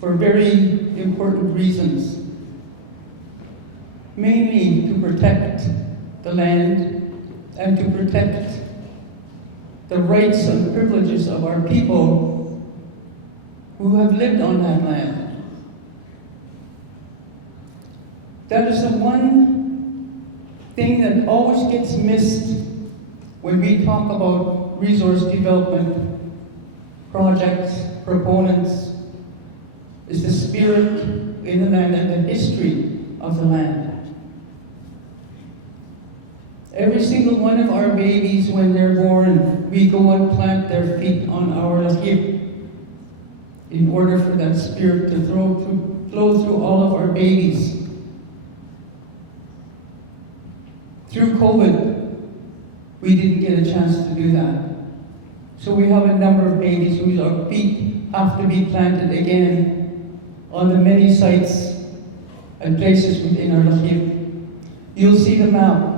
for very important reasons. Mainly to protect the land and to protect the rights and privileges of our people who have lived on that land. That is the one thing that always gets missed when we talk about resource development projects, proponents, is the spirit in the land and the history of the land. Every single one of our babies, when they're born, we go and plant their feet on our Lax'yip in order for that spirit to flow through all of our babies. Through COVID, we didn't get a chance to do that. So we have a number of babies whose feet have to be planted again on the many sites and places within our Lax'yip. You'll see the map.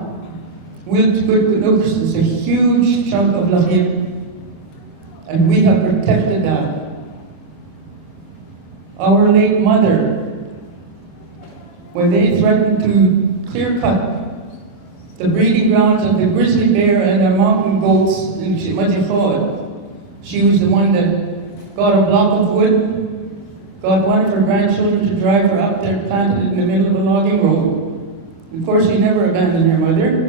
Wilt Good is a huge chunk of Lax'yip, and we have protected that. Our late mother, when they threatened to clear cut the breeding grounds of the grizzly bear and the mountain goats in Shimajichod, she was the one that got a block of wood, got one of her grandchildren to drive her up there, planted it in the middle of a logging road. Of course, she never abandoned her mother.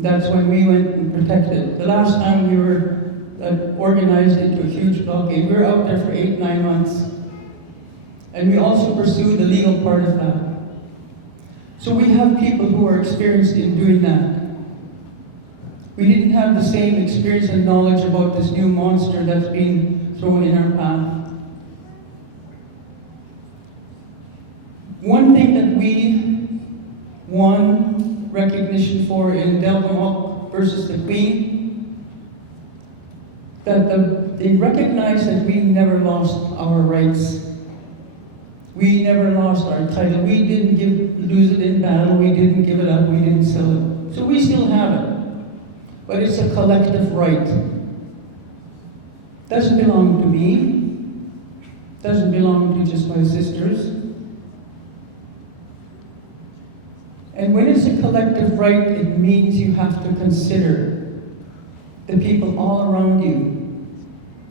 That's when we went and protected. The last time we were organized into a huge blockade, we were out there for 8-9 months. And we also pursued the legal part of that. So we have people who are experienced in doing that. We didn't have the same experience and knowledge about this new monster that's being thrown in our path. One thing that we won recognition for in Delpamok versus the Queen, that they recognized that we never lost our rights. We never lost our title. We didn't lose it in battle. We didn't give it up. We didn't sell it. So we still have it. But it's a collective right. Doesn't belong to me. Doesn't belong to just my sisters. And when it's a collective right, it means you have to consider the people all around you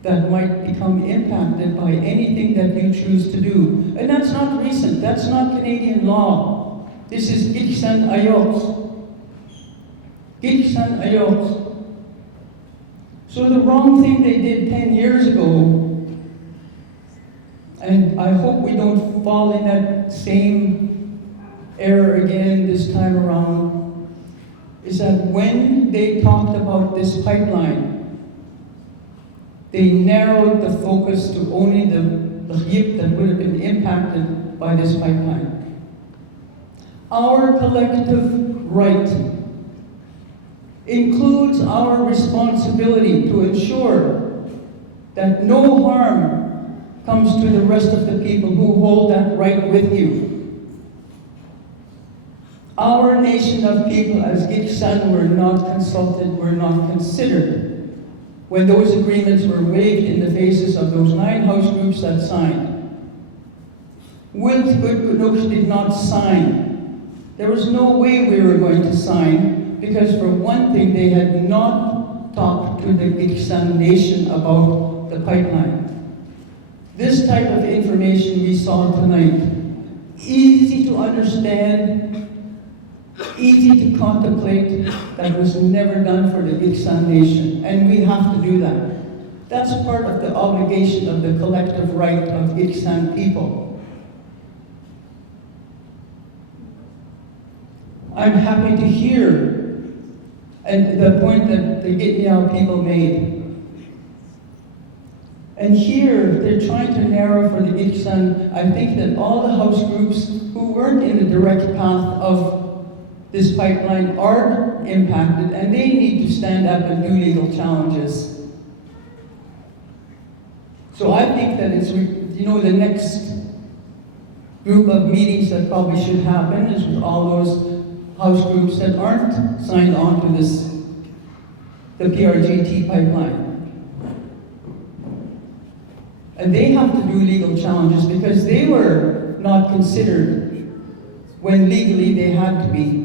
that might become impacted by anything that you choose to do. And that's not recent, that's not Canadian law. This is Gitxsan Lax'yip. Gitxsan Lax'yip. So the wrong thing they did 10 years ago, and I hope we don't fall in that same error again this time around, is that when they talked about this pipeline, they narrowed the focus to only the Lax'yip that would have been impacted by this pipeline. Our collective right includes our responsibility to ensure that no harm comes to the rest of the people who hold that right with you. Our nation of people as Gitxsan were not consulted, were not considered when those agreements were waived in the faces of those 9 house groups that signed. Wilt Good did not sign. There was no way we were going to sign, because for one thing, they had not talked to the Gitxsan nation about the pipeline. This type of information we saw tonight, easy to understand, easy to contemplate, that was never done for the Gitxsan nation, and we have to do that. That's part of the obligation of the collective right of Gitxsan people. I'm happy to hear and the point that the Gitmiao people made. And here, they're trying to narrow for the Gitxsan. I think that all the house groups who weren't in the direct path of this pipeline are impacted, and they need to stand up and do legal challenges. So I think that it's, the next group of meetings that probably should happen is with all those house groups that aren't signed on to this, the PRGT pipeline. And they have to do legal challenges because they were not considered when legally they had to be.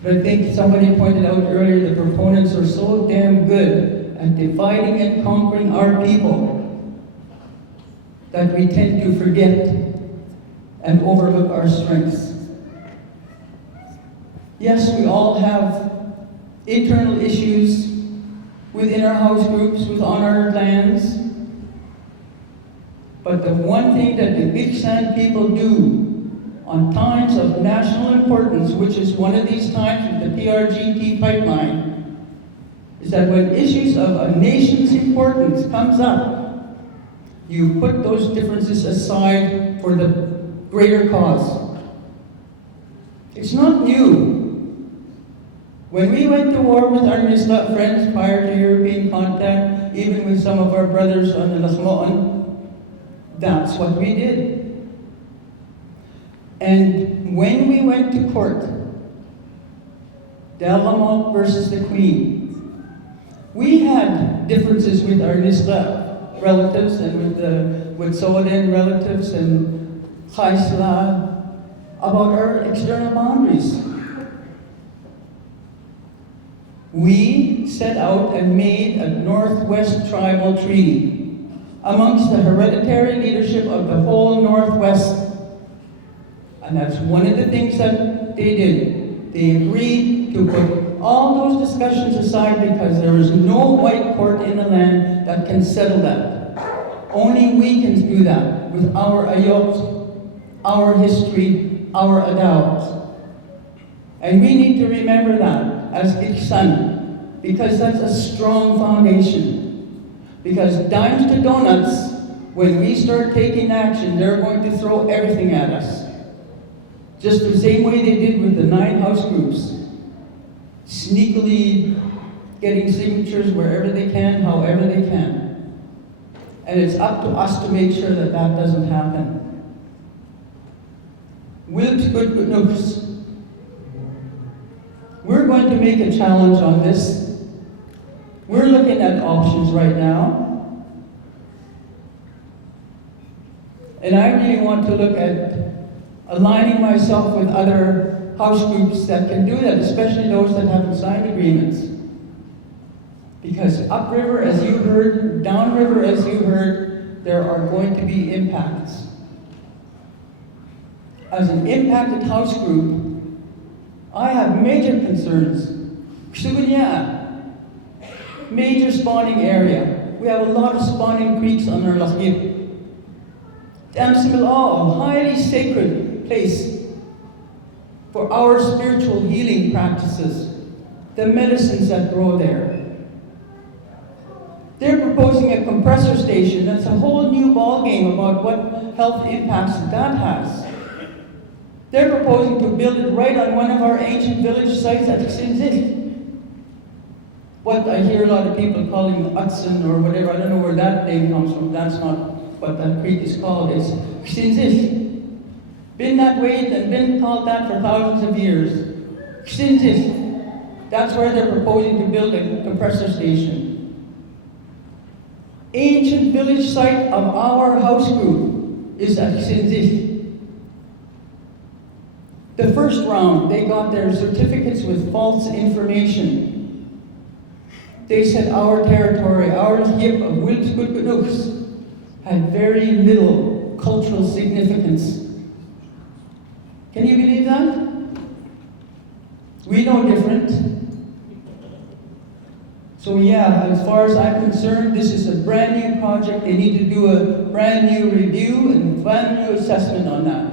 But I think somebody pointed out earlier, the proponents are so damn good at dividing and conquering our people that we tend to forget and overlook our strengths. Yes, we all have internal issues within our house groups, on our lands. But the one thing that the Gitxsan people do on times of national importance, which is one of these times with the PRGT pipeline, is that when issues of a nation's importance comes up, you put those differences aside for the greater cause. It's not new. When we went to war with our Misla friends prior to European contact, even with some of our brothers on the Lax'moan, that's what we did. And when we went to court Delamo versus the Queen. We had differences with our Nisra relatives and with Soden relatives and Khaisla about our external boundaries. We set out and made a Northwest Tribal Treaty amongst the hereditary leadership of the whole Northwest. And that's one of the things that they did. They agreed to put all those discussions aside because there is no white court in the land that can settle that. Only we can do that with our ayot, our history, our adab. And we need to remember that as Gitxsan, because that's a strong foundation. Because dimes to donuts, when we start taking action, they're going to throw everything at us. Just the same way they did with the 9 house groups. Sneakily getting signatures wherever they can, however they can. And it's up to us to make sure that that doesn't happen. We're going to make a challenge on this. We're looking at options right now. And I really want to look at aligning myself with other house groups that can do that, especially those that haven't signed agreements. Because upriver, as you heard, downriver, as you heard, there are going to be impacts. As an impacted house group, I have major concerns. Ksugunya, major spawning area. We have a lot of spawning creeks on our Lax'yip. Damsimil, highly sacred place for our spiritual healing practices, the medicines that grow there. They're proposing a compressor station. That's a whole new ballgame about what health impacts that has. They're proposing to build it right on one of our ancient village sites at Sinzit. What I hear a lot of people calling Utson or whatever, I don't know where that name comes from. That's not what that creek is called. It's Sinzit. Been that way and been called that for thousands of years. Sinzit. That's where they're proposing to build a compressor station. Ancient village site of our house group is at Sinzit. The first round, they got their certificates with false information. They said our territory, our hip of Wilpskutuks, had very little cultural significance. Can you believe that? We know different. So yeah, as far as I'm concerned, this is a brand new project. They need to do a brand new review and brand new assessment on that.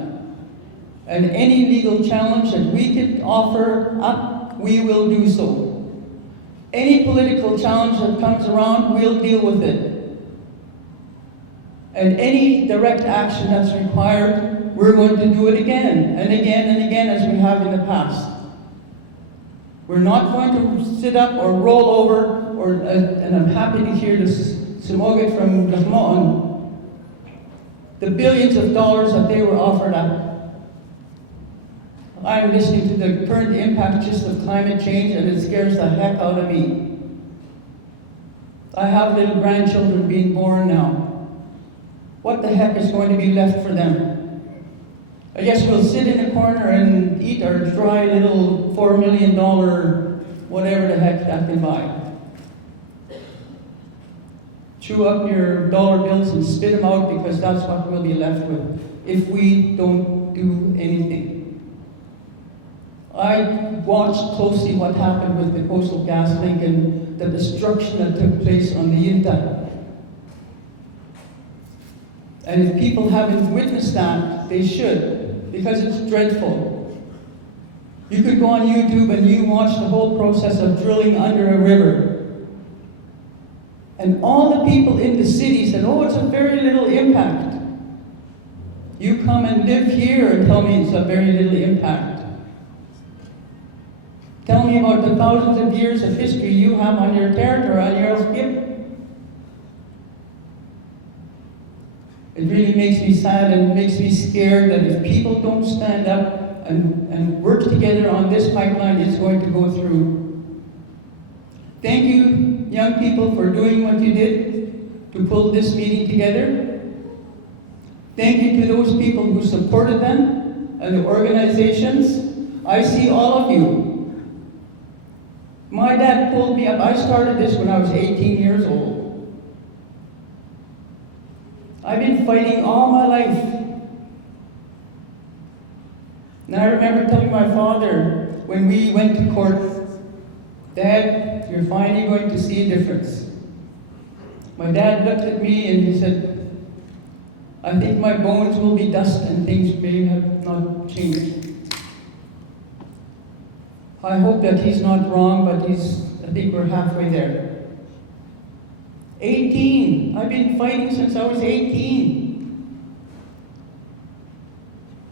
And any legal challenge that we could offer up, we will do so. Any political challenge that comes around, we'll deal with it. And any direct action that's required, we're going to do it again and again and again as we have in the past. We're not going to sit up or roll over, and I'm happy to hear this Simogit from Lahmon, the billions of dollars that they were offered up. I'm listening to the current impact just of climate change, and it scares the heck out of me. I have little grandchildren being born now. What the heck is going to be left for them? I guess we'll sit in a corner and eat our dry little $4 million, whatever the heck that can buy. Chew up your dollar bills and spit them out because that's what we'll be left with if we don't do anything. I watched closely what happened with the Coastal Gas Link and the destruction that took place on the Yinta. And if people haven't witnessed that, they should, because it's dreadful. You could go on YouTube and you watch the whole process of drilling under a river. And all the people in the city said, oh, it's a very little impact. You come and live here and tell me it's a very little impact. Tell me about the thousands of years of history you have on your territory, on your skip. It really makes me sad and makes me scared that if people don't stand up and work together on this pipeline is going to go through. Thank you, young people, for doing what you did to pull this meeting together. Thank you to those people who supported them and the organizations. I see all of you. My dad pulled me up. I started this when I was 18 years old. I've been fighting all my life. And I remember telling my father when we went to court, Dad, you're finally going to see a difference. My dad looked at me and he said, I think my bones will be dust and things may have not changed. I hope that he's not wrong, but I think we're halfway there. 18. I've been fighting since I was 18.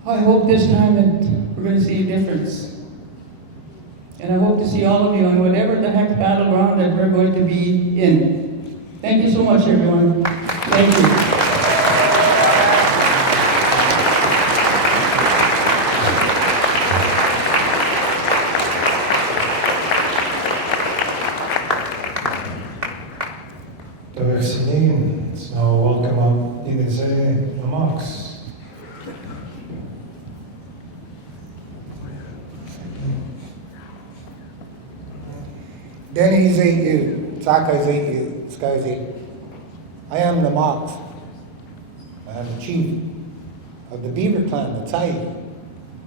I hope this time that we're going to see a difference. And I hope to see all of you on whatever the heck battleground that we're going to be in. Thank you so much, everyone. Thank you. Let's now welcome up Gitxsan Lax'yip. Denny Zaytu, Sakai Zaytu, Sky Zaytu. I am the Mox. I am the chief of the Beaver clan, the Tsai.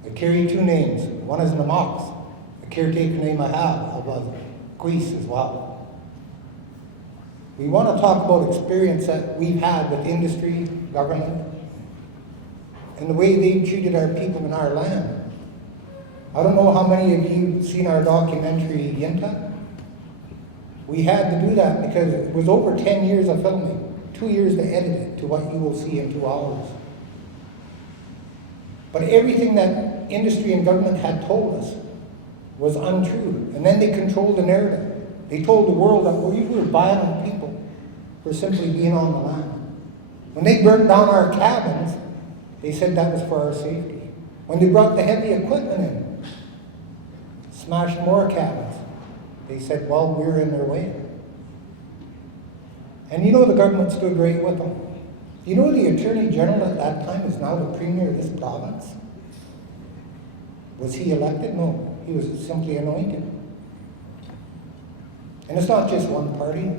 I carry two names. One is Namox. The caretaker name I have of Queese as well. We want to talk about experience that we've had with industry, government, and the way they've treated our people in our land. I don't know how many of you seen our documentary, Yinta. We had to do that because it was over 10 years of filming, 2 years to edit it to what you will see in 2 hours. But everything that industry and government had told us was untrue. And then they controlled the narrative. They told the world that we were violent people for simply being on the land. When they burnt down our cabins, they said that was for our safety. When they brought the heavy equipment in, smashed more cabins, they said, well, we're in their way. And you know the government stood right with them. You know the Attorney General at that time is now the Premier of this province? Was he elected? No, he was simply anointed. And it's not just one party.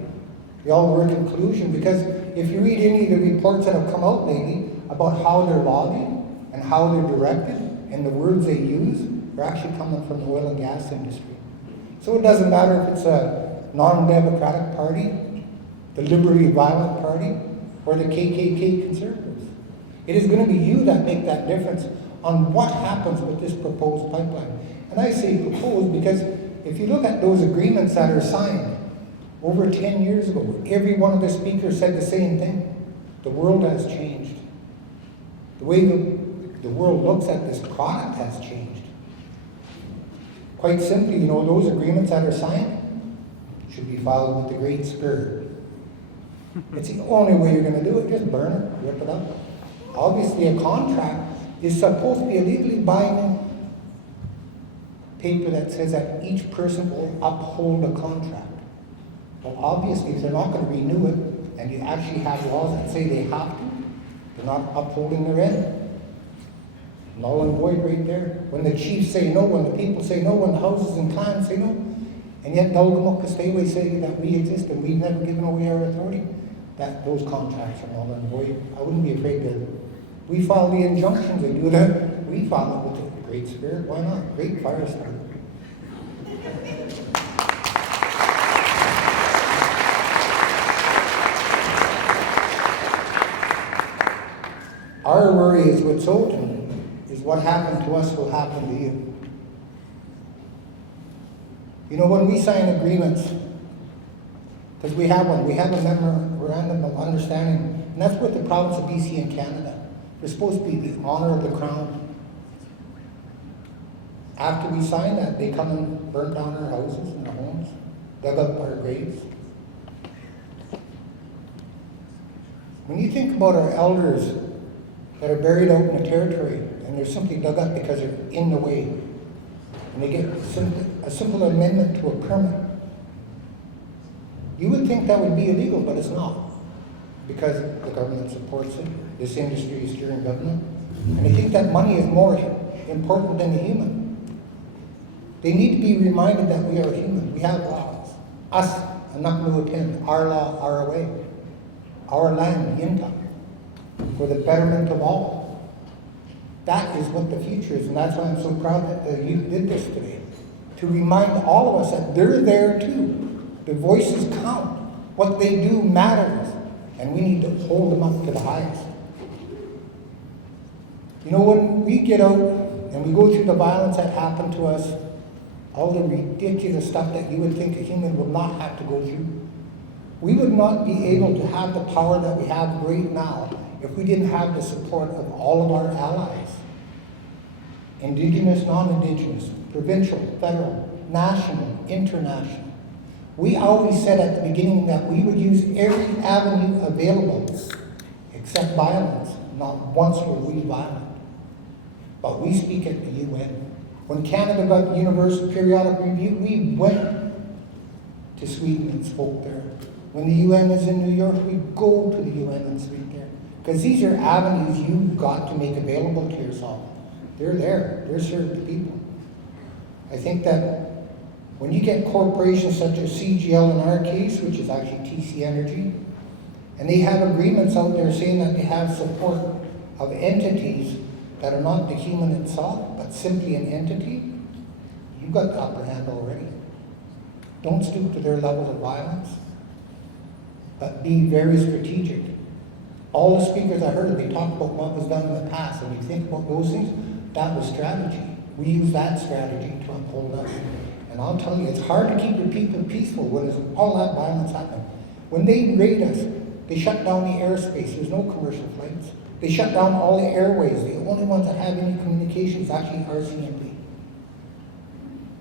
They all work in collusion because if you read any of the reports that have come out lately about how they're lobbied and how they're directed and the words they use, they're actually coming from the oil and gas industry. So it doesn't matter if it's a non-democratic party, the Liberty Violent Party, or the KKK conservatives. It is going to be you that make that difference on what happens with this proposed pipeline. And I say proposed because if you look at those agreements that are signed over 10 years ago, every one of the speakers said the same thing. The world has changed. The way the world looks at this product has changed. Quite simply, you know, those agreements that are signed should be filed with the Great Spirit. It's the only way you're going to do it. Just burn it, rip it up. Obviously, a contract is supposed to be a legally binding paper that says that each person will uphold a contract. Well, obviously, if they're not going to renew it, and you actually have laws that say they have to, they're not upholding their end. Null and void right there. When the chiefs say no, when the people say no, when the houses and clans say no, and yet Dalgamukasteway say that we exist and we've never given away our authority, that those contracts are null and void. I wouldn't be afraid to. We follow the injunctions, they do that. We follow it with the Great Spirit. Why not? Great fire starter. Our worry is with Sultan is what happened to us will happen to you. You know, when we sign agreements, because we have one, we have a memorandum of understanding, and that's with the province of BC and Canada. We're supposed to be the honor of the crown. After we sign that, they come and burn down our houses and our homes, dug up our graves. When you think about our elders that are buried out in the territory, and they're simply dug up because they're in the way. And they get a simple amendment to a permit. You would think that would be illegal, but it's not, because the government supports it. This industry is steering government. And they think that money is more important than the human. They need to be reminded that we are human. We have laws. Us, Anak-Nuotin, our law, our way. Our land, Yinta, for the betterment of all. That is what the future is, and that's why I'm so proud that the youth did this today. To remind all of us that they're there too. Their voices count. What they do matters. And we need to hold them up to the highest. You know, when we get out and we go through the violence that happened to us, all the ridiculous stuff that you would think a human would not have to go through, we would not be able to have the power that we have right now if we didn't have the support of all of our allies. Indigenous, non-Indigenous, provincial, federal, national, international. We always said at the beginning that we would use every avenue available except violence. Not once were we violent. But we speak at the UN. When Canada got the Universal Periodic Review, we went to Sweden and spoke there. When the UN is in New York, we go to the UN and speak there. Because these are avenues you've got to make available to yourself. They're there. They're served to people. I think that when you get corporations such as CGL in our case, which is actually TC Energy, and they have agreements out there saying that they have support of entities that are not the human itself, but simply an entity, you've got the upper hand already. Don't stoop to their level of violence, but be very strategic. All the speakers I heard, they talked about what was done in the past, and you think about those things, that was strategy. We use that strategy to uphold us. And I'll tell you, it's hard to keep your people peaceful when there's all that violence happening. When they raid us, they shut down the airspace. There's no commercial flights. They shut down all the airways. The only ones that have any communication is actually RCMP.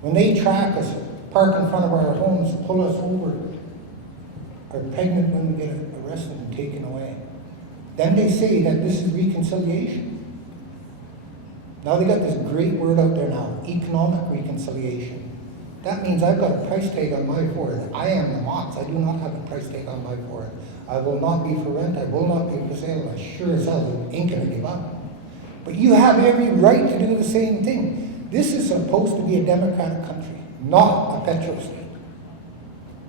When they track us, park in front of our homes, pull us over, are pregnant when we get arrested and taken away. Then they say that this is reconciliation. Now they got this great word out there now, economic reconciliation. That means I've got a price tag on my forehead. I am the Mox. I do not have a price tag on my forehead. I will not be for rent. I will not be for sale. I sure as hell ain't going to give up. But you have every right to do the same thing. This is supposed to be a democratic country, not a petro state.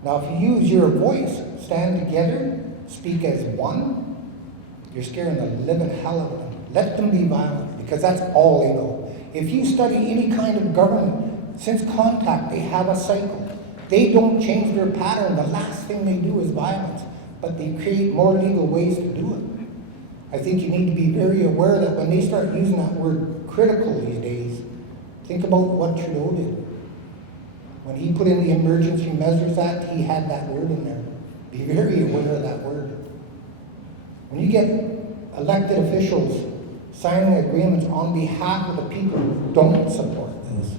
Now, if you use your voice, stand together, speak as one, you're scaring the living hell out of them. Let them be violent, because that's all they know. If you study any kind of government, since contact, they have a cycle. They don't change their pattern. The last thing they do is violence, but they create more legal ways to do it. I think you need to be very aware that when they start using that word critical these days, think about what Trudeau did. When he put in the Emergency Measures Act, he had that word in there. Be very aware of that word. When you get elected officials signing agreements on behalf of the people who don't support this,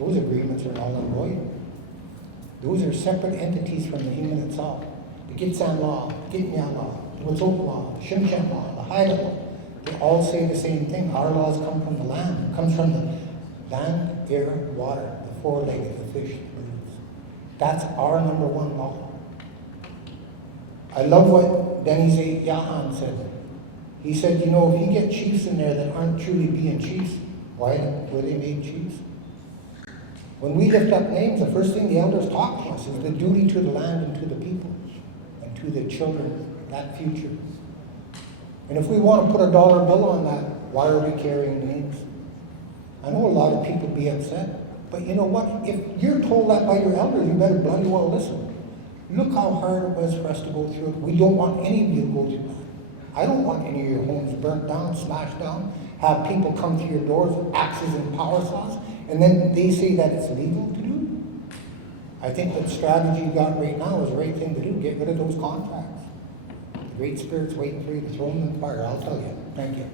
those agreements are null and void. Those are separate entities from the human itself. The Gitxsan Law, the Gitnya Law, the Wet'suwet'en Law, the Shimshan Law, the Haida Law, they all say the same thing. Our laws come from the land. It comes from the land, air, water, the four-legged, the fish, the birds. That's our number one law. I love what Denny Yahan said. He said, you know, if you get chiefs in there that aren't truly being chiefs, why were they made chiefs? When we lift up names, the first thing the elders talk to us is the duty to the land and to the people and to the children, that future. And if we want to put a dollar bill on that, why are we carrying names? I know a lot of people be upset, but you know what? If you're told that by your elders, you better bloody well listen. Look how hard it was for us to go through it. We don't want any of you to go through that. I don't want any of your homes burnt down, smashed down, have people come through your doors with axes and power saws, and then they say that it's legal to do. I think the strategy you got right now is the right thing to do. Get rid of those contracts. The Great Spirit's waiting for you to throw them in the fire, I'll tell you. Thank you.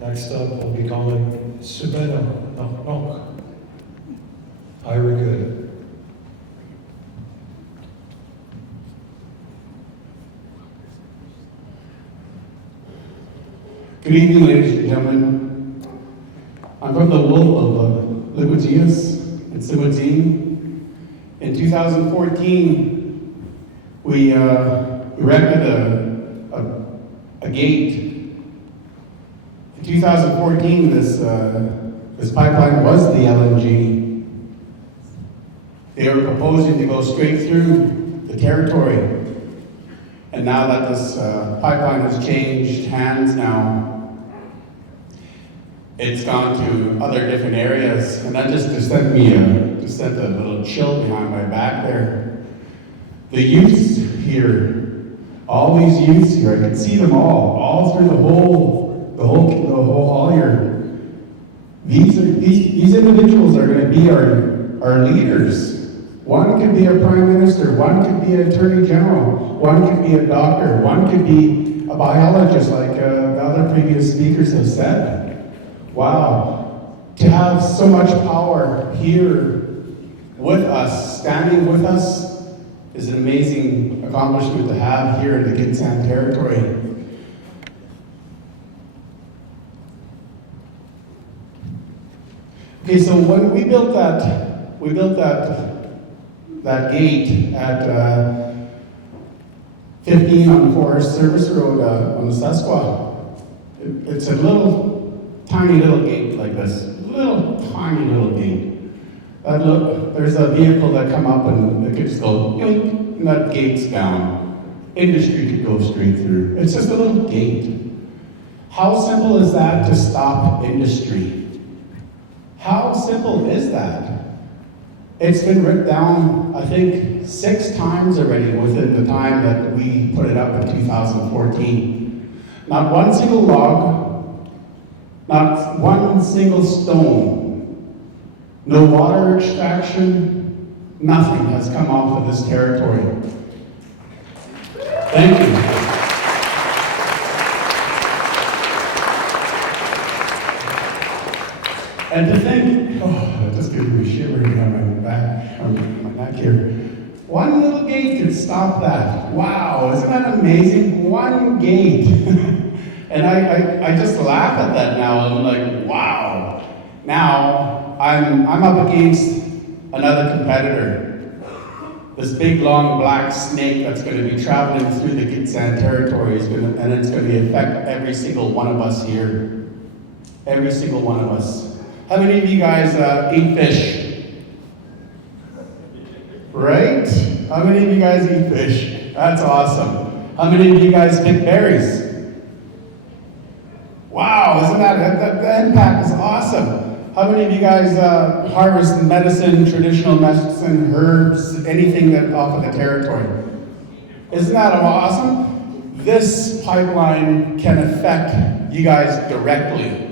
Next up, we'll be calling Good evening, ladies and gentlemen. I'm from the Wolf of Liguzias in Simudzin. In 2014, we erected a gate. In 2014, this pipeline was the LNG. They were proposing to go straight through the territory. And now that this pipeline has changed hands now, it's gone to other different areas. And that just sent a little chill behind my back there. The youths here, all these youths here, I can see them all through the whole hall here. These individuals are going to be our leaders. One could be a prime minister, one could be an attorney general, one could be a doctor, one could be a biologist like the other previous speakers have said. Wow, to have so much power here with us, standing with us, is an amazing accomplishment to have here in the Gitxsan territory. Okay, so when we built that gate at 15 on Forest Service Road on the Susquehanna. It's a tiny little gate like this. Tiny little gate. There's a vehicle that come up and it could just go, yoink, and that gate's down. Industry could go straight through. It's just a little gate. How simple is that to stop industry? How simple is that? It's been ripped down, I think, 6 times already within the time that we put it up in 2014. Not one single log, not one single stone, no water extraction, nothing has come off of this territory. Thank you. And to think, that just gives me shivering down my back, on my neck here. One little gate could stop that. Wow, isn't that amazing? One gate. And I just laugh at that now. I'm like, wow. Now I'm up against another competitor. This big long black snake that's going to be traveling through the Gitxsan territory and it's going to affect every single one of us here. Every single one of us. How many of you guys eat fish? Right? How many of you guys eat fish? That's awesome. How many of you guys pick berries? Wow, isn't that impact is awesome. How many of you guys harvest medicine, traditional medicine, herbs, anything that off of the territory? Isn't that awesome? This pipeline can affect you guys directly.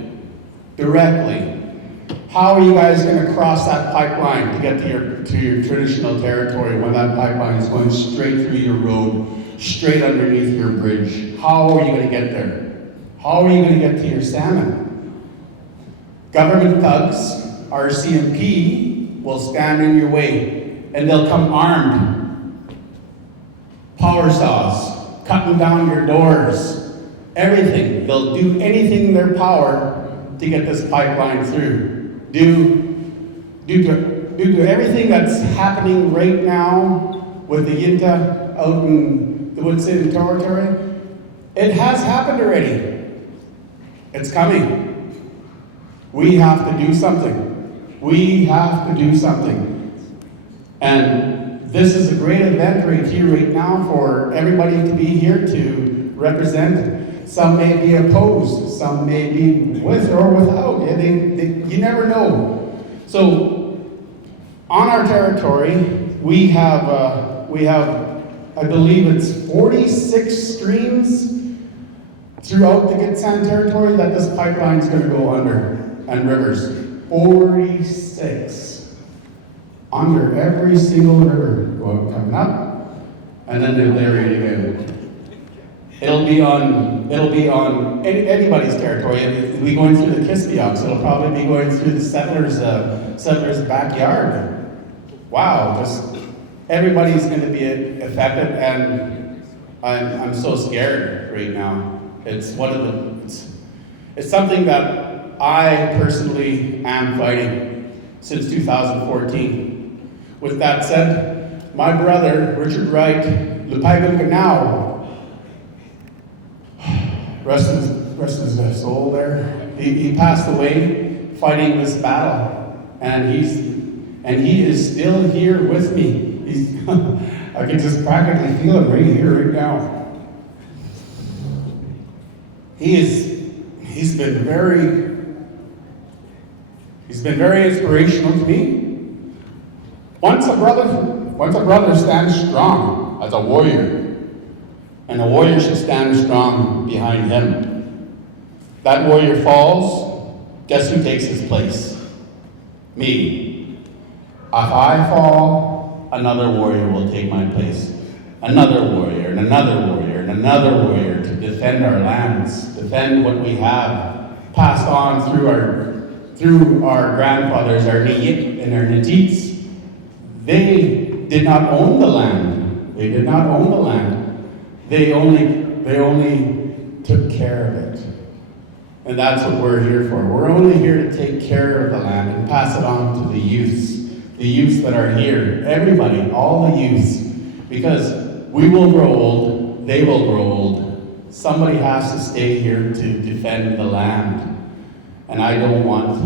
How are you guys going to cross that pipeline to get to your traditional territory when that pipeline is going straight through your road, straight underneath your bridge? How are you going to get there? How are you going to get to your salmon? Government thugs, RCMP, will stand in your way, and they'll come armed. Power saws, cutting down your doors, everything. They'll do anything in their power to get this pipeline through. Due to everything that's happening right now with the Yinta out in the Woodson territory, it has happened already. It's coming. We have to do something. We have to do something. And this is a great event right here, right now, for everybody to be here to represent. Some may be opposed, some may be with or without. You never know. So, on our territory, we have, I believe it's 46 streams throughout the Gitxsan territory that this pipeline is going to go under, and rivers. 46. Under every single river, coming up, and then they're buried again. It'll be on anybody's territory. It'll be going through the Kispioks. It'll probably be going through the settlers' backyard. Wow, everybody's going to be affected, and I'm so scared right now. It's one of the It's something that I personally am fighting since 2014. With that said, my brother, Richard Wright, Lupaigun now, rest his soul there, he passed away fighting this battle, and he is still here with me. I can just practically feel it right here, right now. He's been very inspirational to me. Once a brother stands strong as a warrior, and a warrior should stand strong behind him. That warrior falls, guess who takes his place? Me. If I fall, another warrior will take my place. Another warrior, and another warrior, and another warrior to defend our lands, defend what we have passed on through our grandfathers, our Niyik and our Natits. They did not own the land. They did not own the land. They only took care of it. And that's what we're here for. We're only here to take care of the land and pass it on to the youths that are here. Everybody, all the youths. Because we will grow old, they will grow old. Somebody has to stay here to defend the land. And I don't want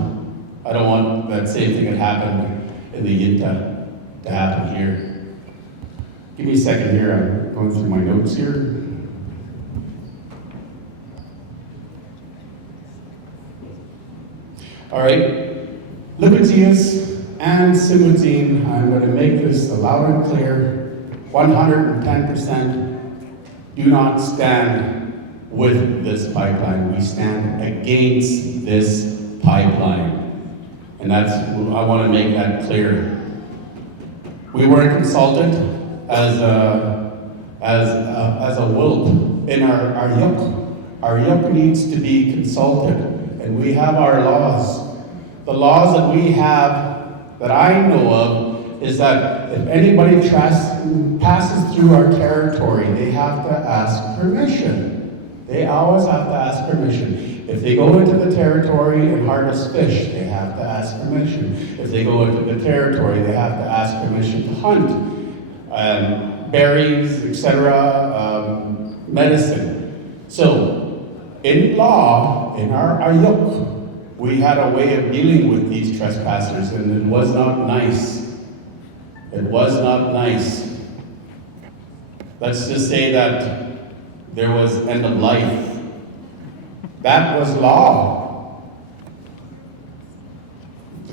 that same thing that happened in the Yinta to happen here. Give me a second here, I'm going through my notes here. All right, Libertias and Simutin, I'm going to make this loud and clear, 110% do not stand with this pipeline. We stand against this pipeline. And I want to make that clear. We weren't consulted as a WILP in our YUK. Our YUK needs to be consulted, and we have our laws. The laws that we have, that I know of, is that if anybody passes through our territory, they have to ask permission. They always have to ask permission. If they go into the territory and harvest fish, they have to ask permission. If they go into the territory, they have to ask permission to hunt. Berries, etc., medicine. So, in law, in our ayuk, we had a way of dealing with these trespassers, and it was not nice. It was not nice. Let's just say that there was end of life. That was law.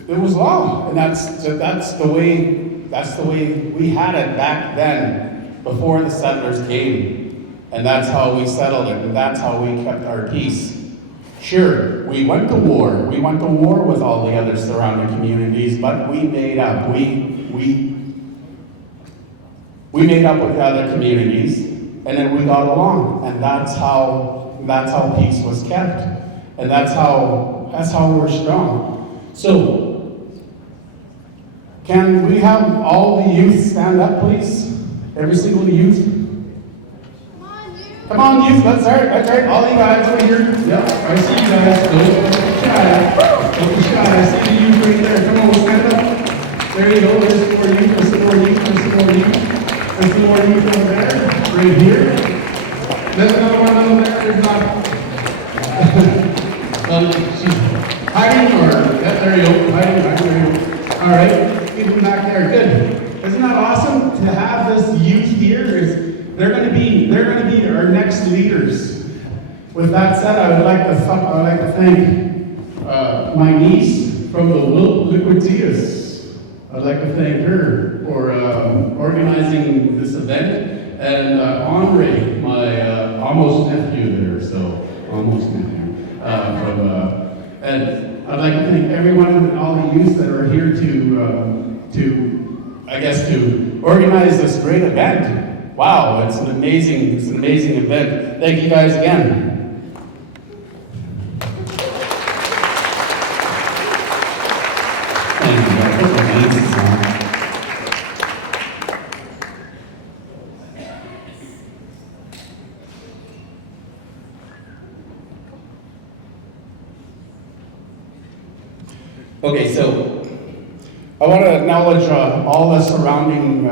It was law, and that's the way we had it back then, before the settlers came, and that's how we settled it, and that's how we kept our peace. Sure, we went to war. We went to war with all the other surrounding communities, but we made up. We made up with the other communities, and then we got along, and that's how peace was kept, and that's how we're strong. So, can we have all the youth stand up, please? Every single youth. Come on, youth. That's right. All you guys over here. Yep, I see you guys. Don't be shy. Don't be shy. I see the youth right there. Come on, we'll stand up. There you go. There's some more youth. There's some more youth. There's some more youth. There's some more youth over there. Right here. There's another one over there. There's not. She's hiding or there you go. Hiding. There you go. All right. Keep them back there. Good. Isn't that awesome to have this youth here? They're going to be our next leaders. With that said, I would like to thank my niece from the Liquiditas. I'd like to thank her for organizing this event, and Andre, my almost nephew there, so almost nephew. And I'd like to thank everyone and all the youth that are here to organize this great event. Wow, it's an amazing event. Thank you guys again. so I want to acknowledge all the surrounding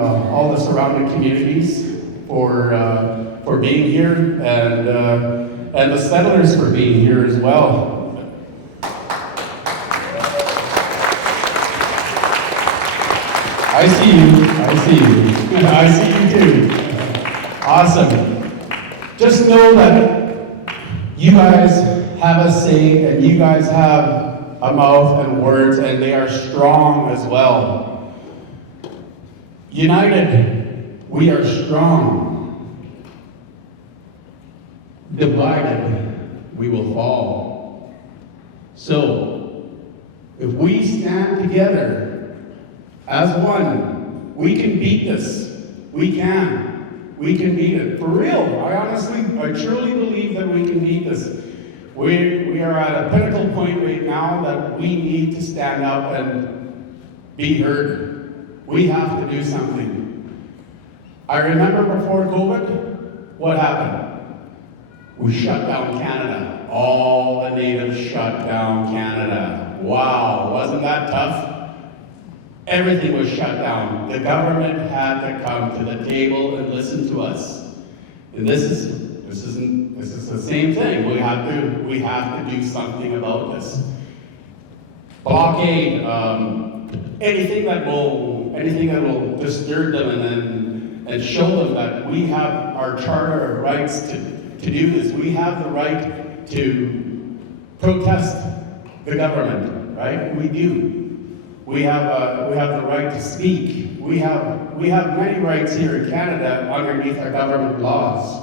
communities for being here, and the settlers for being here as well. I see you. I see you too. Awesome. Just know that you guys have a say, and you guys have a mouth and words, and they are strong as well. United, we are strong. Divided, we will fall. So, if we stand together as one, we can beat this. We can beat it. For real, I truly believe that we can beat this. We are at a pinnacle point right now that we need to stand up and be heard. We have to do something. I remember before COVID, what happened? We shut down Canada. All the natives shut down Canada. Wow, wasn't that tough? Everything was shut down. The government had to come to the table and listen to us. And this is the same thing. We have to do something about this. Blockade, anything that will disturb them and show them that we have our charter of rights to do this. We have the right to protest the government, right? We do. We have the right to speak. We have many rights here in Canada underneath our government laws.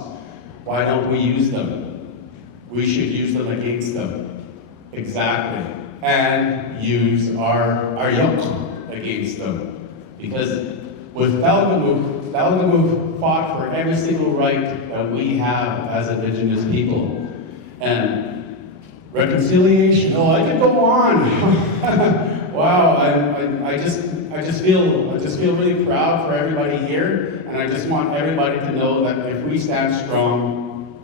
Why don't we use them? We should use them against them. Exactly. And use our yoke against them. Because with Belgamook fought for every single right that we have as Indigenous people. And reconciliation, I could go on. Wow, I just feel really proud for everybody here, and I just want everybody to know that if we stand strong,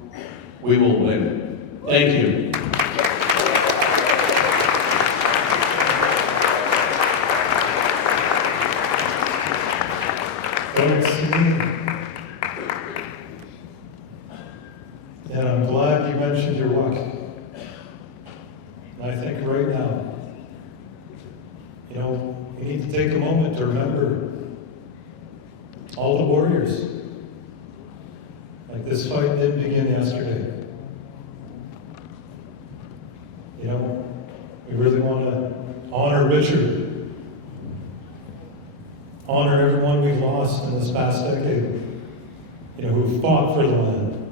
we will win. Thank you. Thanks. And I'm glad you mentioned your walk. And I think right now, we need to take a moment to remember all the warriors. Like, this fight didn't begin yesterday. We really want to honor Richard, honor everyone we've lost in this past decade, who fought for the land.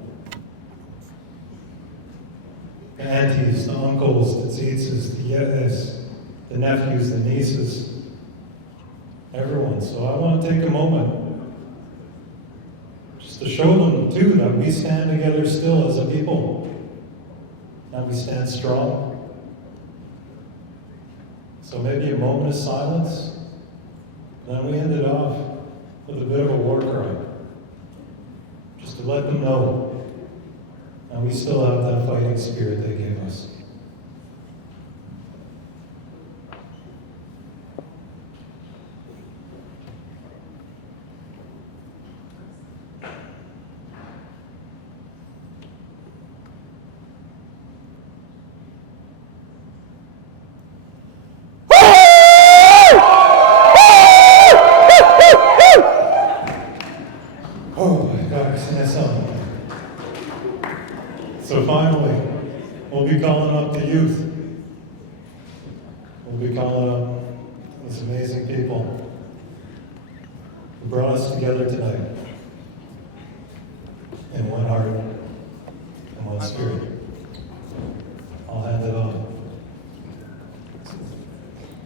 The aunties, the uncles, the tzitsis, the yetes, the nephews, the nieces, everyone. So I want to take a moment just to show them too that we stand together still as a people, that we stand strong. So maybe a moment of silence, then we end it off with a bit of a war cry, just to let them know that we still have that fighting spirit they gave us. So finally, we'll be calling up the youth. We'll be calling up these amazing people who brought us together tonight in one heart and one spirit. I'll hand it on.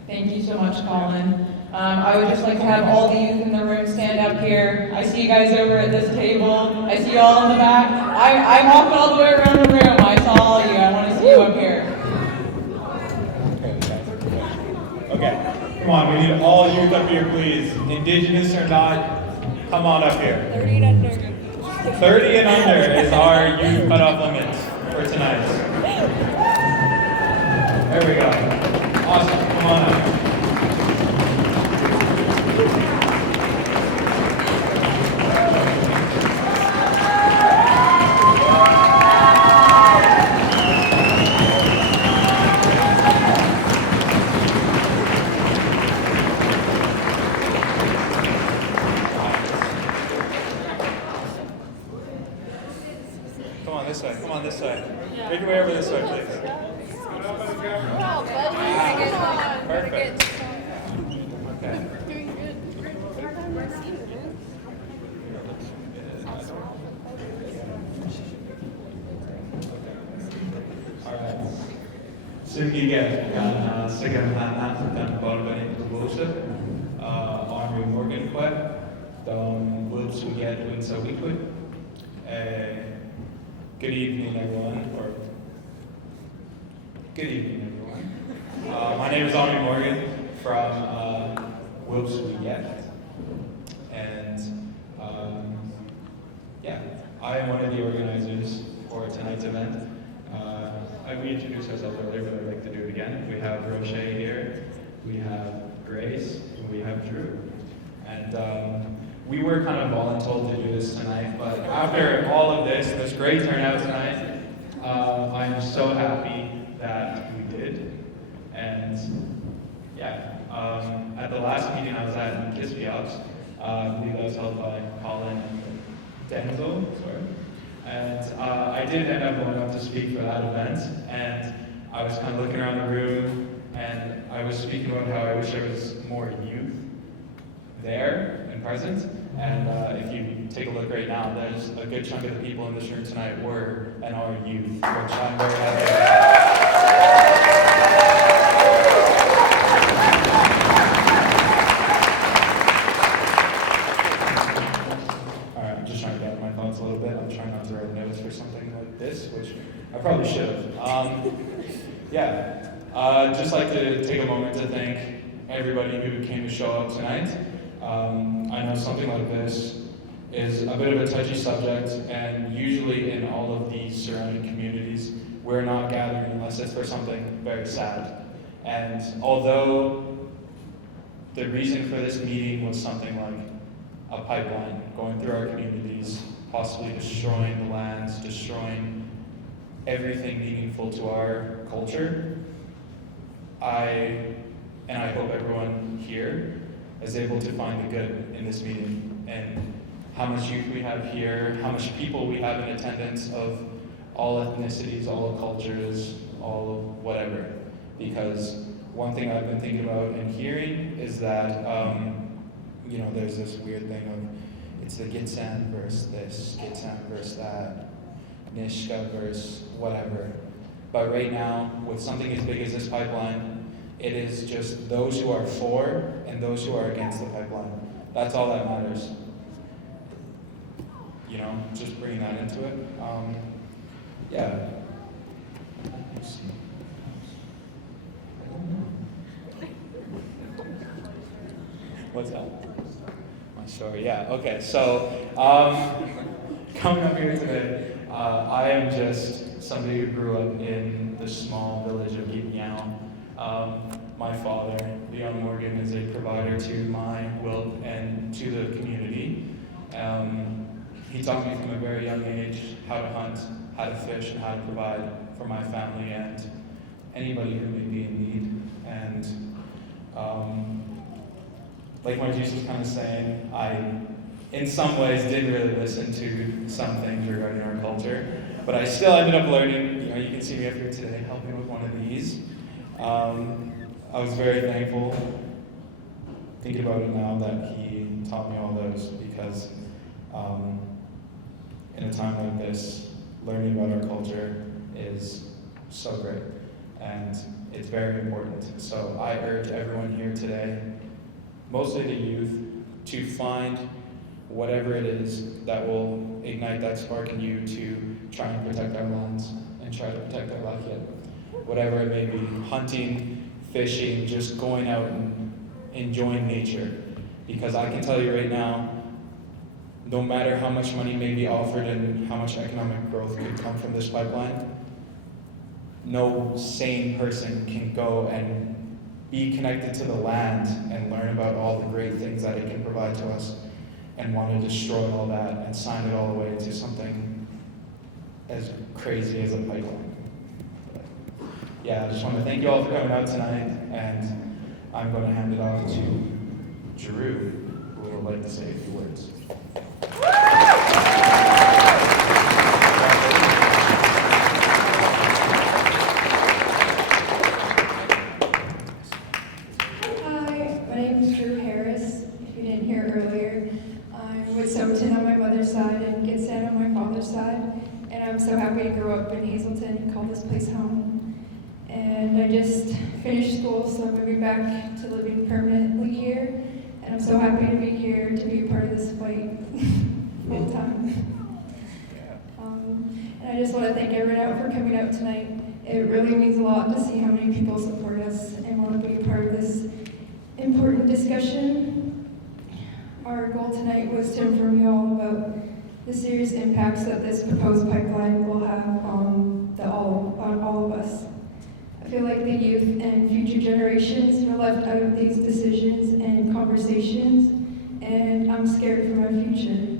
Thank you so much, Colin. I would just like to have all the youth in the room stand up here. I see you guys over at this table. I see you all in the back. I walked all the way around the room. I saw all of you. I want to see you up here. Okay, come on, we need all youth up here, please. Indigenous or not, come on up here. 30 and under. 30 and under is our youth cutoff limit for tonight. There we go. Awesome, come on up. this way. Make your way over this way, please. Perfect. Okay. Alright. Sugiget kan segan hana dan balban itu bullshit. Army Morgan quet. Don will sugiet win so we quit. Good evening, everyone. Or good evening, everyone. My name is Army Morgan from Wilps We Get. And yeah, I am one of the organizers for tonight's event. We introduced ourselves earlier, but I'd like to do it again. We have Roche here, we have Grace, and we have Drew. And we were kind of voluntold to do this tonight, but after all of this great turnout tonight, I'm so happy that we did. And yeah, at the last meeting I was at in Kispiops, I believe that was held by Colin Denzel, sorry. And I did end up going up to speak for that event, and I was kind of looking around the room, and I was speaking about how I wish there was more youth there and present. And if you take a look right now, there's a good chunk of the people in this room tonight were and are youth, which I'm very happy about. A little bit. I'm trying not to write notes for something like this, which I probably should have. Just like to take a moment to thank everybody who came to show up tonight. I know something like this is a bit of a touchy subject, and usually in all of these surrounding communities, we're not gathering unless it's for something very sad. And although the reason for this meeting was something like a pipeline going through our communities, possibly destroying the lands, destroying everything meaningful to our culture, I hope everyone here is able to find the good in this meeting, and how much youth we have here, how much people we have in attendance of all ethnicities, all cultures, all whatever. Because one thing I've been thinking about and hearing is that, there's this weird thing of, it's the Gitxsan versus this, Gitxsan versus that, Nishka versus whatever. But right now, with something as big as this pipeline, it is just those who are for and those who are against the pipeline. That's all that matters. Just bringing that into it. Yeah. What's that? Story. Yeah, okay, so coming up here today, I am just somebody who grew up in the small village of Gitxsan. My father, Leon Morgan, is a provider to my will and to the community. He taught me from a very young age how to hunt, how to fish, and how to provide for my family and anybody who may be in need. And like my Jesus was kind of saying, I, in some ways, didn't really listen to some things regarding our culture, but I still ended up learning. You can see me up here today helping with one of these. I was very thankful, thinking about it now, that he taught me all those, because in a time like this, learning about our culture is so great, and it's very important. So I urge everyone here today, mostly the youth, to find whatever it is that will ignite that spark in you to try and protect our lands and try to protect our Lax'yip. Whatever it may be, hunting, fishing, just going out and enjoying nature. Because I can tell you right now, no matter how much money may be offered and how much economic growth could come from this pipeline, no sane person can go and be connected to the land and learn about all the great things that it can provide to us and want to destroy all that and sign it all away to something as crazy as a pipeline. But yeah, I just want to thank you all for coming out tonight, and I'm going to hand it off to Drew, who would like to say a few words. here earlier. I'm with Soton on my mother's side and Gitxsan on my father's side. And I'm so happy to grow up in Hazelton and call this place home. And I just finished school, so I'm moving back to living permanently here. And I'm so happy to be here to be a part of this fight full time. And I just want to thank everyone out for coming out tonight. It really means a lot to see how many people support us and want to be a part of this important discussion. Our goal tonight was to inform you all about the serious impacts that this proposed pipeline will have on all of us. I feel like the youth and future generations are left out of these decisions and conversations, and I'm scared for my future.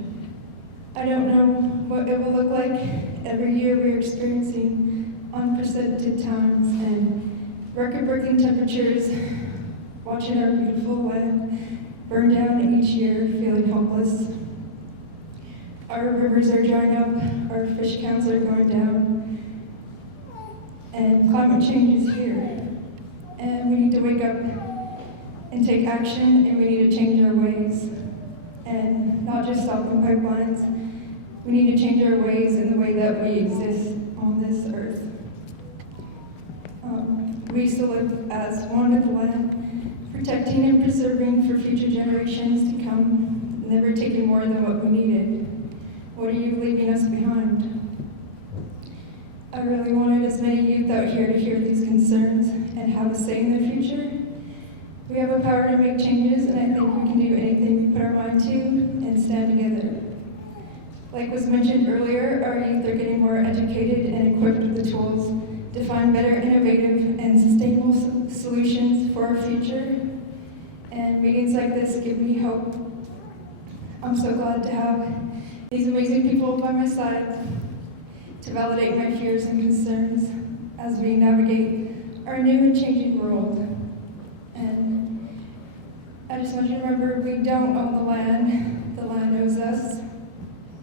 I don't know what it will look like. Every year we're experiencing unprecedented times and record-breaking temperatures, watching our beautiful land burn down each year, feeling helpless. Our rivers are drying up, our fish counts are going down, and climate change is here. And we need to wake up and take action, and we need to change our ways. And not just stopping pipelines, we need to change our ways in the way that we exist on this earth. We still live as one with the land, protecting and preserving for future generations to come, never taking more than what we needed. What are you leaving us behind? I really wanted as many youth out here to hear these concerns and have a say in their future. We have a power to make changes, and I think we can do anything we put our mind to and stand together. Like was mentioned earlier, our youth are getting more educated and equipped with the tools to find better, innovative, and sustainable solutions for our future. And meetings like this give me hope. I'm so glad to have these amazing people by my side to validate my fears and concerns as we navigate our new and changing world. And I just want you to remember, we don't own the land owns us.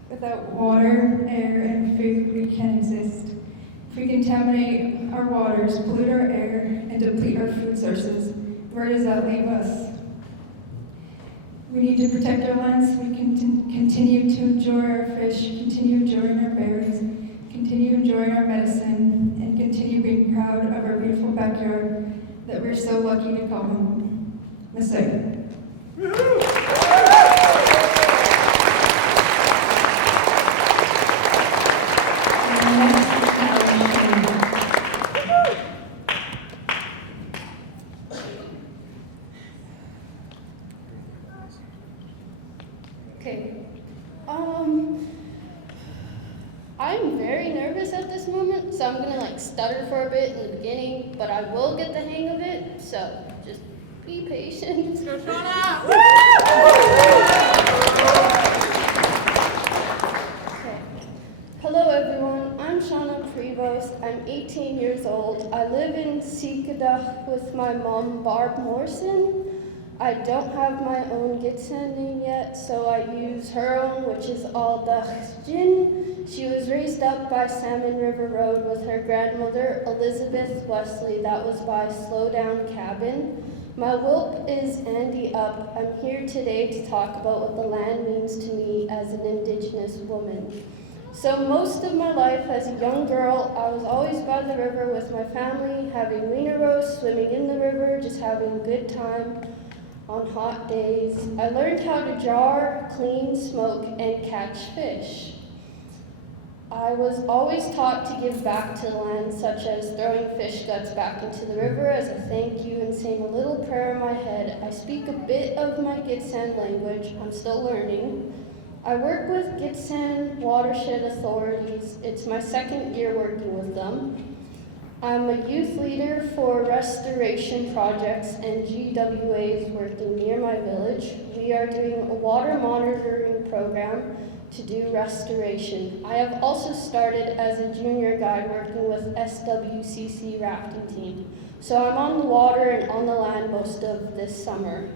Without water, air, and food, we can't exist. If we contaminate our waters, pollute our air, and deplete our food sources, where does that leave us? We need to protect our lands so we can continue to enjoy our fish, continue enjoying our berries, continue enjoying our medicine, and continue being proud of our beautiful backyard that we're so lucky to call home. Messiah. Okay. I'm very nervous at this moment, so I'm gonna stutter for a bit in the beginning, but I will get the hang of it, so just be patient. Let's go, Shauna! Okay. Hello everyone, I'm Shauna Prevost. I'm 18 years old. I live in Sikadach with my mom, Barb Morrison. I don't have my own Gitxsan name yet, so I use her own, which is Aldachjin. She was raised up by Salmon River Road with her grandmother, Elizabeth Wesley. That was by Slow Down Cabin. My whelp is Andy Up. I'm here today to talk about what the land means to me as an Indigenous woman. So most of my life as a young girl, I was always by the river with my family, having wiener roast, swimming in the river, just having a good time. On hot days, I learned how to jar, clean, smoke, and catch fish. I was always taught to give back to the land, such as throwing fish guts back into the river as a thank you and saying a little prayer in my head. I speak a bit of my Gitxsan language. I'm still learning. I work with Gitxsan watershed authorities. It's my second year working with them. I'm a youth leader for restoration projects and GWAs working near my village. We are doing a water monitoring program to do restoration. I have also started as a junior guide working with SWCC rafting team. So I'm on the water and on the land most of this summer.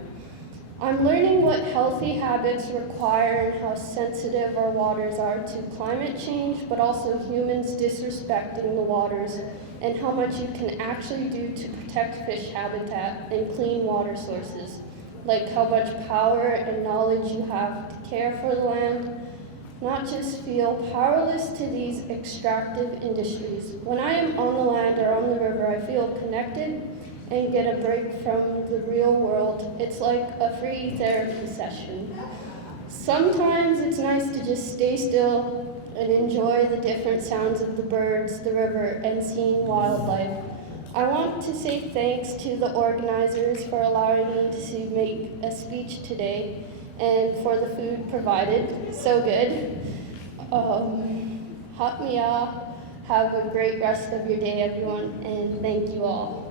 I'm learning what healthy habits require and how sensitive our waters are to climate change, but also humans disrespecting the waters and how much you can actually do to protect fish habitat and clean water sources. like how much power and knowledge you have to care for the land, not just feel powerless to these extractive industries. When I am on the land or on the river, I feel connected and get a break from the real world. It's like a free therapy session. Sometimes it's nice to just stay still and enjoy the different sounds of the birds, the river, and seeing wildlife. I want to say thanks to the organizers for allowing me to make a speech today and for the food provided. So good. Hatmia. Have a great rest of your day, everyone, and thank you all.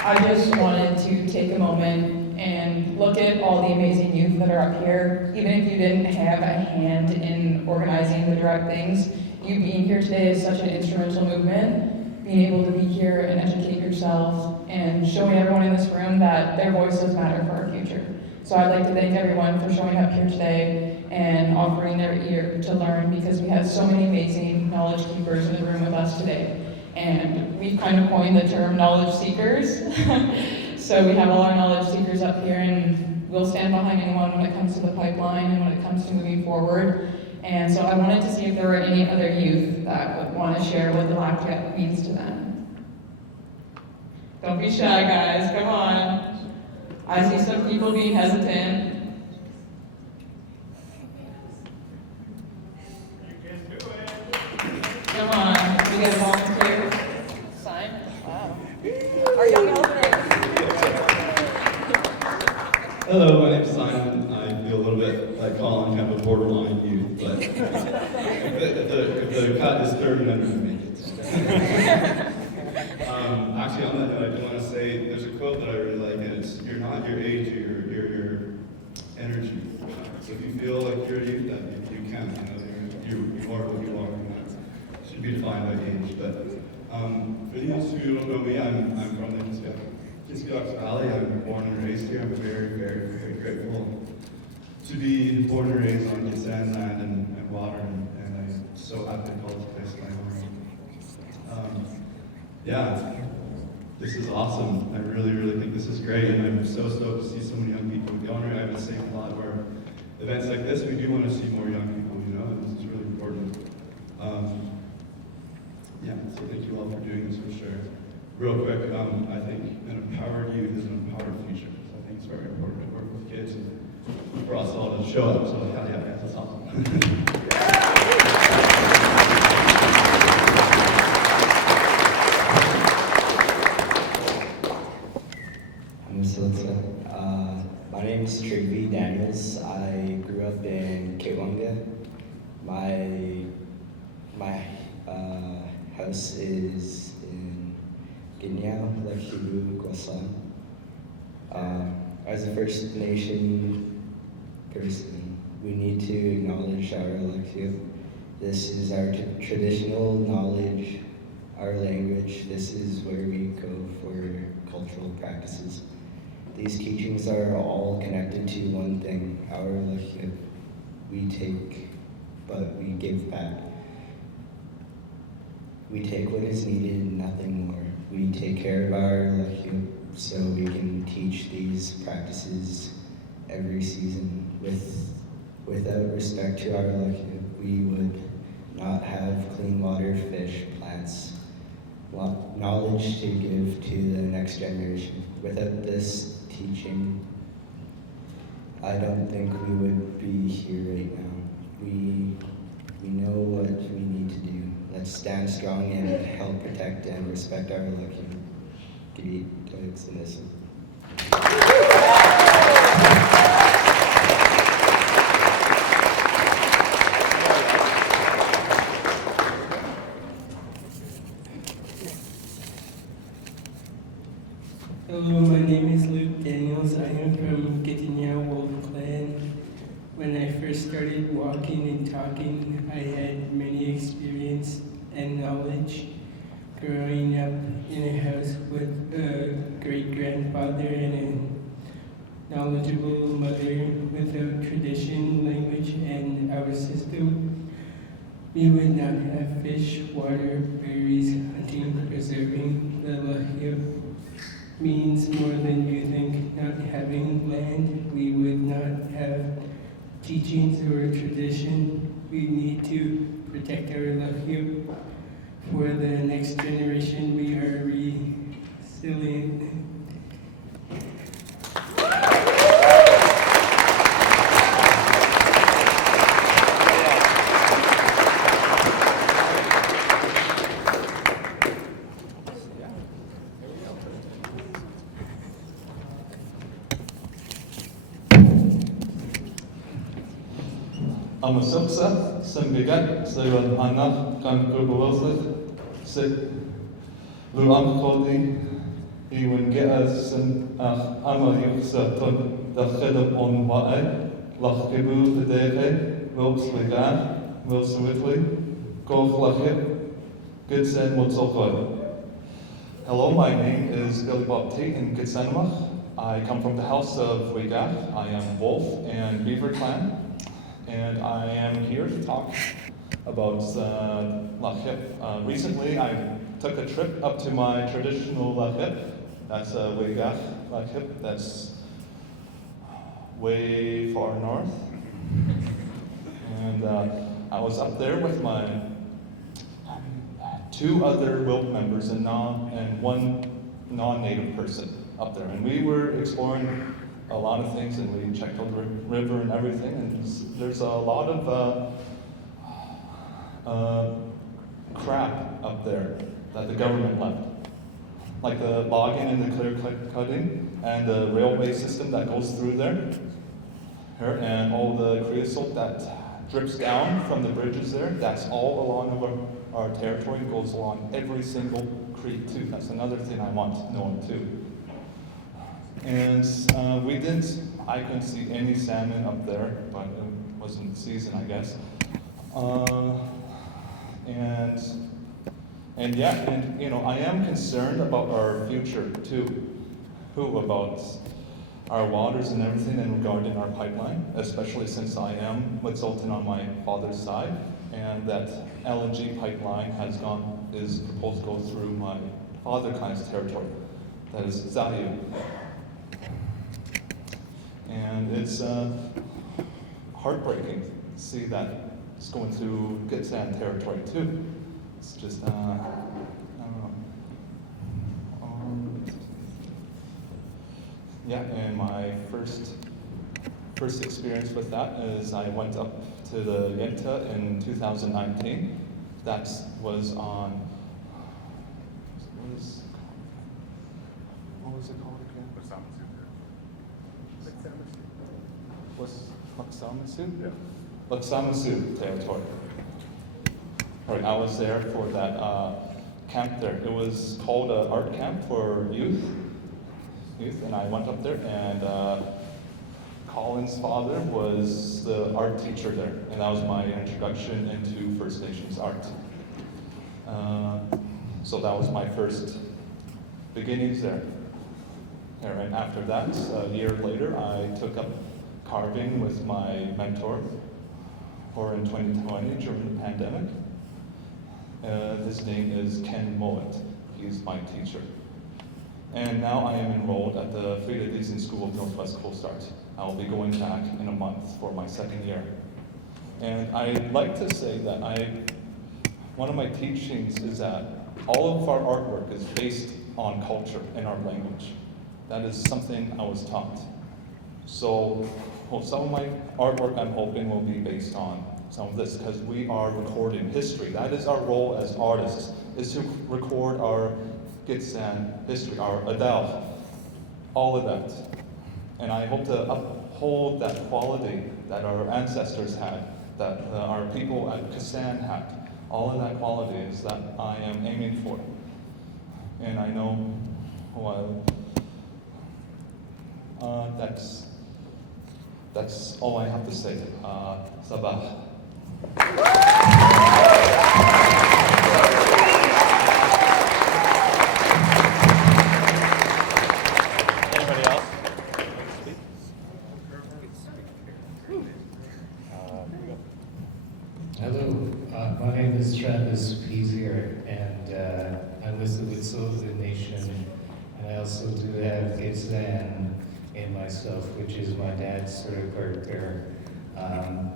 I just wanted to take a moment and look at all the amazing youth that are up here. Even if you didn't have a hand in organizing the direct things, you being here today is such an instrumental movement. Being able to be here and educate yourself and showing everyone in this room that their voices matter for our future. So I'd like to thank everyone for showing up here today and offering their ear to learn, because we have so many amazing knowledge keepers in the room with us today. And we've kind of coined the term knowledge seekers. So we have all our knowledge seekers up here, and we'll stand behind anyone when it comes to the pipeline and when it comes to moving forward. And so I wanted to see if there were any other youth that would want to share what the Lax'yip means to them. Don't be shy, guys, come on. I see some people being hesitant. Come on, we got a volunteer. Sign? Wow. Our young elephant. Hello, my name's Simon. I feel a little bit like Colin, kind of a borderline youth, but if the cut is 30, I'm going to make it. Actually, on that note, I do want to say there's a quote that I really like, and it's, "You're not your age, you're your energy." So if you feel like you're a youth, that you can. You are what you are. It should be defined by age. But for those who don't know me, I'm from the Gitxsan Valley. I'm born and raised here. I'm very, very, very grateful to be born and raised on Gitxsan land and water, and I'm so happy to call this place my home. Yeah, this is awesome. I really, really think this is great, and I'm so stoked to see so many young people. The owner, I've been saying a lot, where events like this, we do want to see more young people, and this is really important. Yeah, so thank you all for doing this, for sure. Real quick, I think an empowered youth is an empowered future. So I think it's very important to work with kids and for us all to show up. So yeah, that's awesome. My name is Trigby Daniels. I grew up in Kiwanga. My house is in Gitxsan Lax'yip. As a First Nation person, we need to acknowledge our Lax'yip. This is our traditional knowledge, our language. This is where we go for cultural practices. These teachings are all connected to one thing, our Lax'yip. We take, but we give back. We take what is needed, nothing more. We take care of our Lax'yip so we can teach these practices every season. Without respect to our Lax'yip, we would not have clean water, fish, plants, knowledge to give to the next generation. Without this teaching, I don't think we would be here right now. We know what we need to do. Let's stand strong and help protect and respect our Lax'yip. Gitxsan Lax'yip. Hello, my name is Luke Daniels. I am from Gitxsan Wolf Clan. When I first started walking and talking, I had many experience and knowledge. Growing up in a house with a great-grandfather and a knowledgeable mother without tradition, language, and our system. We would not have fish, water, berries, hunting, preserving. The Lax'yip means more than you think. Not having land, we would not have teachings or tradition. We need to protect our Lax'yip. For the next generation, we are resilient. Amasuksa, Simbigat, Sivan Hanach, Kan Kubuwilsith, Sit, Luam Kodi, Iwan Geas, and Amayuksa, Tun, the Chedam on Wae, Lachkibu, the Deke, Wilps Ligan, Wilson Whitley, Gof Lax'yip, Gitxsan Lax'yip. Hello, my name is Billy Bob Tate in Gitxsan Lax'yip. I come from the house of Wigach. I am Wolf and Beaver Clan. And I am here to talk about Lax'yip. Recently, I took a trip up to my traditional Lax'yip. That's Wigach Lax'yip. That's way far north. And I was up there with my 2 other WILP members and one non-native person up there. And we were exploring a lot of things, and we checked out the river and everything, and there's a lot of crap up there that the government left. Like the logging and the clear cutting and the railway system that goes through there, and all the creosote that drips down from the bridges there, that's all along our territory, goes along every single creek too. That's another thing I want known too. And I couldn't see any salmon up there, but it wasn't season, I guess. And you know, I am concerned about our future too. About our waters and everything, and regarding our pipeline, especially since I am Wet'suwet'en on my father's side, and that LNG pipeline is proposed to go through my father kind's territory. That is Zayu. And it's heartbreaking to see that it's going through Gitxsan territory too. It's just, I don't know. Yeah, and my first experience with that is I went up to the Yenta in 2019. That was on, what was it called again? Was Lax'yip? Yeah. Lax'yip territory. Right, I was there for that camp there. It was called an art camp for youth, and I went up there, and Colin's father was the art teacher there, and that was my introduction into First Nations art. So that was my first beginnings there. And after that, a year later, I took up carving with my mentor, or in 2020 during the pandemic. His name is Ken Mowat. He's my teacher. And now I am enrolled at the Frida Diesen School of Northwest Coast Art. I will be going back in a month for my 2nd year. And I'd like to say that one of my teachings is that all of our artwork is based on culture and our language. That is something I was taught. So some of my artwork I'm hoping will be based on some of this, because we are recording history. That is our role as artists, is to record our Gitxsan history, our Adel, all of that. And I hope to uphold that quality that our ancestors had, that our people at Gitxsan had. All of that quality is that I am aiming for. And I know, that's all I have to say. Sabah. Anybody else? Hello, my have this piece here, and I'm with the Wet'suwet'en Nation, and I also do have Gitxsan in myself, which is my dad's sort of part there.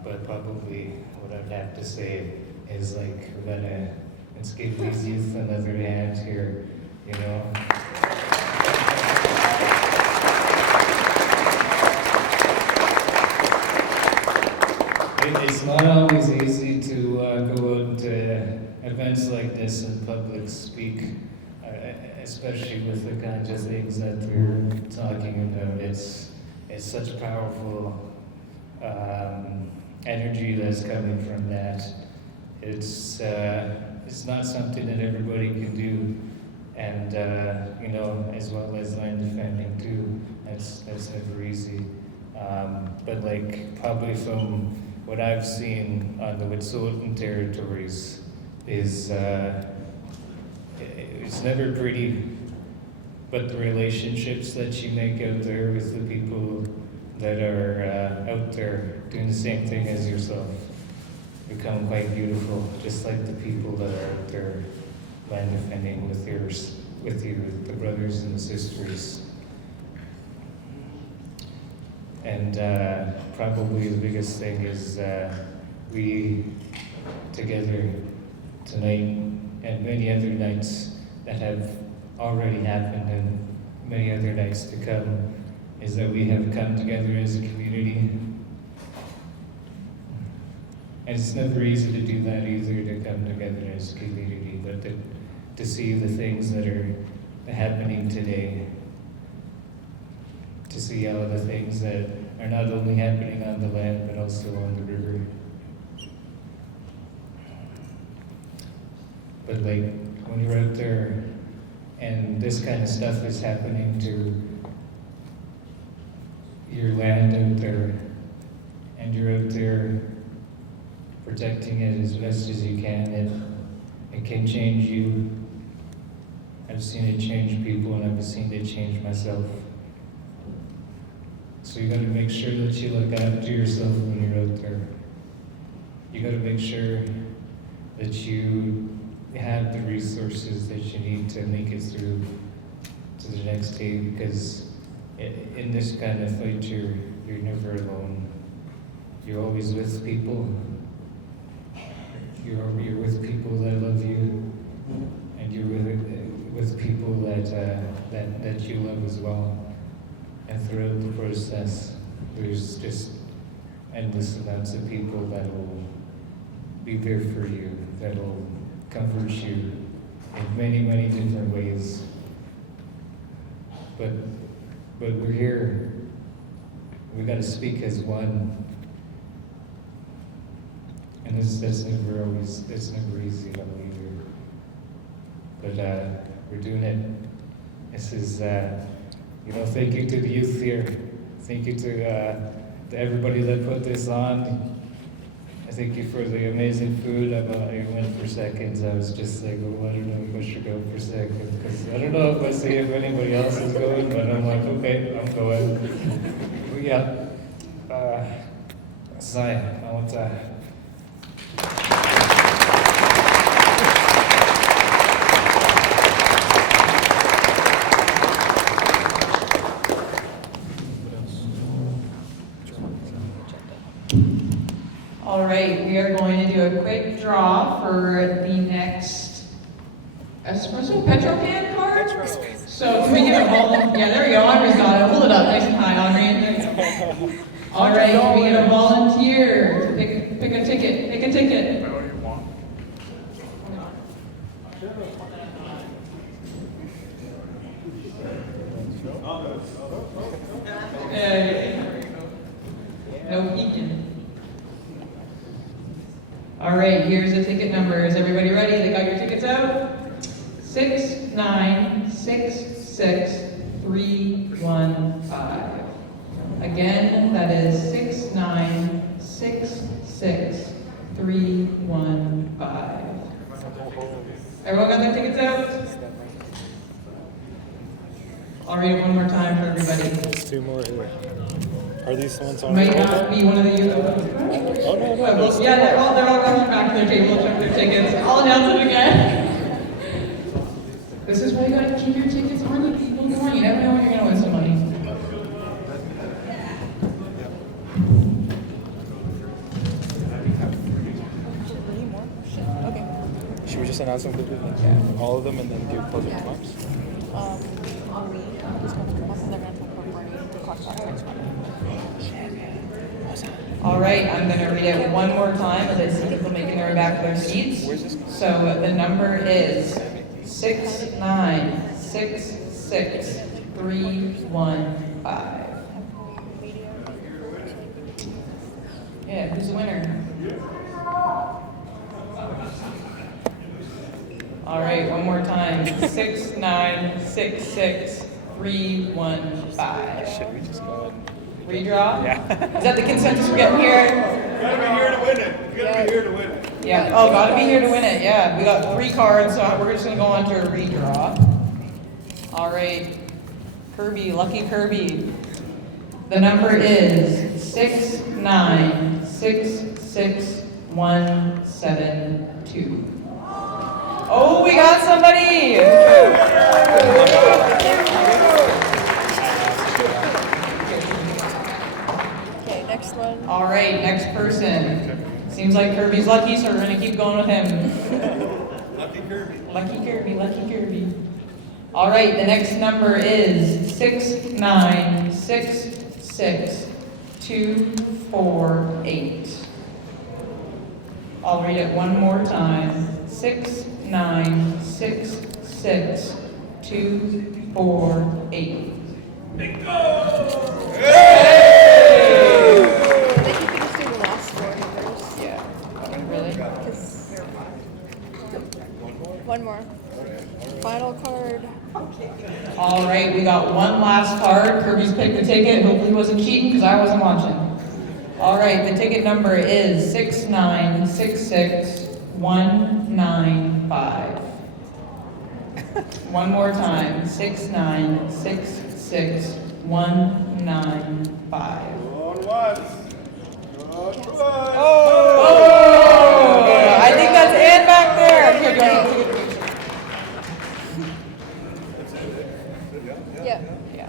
But probably what I'd have to say is like, let's give these youth another hand here, you know? It's not always easy to go out to events like this and public speak, especially with the kinds of things that we're talking about. It's such powerful energy that's coming from that. It's not something that everybody can do, and you know, as well as land defending too. That's never easy. But like probably from what I've seen on the Wet'suwet'en territories is it's never pretty, but the relationships that you make out there with the people that are out there doing the same thing as yourself become quite beautiful, just like the people that are out there land defending with you, the brothers and the sisters. And probably the biggest thing is we together tonight and many other nights that have already happened and many other nights to come is that we have come together as a community. And it's never easy to do that either, to come together as a community, but to see the things that are happening today, to see all the things that are not only happening on the land, but also on the river. But like, when you're out there and this kind of stuff is happening to your land out there, and you're out there protecting it as best as you can, it can change you. I've seen it change people, and I've seen it change myself. So you gotta make sure that you look after yourself when you're out there. You gotta make sure that you have the resources that you need to make it through to the next day, because in this kind of fight, you're never alone. You're always with people. You're with people that love you, and you're with people that you love as well. And throughout the process, there's just endless amounts of people that will be there for you, that will comfort you in many, many different ways. But we're here. We got to speak as one. And that's never easy at all either. But we're doing it. This is, thank you to the youth here. Thank you to everybody that put this on. I thank you for the amazing food. I went for seconds. I was just like, oh, I don't know if I should go for seconds, because I don't know if I see if anybody else is going, but I'm like, okay, I'm going. We got Zion. I want to. All right, we are going to do a quick draw for the next espresso petro can card. So can we get a volunteer? Yeah, there we go. Audrey's got it. Hold it up nice and high, Audrey. There you go. All right, can we get a volunteer to pick a ticket? Pick a ticket. No peeking. All right, here's the ticket numbers. Everybody ready? They got your tickets out? 6966315. Again, that is 6966315. Everyone got their tickets out? I'll read it one more time for everybody. There's two more here. Are these the ones on Might the not be one of the youth. Oh, no, no. Yeah, they're all rushing back to their table to check their tickets. I'll announce it again. This is why you gotta keep your tickets on you people. Come on, you never know when you're gonna win some money. Should we just announce them quickly? Yeah. All of them and then do closing remarks? All right, I'm going to read it one more time as I see people making their way back to their seats. So the number is 6966315. Yeah, who's the winner? All right, one more time. 6966315. Should we just go ahead? Redraw? Yeah. Is that the consensus we're getting here? You gotta be here to win it. You gotta be here to win it. Yeah. Oh, gotta be here to win it. Yeah. We got 3 cards, so we're just gonna go on to a redraw. All right. Kirby, lucky Kirby. The number is 6966172. Oh, we got somebody! Okay, next one. All right, next person. Seems like Kirby's lucky, so we're gonna keep going with him. Lucky Kirby. Lucky Kirby, lucky Kirby. All right, the next number is 6966248. I'll read it one more time. 6966248. Bingo! I think you can just do the last 4 numbers. Yeah. Really? One more. Final card. All right, we got one last card. Kirby's picked the ticket. Hopefully he wasn't cheating because I wasn't watching. All right, the ticket number is 6966195. One more time, 6966195. Going once. Going twice. Oh! I think that's Ann back there. Here, go. Yeah. Yeah.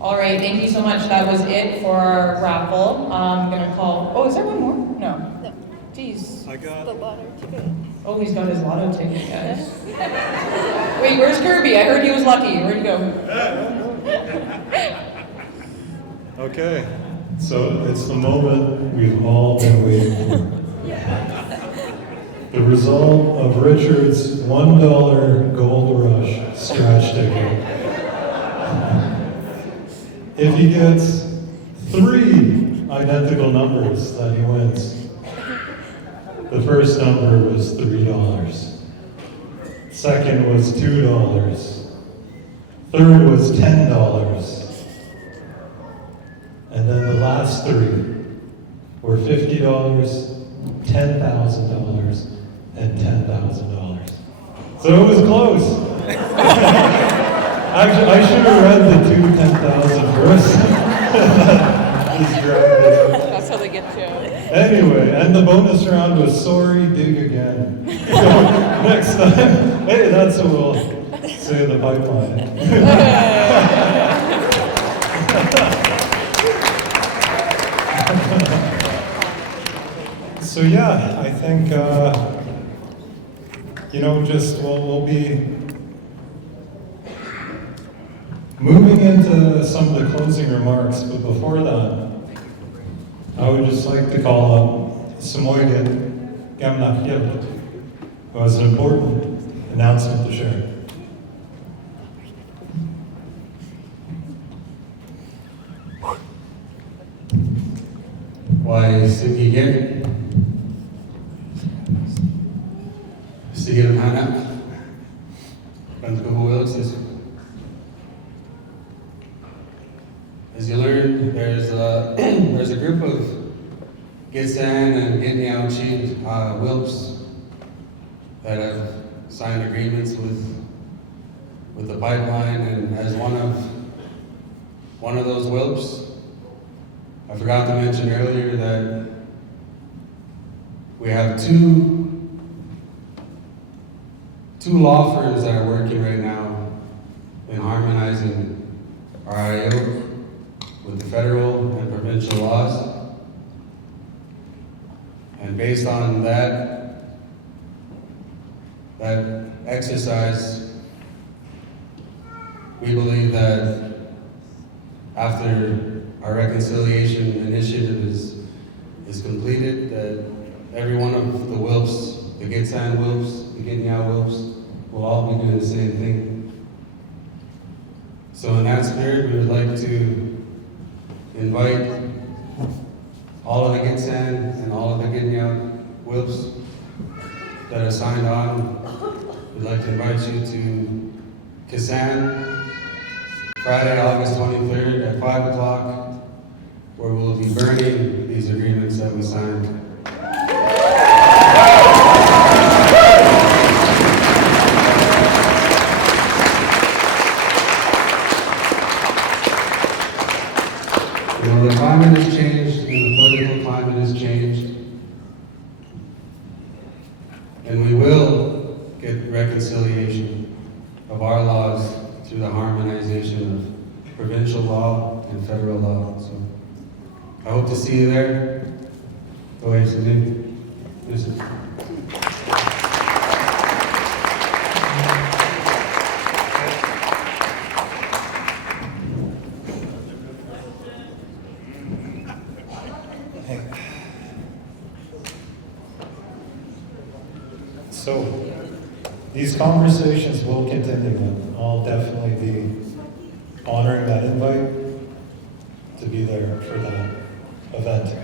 All right, thank you so much. That was it for our raffle. I'm gonna call. Oh, is there one more? No. No. Jeez. I got The lotto ticket. Oh, he's got his lotto ticket, guys. Wait, where's Kirby? I heard he was lucky. Where'd he go? Okay, so it's the moment we've all been waiting for. The result of Richard's $1 Gold Rush scratch ticket. If he gets 3 identical numbers that he wins. The first number was $3. Second was $2. Third was $10. And then the last 3 were $50, $10,000, and $10,000. So it was close. Actually, I should have read the 2 $10,000 first. That's how they get to. Anyway, and the bonus round was sorry, dig again. So next time, hey, that's what we'll say in the pipeline. So yeah, I think, just we'll be moving into some of the closing remarks, but before that, I would just like to call up Gitxsan Lax'yip, who has an important announcement to share. Why, sige mana, who else is? As you learned, there's a group of Gitxsan and Lax'yip Wilps that have signed agreements with the pipeline, and as one of those Wilps, I forgot to mention earlier that we have two law firms that are working right now in harmonizing our IO with the federal and provincial laws. And based on that exercise, we believe that after our reconciliation initiative is completed, that every one of the WILPs, the Gitxsan WILPs, the Gitnya WILPs, will all be doing the same thing. So in that spirit, we would like to invite all of the Gitxsan and all of the Gitnya WILPs that are signed on. We'd like to invite you to Kisan, Friday, August 23rd at 5 o'clock, where we'll be burning these agreements that we signed. You know, the climate has changed, and the political climate has changed, and we will get reconciliation of our laws through the harmonization of provincial law and federal law. So I hope to see you there. Go ahead, Sydney. Listen. So, these conversations will continue, and I'll definitely be honoring that invite to be there for that event.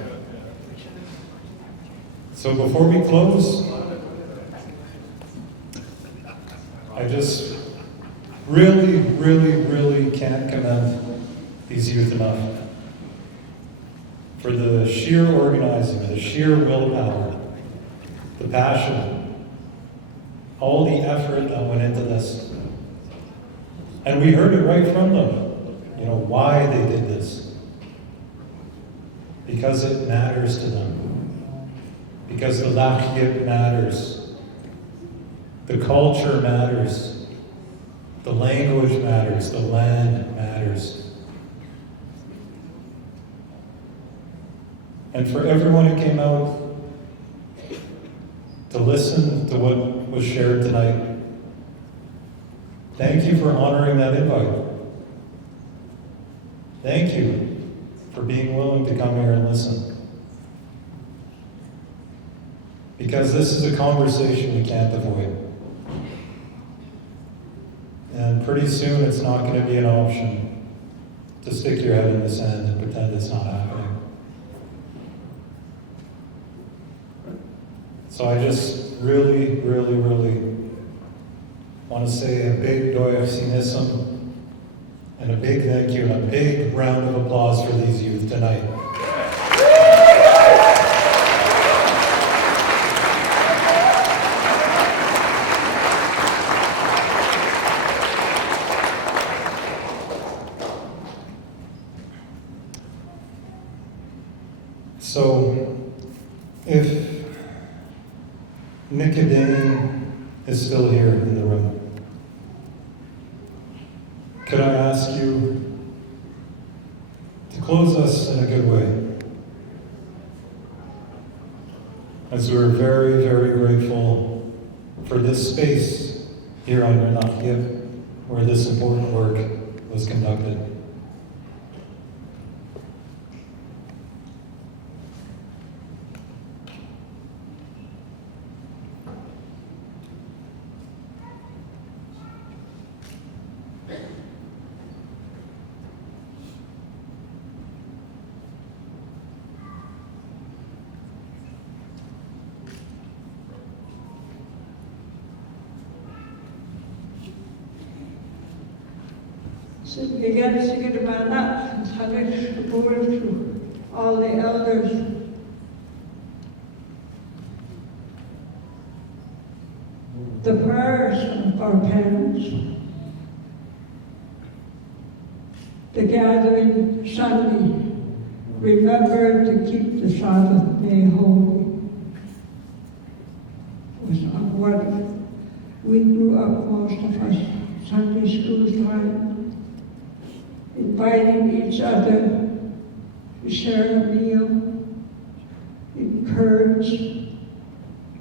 So before we close, I just really can't commend these youth enough for the sheer organizing, the sheer willpower, the passion, all the effort that went into this. And we heard it right from them, you know, why they did this. Because it matters to them. Because the Lax'yip matters. The culture matters. The language matters. The land matters. And for everyone who came out to listen to what was shared tonight, thank you for honoring that invite. Thank you for being willing to come here and listen. Because this is a conversation we can't avoid. And pretty soon it's not going to be an option to stick your head in the sand and pretend it's not happening. So I just really want to say a big doyach sinism and a big thank you and a big round of applause for these youth tonight. So, if Nicodane is still here in the room, could I ask you to close us in a good way? As we're very grateful for this space here on your Lax'yip, where this important work was conducted. All the elders. The prayers of our parents. The gathering Sunday remember to keep the Sabbath day holy. Was on what we grew up, most of us, Sunday school time, inviting each other to share a meal, encourage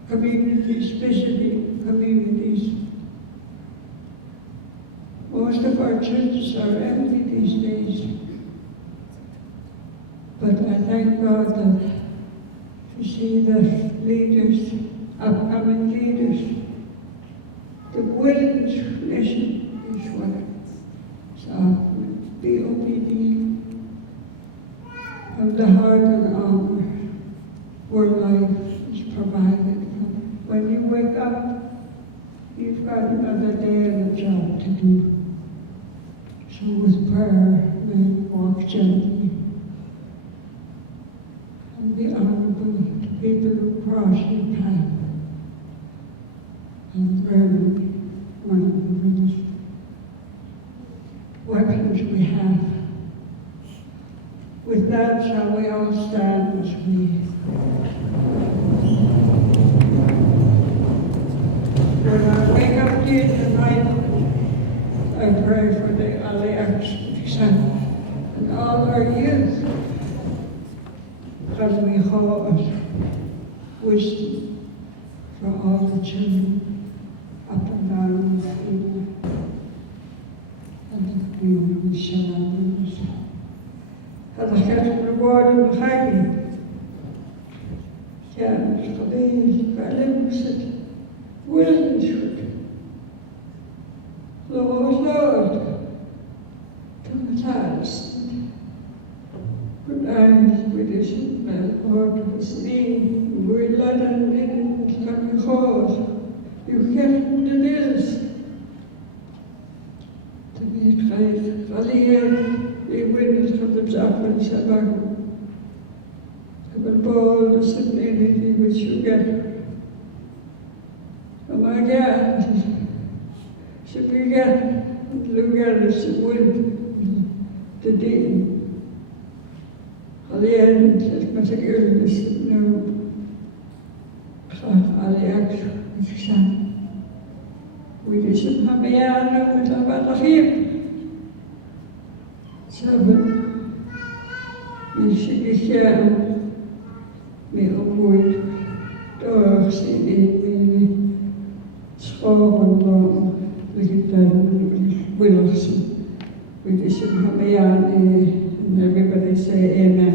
communities, visiting communities. Most of our churches are empty these days. But I thank God that to see the leaders, upcoming leaders, the willing to listen is what be obedient of the heart and honor where life is provided. When you wake up, you've got another day and a job to do. So with prayer, we walk gently and be honorable to people who cross your path. And learn one of the biggest weapons we have. With that, shall we all stand as we when I wake up here tonight, I pray for the Gitxsan and all our youth. God, we hold wisdom for all the children up and down the field. And we will be surrounded us. هذا خير reward وخير. كان القضية فعلا مسد ولا نشوف. Lord, traumatized. Good eyes, British, Lord, was name. We let him in, come home. You kept the deals. To be kind, Khaliya, we witnessed from the Japan Sabah. The ball, the sublimity which you get. Oh my God. So we get, look at us, the deal. Alleen het met ik eerlijk is nu alle actie we dus het maar jaren met een wat hier. Zo is ik ja meer opgegroeid door zijn in school en dan ik dan willen we dus het maar jaren and everybody say amen.